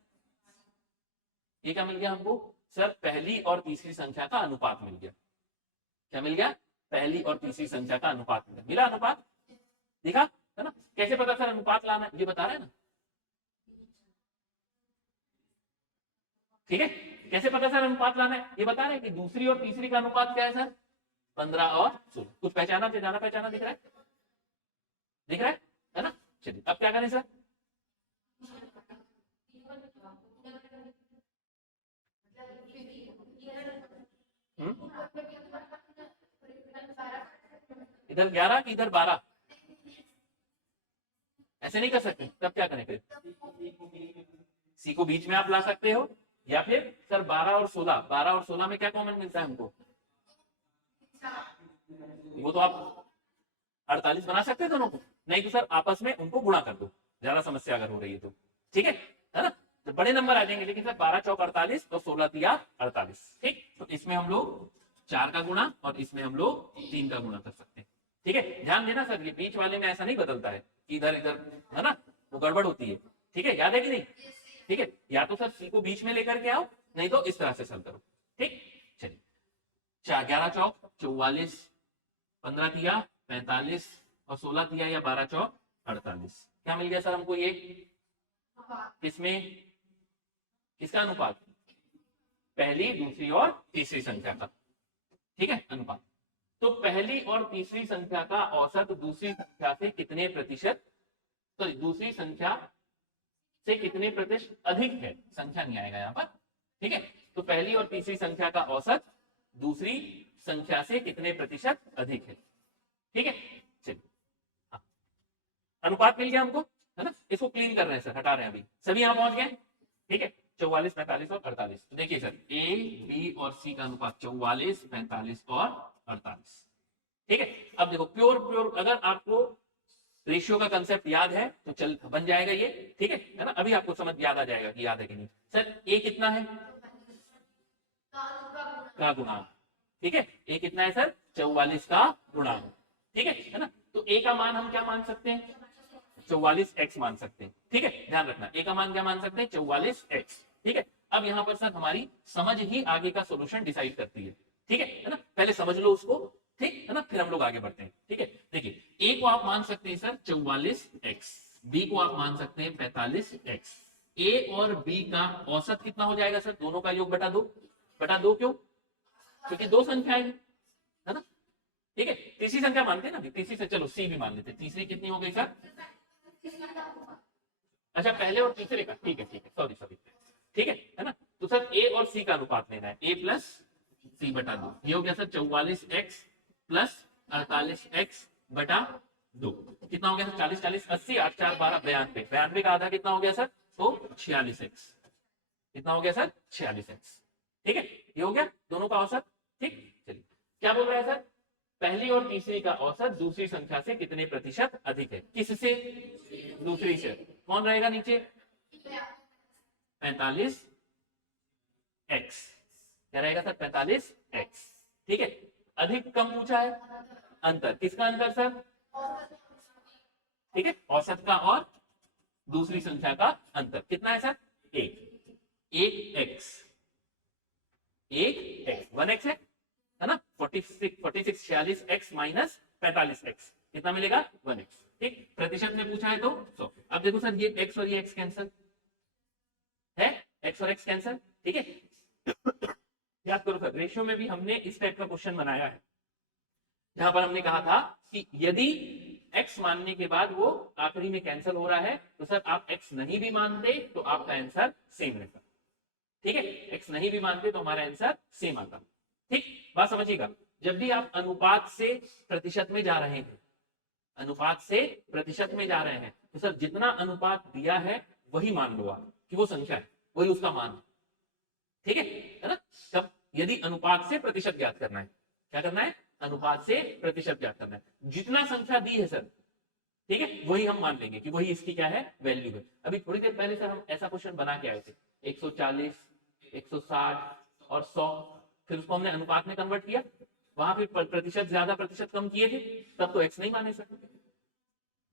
ये क्या मिल गया हमको सर, पहली और तीसरी संख्या का अनुपात मिल गया, क्या मिल गया, पहली और तीसरी संख्या का अनुपात मिला, अनुपात दिखा है ना, कैसे पता सर अनुपात लाना, ये बता रहे हैं ना, ठीक है, कैसे पता सर अनुपात लाना है, ये बता रहे हैं कि दूसरी और तीसरी का अनुपात क्या है सर 15 और 16, कुछ पहचाना पहचाना दिख रहा है, दिख रहा है ना। चलिए अब क्या करें सर, इधर 11 कि इधर 12, ऐसे नहीं कर सकते, तब क्या करें फिर, सी को बीच में आप ला सकते हो, या फिर सर 12 और 16 में क्या कॉमन मिलता है हमको, वो तो आप 48 बना सकते हैं दोनों को, नहीं तो सर आपस में उनको गुणा कर दो, ज्यादा समस्या अगर हो रही है तो, ठीक है ना, तो बड़े नंबर आ जाएंगे, लेकिन सर 12 चौक 48 और 16 तिया 48, ठीक, तो इसमें हम लोग 4 का गुणा और इसमें हम लोग 3 का गुणा कर सकते हैं। ठीक है, ध्यान देना सर, ये बीच वाले में ऐसा नहीं बदलता है कि इधर इधर है ना, वो गड़बड़ होती है, ठीक है, याद है कि नहीं, ठीक है, या तो सर सी को बीच में लेकर के आओ, नहीं तो इस तरह से सॉल्व करो, ठीक, चलिए 11 चौक 44, 15 तिया 45 और 16 तिया या 12 चौक 48, क्या मिल गया सर हमको ये, किसमें, किसका अनुपात, पहली दूसरी और तीसरी संख्या का, ठीक है, अनुपात, तो पहली और तीसरी संख्या का औसत दूसरी संख्या से कितने प्रतिशत, तो दूसरी संख्या से कितने प्रतिशत अधिक है, संख्या नहीं आएगा यहाँ पर, ठीक है, तो पहली और तीसरी संख्या का औसत दूसरी संख्या से कितने प्रतिशत अधिक है, ठीक है, चलिए अनुपात मिल गया हमको, है ना, इसको क्लीन कर रहे हैं सर, हटा रहे हैं अभी, सभी यहाँ पहुंच गए, ठीक है, 44, 45 और 48, तो देखिए सर ए बी और सी का अनुपात 44, 45 और 48, ठीक है, अब देखो प्योर अगर आपको रेशियो का कंसेप्ट याद है तो चल बन जाएगा ये, ठीक है ना, अभी आपको समझ याद आ जाएगा कि याद है कि नहीं, सर ए कितना है का गुणा, ठीक है, ए कितना है सर 44 का गुणा, ठीक है ना, तो ए का मान हम क्या मान सकते हैं 44x मान सकते हैं, ठीक है, ध्यान रखना ए का मान क्या मान सकते हैं 44x, ठीक है, अब यहाँ पर सर हमारी समझ ही आगे का सॉल्यूशन डिसाइड करती है, ठीक है ना, पहले पहले समझ लो उसको, ठीक है ना, फिर हम लोग आगे बढ़ते हैं। ठीक है, देखिए ए को आप मान सकते हैं सर 44x, बी को आप मान सकते हैं 45x। ए और बी का औसत कितना हो जाएगा सर? दोनों का योग बटा 2, बटा 2 क्यों? क्योंकि दो संख्याएं हैं, है ना। ठीक है, तीसरी संख्या मानते हैं ना, तीसरी से चलो सी भी मान लेते हैं। तीसरी कितनी हो गई सर? अच्छा पहले और तीसरे का, ठीक है सॉरी सॉरी, ठीक है ना। तो सर ए और सी का अनुपात लेना है, ए प्लस सी बटा 2। ये हो गया सर 44x प्लस 48x बटा 2। कितना हो गया सर? 40 40 80 8 4 12 92, 92 का आधा कितना हो गया सर? तो 46x। कितना हो गया सर? 46x। ठीक है, ये हो गया दोनों का औसत। ठीक, चलिए क्या बोल रहा है सर? पहली और तीसरी का औसत दूसरी संख्या से कितने प्रतिशत अधिक है? किससे? दूसरी से। कौन रहेगा नीचे? 45x। क्या रहेगा सर? 45x। ठीक है, अधिक कम पूछा है, अंतर किसका अंतर सर? ठीक है, औसत का और दूसरी संख्या का अंतर कितना है सर? एक x, एक x, 1x है ना। 46 46x माइनस 45x कितना मिलेगा? 1x। ठीक, प्रतिशत में पूछा है तो 100। अब देखो सर ये x और ये x कैंसिल है, x और x कैंसिल। ठीक है, याद करो सर रेशियो में भी हमने इस टाइप का क्वेश्चन बनाया है, जहां पर हमने कहा था कि यदि x मानने के बाद वो आखिरी में कैंसिल हो रहा है तो सर आप x नहीं भी मानते तो आपका आंसर सेम रहता। ठीक है, x नहीं भी मानते तो हमारा आंसर सेम आता। ठीक, बात समझिएगा। जब भी आप अनुपात से प्रतिशत में जा रहे हैं, अनुपात से प्रतिशत में जा रहे हैं, तो सर जितना अनुपात दिया है वही मान लो आप कि वो संख्या है, वही उसका मान है। ठीक है ना। तब यदि अनुपात से प्रतिशत ज्ञात करना है, क्या करना है? अनुपात से प्रतिशत ज्ञात करना है। जितना संख्या दी है सर, ठीक है, वही हम मान लेंगे कि वही इसकी क्या है? वैल्यू है। अभी थोड़ी देर पहले सर हम ऐसा क्वेश्चन बना के आए थे, 140 160 और 100, फिर उसको हमने अनुपात में कन्वर्ट किया, वहां पे प्रतिशत ज्यादा प्रतिशत कम किए थे, तब तो x नहीं माने सर।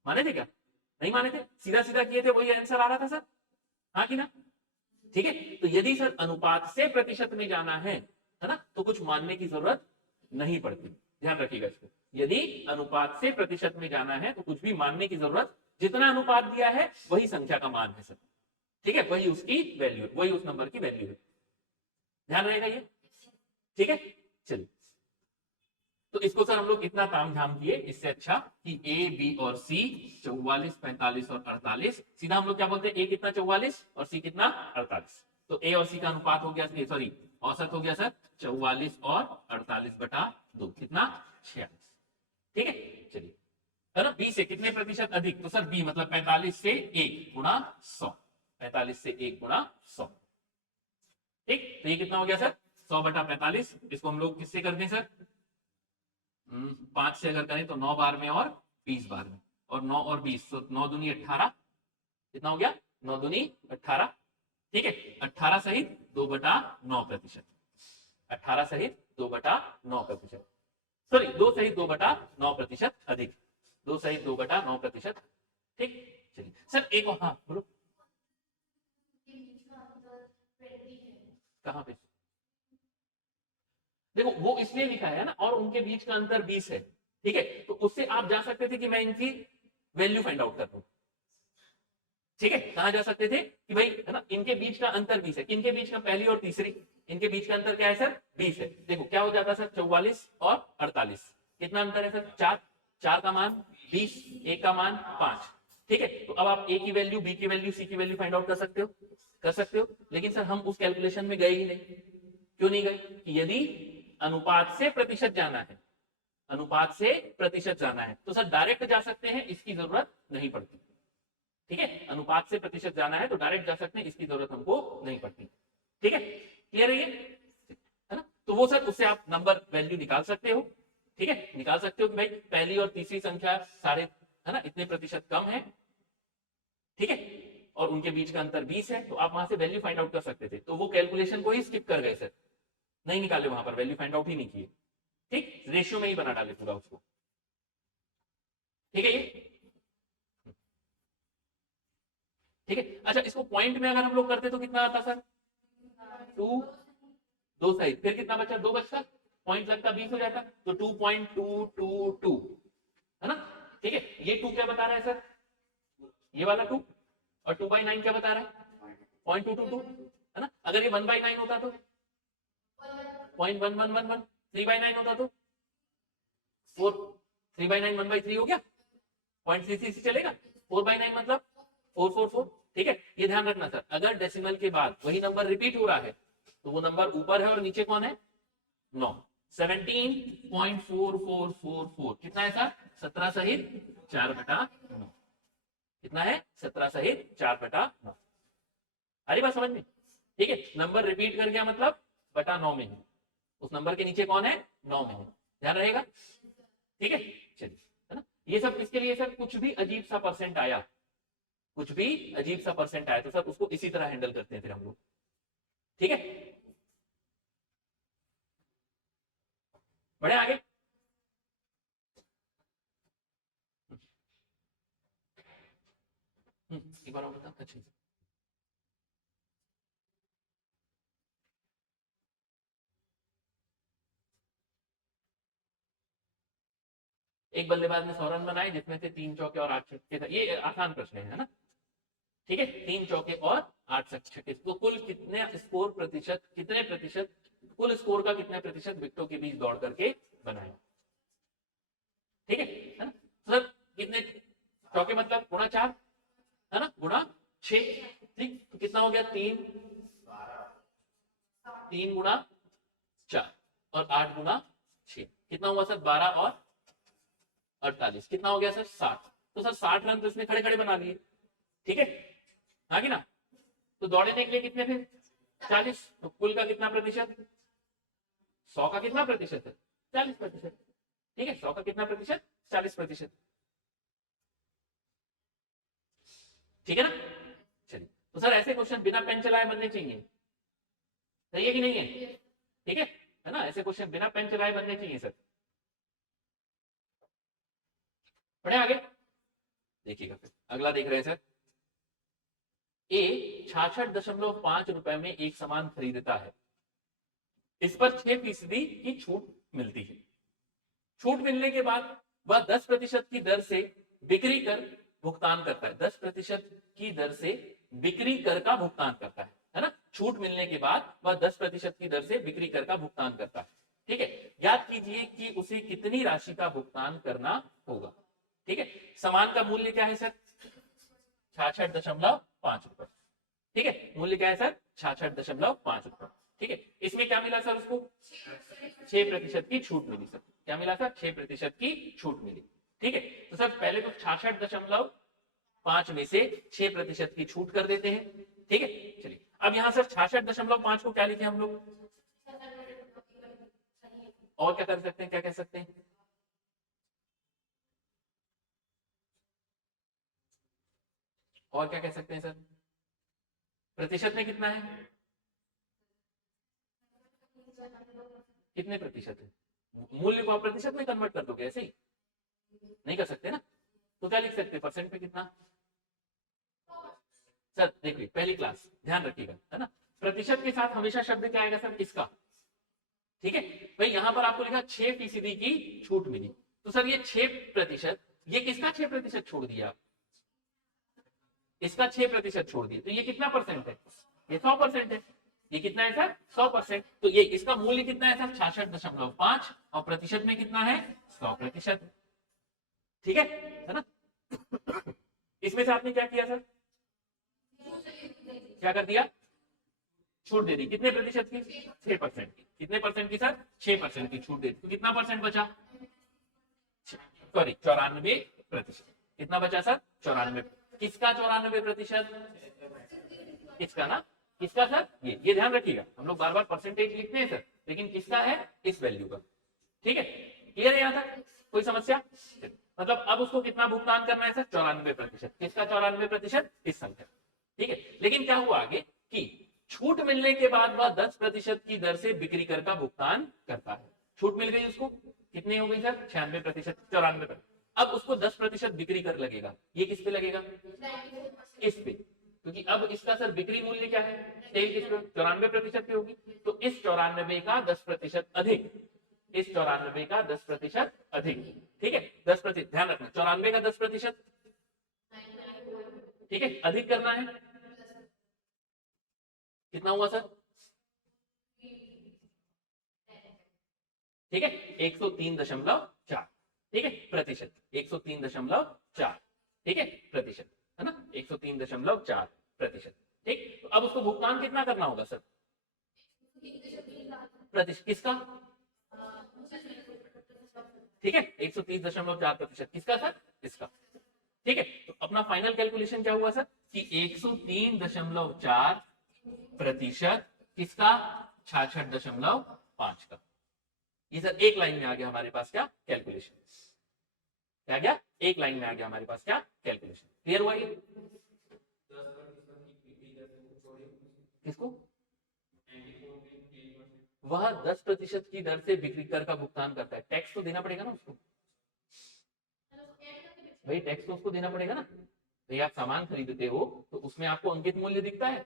माने थे क्या? नहीं माने थे, सीधा सीधा किए थे, वही आंसर आ रहा था सर, हाँ कि ना। ठीक है, तो यदि सर अनुपात से प्रतिशत में जाना है ना, तो कुछ मानने की जरूरत नहीं पड़ती। ध्यान रखिएगा इसको, यदि अनुपात से प्रतिशत में जाना है तो कुछ भी मानने की जरूरत, जितना अनुपात दिया है वही संख्या का मान है सर। ठीक है, वही उसकी वैल्यू, वही उस नंबर की वैल्यू है। ध्यान रहेगा ये। ठीक है, चलिए तो इसको सर हम लोग इतना ताम झाम किए, इससे अच्छा कि ए बी और सी 44 45 और 48, सीधा हम लोग क्या बोलते हैं? ए कितना? 44 और सी कितना? 48। तो ए और सी का अनुपात हो गया, सॉरी औसत हो गया सर 44 और 48 बटा 2, कितना? 46। ठीक है, चलिए है ना। बी से कितने प्रतिशत अधिक? तो सर बी मतलब 45 से 1 गुणा 100, 45 से 1 गुणा 100। ठीक, तो ये कितना हो गया सर? 100 बटा 45। इसको हम लोग किससे करते हैं सर? 5 से अगर करें तो 9 बार में और 20 बार में, और 9 और 20 तो 9 दूनी 18। कितना हो गया? 9 दूनी 18। ठीक है, 18 सहित 2 बटा 9 प्रतिशत, 18 सहित 2 बटा 9 प्रतिशत, सॉरी 2 सहित 2 बटा 9 प्रतिशत अधिक, 2 सहित 2 बटा 9 प्रतिशत। ठीक, चलिए सर एक, हाँ बोलो। कहां पे? देखो वो इसलिए लिखा है ना, और उनके बीच का अंतर 20 है। ठीक है, तो उससे आप जा सकते थे कि मैं इनकी वैल्यू फाइंड आउट कर दूं। ठीक है, कहां जा सकते थे कि भाई है ना, इनके बीच का अंतर 20 है, इनके बीच का पहली और तीसरी, इनके बीच का अंतर क्या है सर? 20 है। देखो क्या हो जाता सर? 44 और 48, कितना अंतर है सर? 4, 4 का मान 20, 1 का मान 5। ठीक है, तो अब आप ए की वैल्यू, बी की वैल्यू, सी की वैल्यू फाइंड आउट कर सकते हो, कर सकते हो। लेकिन सर हम उस कैलकुलेशन में गए ही नहीं। क्यों नहीं गए? कि यदि अनुपात से प्रतिशत जाना है, अनुपात से प्रतिशत जाना है तो सर डायरेक्ट जा सकते हैं, इसकी जरूरत नहीं पड़ती। ठीक है, अनुपात से प्रतिशत जाना है तो डायरेक्ट जा सकते हैं, इसकी जरूरत हमको नहीं पड़ती। ठीक है, क्लियर है ये, है ना। तो वो सर उससे आप नंबर वैल्यू निकाल सकते हो। ठीक है, निकाल सकते हो कि भाई पहली और तीसरी संख्या सारे है ना इतने प्रतिशत कम है। ठीक है, और उनके बीच का अंतर 20 है, तो आप वहां से वैल्यू फाइंड आउट कर सकते थे। तो वो कैलकुलेशन को ही स्किप कर गए सर, नहीं निकाले, वहां पर वैल्यू फाइंड आउट ही नहीं किए। ठीक, रेशियो में ही बना डाले पूरा उसको। ठीक है ये, ठीक है। अच्छा इसको पॉइंट में अगर हम लोग करते तो कितना आता सर? 2, 2 सही, फिर कितना बचा? 2 बचता, पॉइंट लगता 20 हो जाता, तो 2.222 है ना, ठीक है। ये 2 क्या बता रहा है सर, ये वाला 2, और 2/9 क्या बता रहा है 0.222 है ना। अगर ये 1/9 होता तो 0.1111, 3/9 होता तो 4, 3/9 1/3 हो गया, 0.33 चलेगा, 4/9 मतलब 444, ठीक है। ये ध्यान रखना सर, अगर डेसिमल के बाद वही नंबर रिपीट हो रहा है तो वो नंबर ऊपर है और नीचे कौन है 9, 17.4444 कितना है सर 17 सहित 4/9, कितना है 17 सहित 4/9। अरे बात समझ में, ठीक है। नंबर रिपीट कर गया मतलब बटा 9 में है, उस नंबर के नीचे कौन है 9 में है, ध्यान रहेगा, ठीक है। चलिए, है ना। ये सब किसके लिए सर, कुछ भी अजीब सा परसेंट आया, कुछ भी अजीब सा परसेंट आया तो सर उसको इसी तरह हैंडल करते हैं फिर हम लोग, ठीक है। बढ़े आगे, एक बार और बता, अच्छा एक बल्लेबाज ने 100 रन बनाए जिसमें से 3 चौके और 8 छक्के थे, ये आसान प्रश्न है ना, ठीक है। 3 चौके और 8 छक्के, तो कुल कितने स्कोर प्रतिशत, कितने प्रतिशत, कुल स्कोर का कितने प्रतिशत विकेटों के बीच दौड़ करके बनाए, ठीक है ना। सर कितने चौके मतलब गुणा 4 है ना, गुणा 6, ठीक, तो कितना हो गया 3, 3 गुणा 4 और 8 गुणा 6, कितना हुआ सर 12 और 48, कितना हो गया सर 60, तो सर 60 रन तो इसने खड़े खड़े बना लिए, ठीक है, आगे ना। तो दौड़ने के लिए कितने थे 40, तो कुल का कितना प्रतिशत, 100 का कितना प्रतिशत है 40%, ठीक है, 100 का कितना प्रतिशत 40%, ठीक है ना। चलिए, तो सर ऐसे क्वेश्चन बिना पेन चलाए बनने चाहिए, सही है कि नहीं है, ठीक है ना, ऐसे क्वेश्चन बिना पेन चलाए बनने चाहिए सर। बढ़े आगे, देखिएगा फिर अगला देख रहे हैं सर, ए 66.5 रुपए में एक सामान खरीदता है, इस पर 6% की छूट मिलती है, छूट मिलने के बाद वह 10% की दर से बिक्री कर भुगतान करता है, 10% की दर से बिक्री कर का भुगतान करता है ना, छूट मिलने के बाद वह 10% की दर से बिक्री कर का भुगतान करता है, ठीक है। याद कीजिए कि उसे कितनी राशि का भुगतान करना होगा, ठीक है। सामान का मूल्य क्या है सर 66.5 रुपए, ठीक है, मूल्य क्या है सर 66.5 रुपए, ठीक है। इसमें क्या मिला सर उसको 6% की छूट मिली सर, क्या मिला सर 6% की छूट मिली, ठीक है। तो सर पहले तो 66.5 में से 6% की छूट कर देते हैं, ठीक है। चलिए, अब यहां सर 66.5 को क्या लिखे हम लोग, और क्या कर सकते हैं, क्या कह सकते हैं, और क्या कह सकते हैं सर, प्रतिशत में कितना है, कितने प्रतिशत है, मूल्य को आप प्रतिशत में कन्वर्ट कर दोगे, ऐसे ही नहीं कर सकते ना, तो क्या लिख सकते, परसेंट पे कितना, सर देखिए पहली क्लास ध्यान रखिएगा, है ना, प्रतिशत के साथ हमेशा शब्द क्या आएगा सर इसका, ठीक है। भाई यहां पर आपको लिखा 6% की छूट मिली, तो सर ये 6%, ये किसका 6% छोड़ दिया, इसका 6% छोड़ दिया, तो ये कितना परसेंट है, ये 100% है, ये कितना है सर 100%, तो ये इसका मूल्य कितना है सर 66.5 और प्रतिशत में कितना है 100%, ठीक है ना। इसमें से आपने क्या किया सर, क्या कर दिया, छूट दे दी, कितने प्रतिशत की 6% की, कितने परसेंट की सर 6% की छूट दे दी, तो कितना परसेंट बचा, सॉरी 94%, कितना बचा सर 94, किसका 94%, किसका ना, किसका सर ये ध्यान रखिएगा, हम लोग बार बार परसेंटेज लिखते हैं सर, लेकिन किसका है इस वैल्यू का, ठीक है। क्लियर है यहां तक, कोई समस्या, मतलब अब उसको कितना भुगतान करना है सर 94%, किसका 94% इस संख्या, ठीक है। लेकिन क्या हुआ आगे कि छूट मिलने के बाद वह 10% की दर से बिक्री कर का भुगतान करता है, छूट मिल गई उसको, कितनी हो गई सर 96%, 94%, अब उसको 10% बिक्री कर लगेगा, ये किस पे लगेगा इस पे, क्योंकि अब इसका सर बिक्री मूल्य क्या है सेल किस पे 94% पे होगी, तो इस 94 का 10% अधिक इस 94 का 10% अधिक। ठीक है, 10%, ध्यान रखना 94 का 10%, ठीक है, अधिक करना है, कितना हुआ सर? ठीक है, 103.4, ठीक है, प्रतिशत, 103.4, ठीक है, प्रतिशत, है ना, 103.4 प्रतिशत। ठीक, तो अब उसको भुगतान कितना करना होगा सर? प्रतिशत किसका? ठीक है, 130.4 किसका सर? इसका। ठीक है, तो अपना फाइनल कैलकुलेशन क्या हुआ सर कि 103.4% किसका? 66.5 का। ये सर एक लाइन में आ गया हमारे पास क्या कैलकुलेशन, क्या गया? एक लाइन में आ गया हमारे पास क्या कैलकुलेशन। क्लियर हुआ ये? किसको? वह 10% की दर से बिक्री कर का भुगतान करता है। टैक्स तो देना पड़ेगा ना उसको, भाई टैक्स तो उसको देना पड़ेगा ना। भाई आप सामान खरीदते हो तो उसमें आपको अंकित मूल्य दिखता है,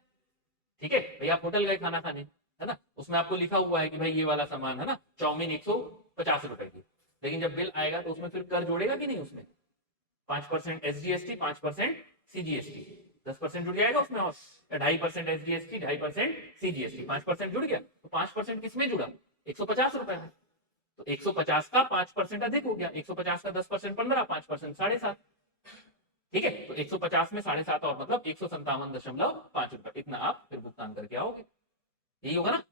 ठीक है, भाई आप होटल गए खाना खाने, है ना, उसमें आपको लिखा हुआ है कि भाई ये वाला सामान है ना चाउमीन 150 रुपए की, लेकिन जब बिल आएगा तो उसमें फिर कर जोड़ेगा कि नहीं? उसमें 5% SGST, 5% CGST, 10% जुड़ जाएगा उसमें, और 2.5% SGST, 2.5% CGST, 5% जुड़ गया, तो 5% किसमें जुड़ा? 150 रुपए में। तो 150 का 5% अधिक हो गया, 150 का 10% 15, 5% 7.5, ठीक है, तो 150 में 7.5 और मतलब 157.5 रुपए, इतना आप फिर भुगतान करके आओगे, यही होगा ना?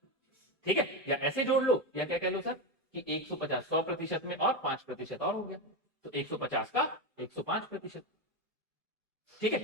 ठीक है, या ऐसे जोड़ लो या क्या कह लो सर कि 150 100% में और 5% और हो गया, तो 150 का 105%, ठीक है।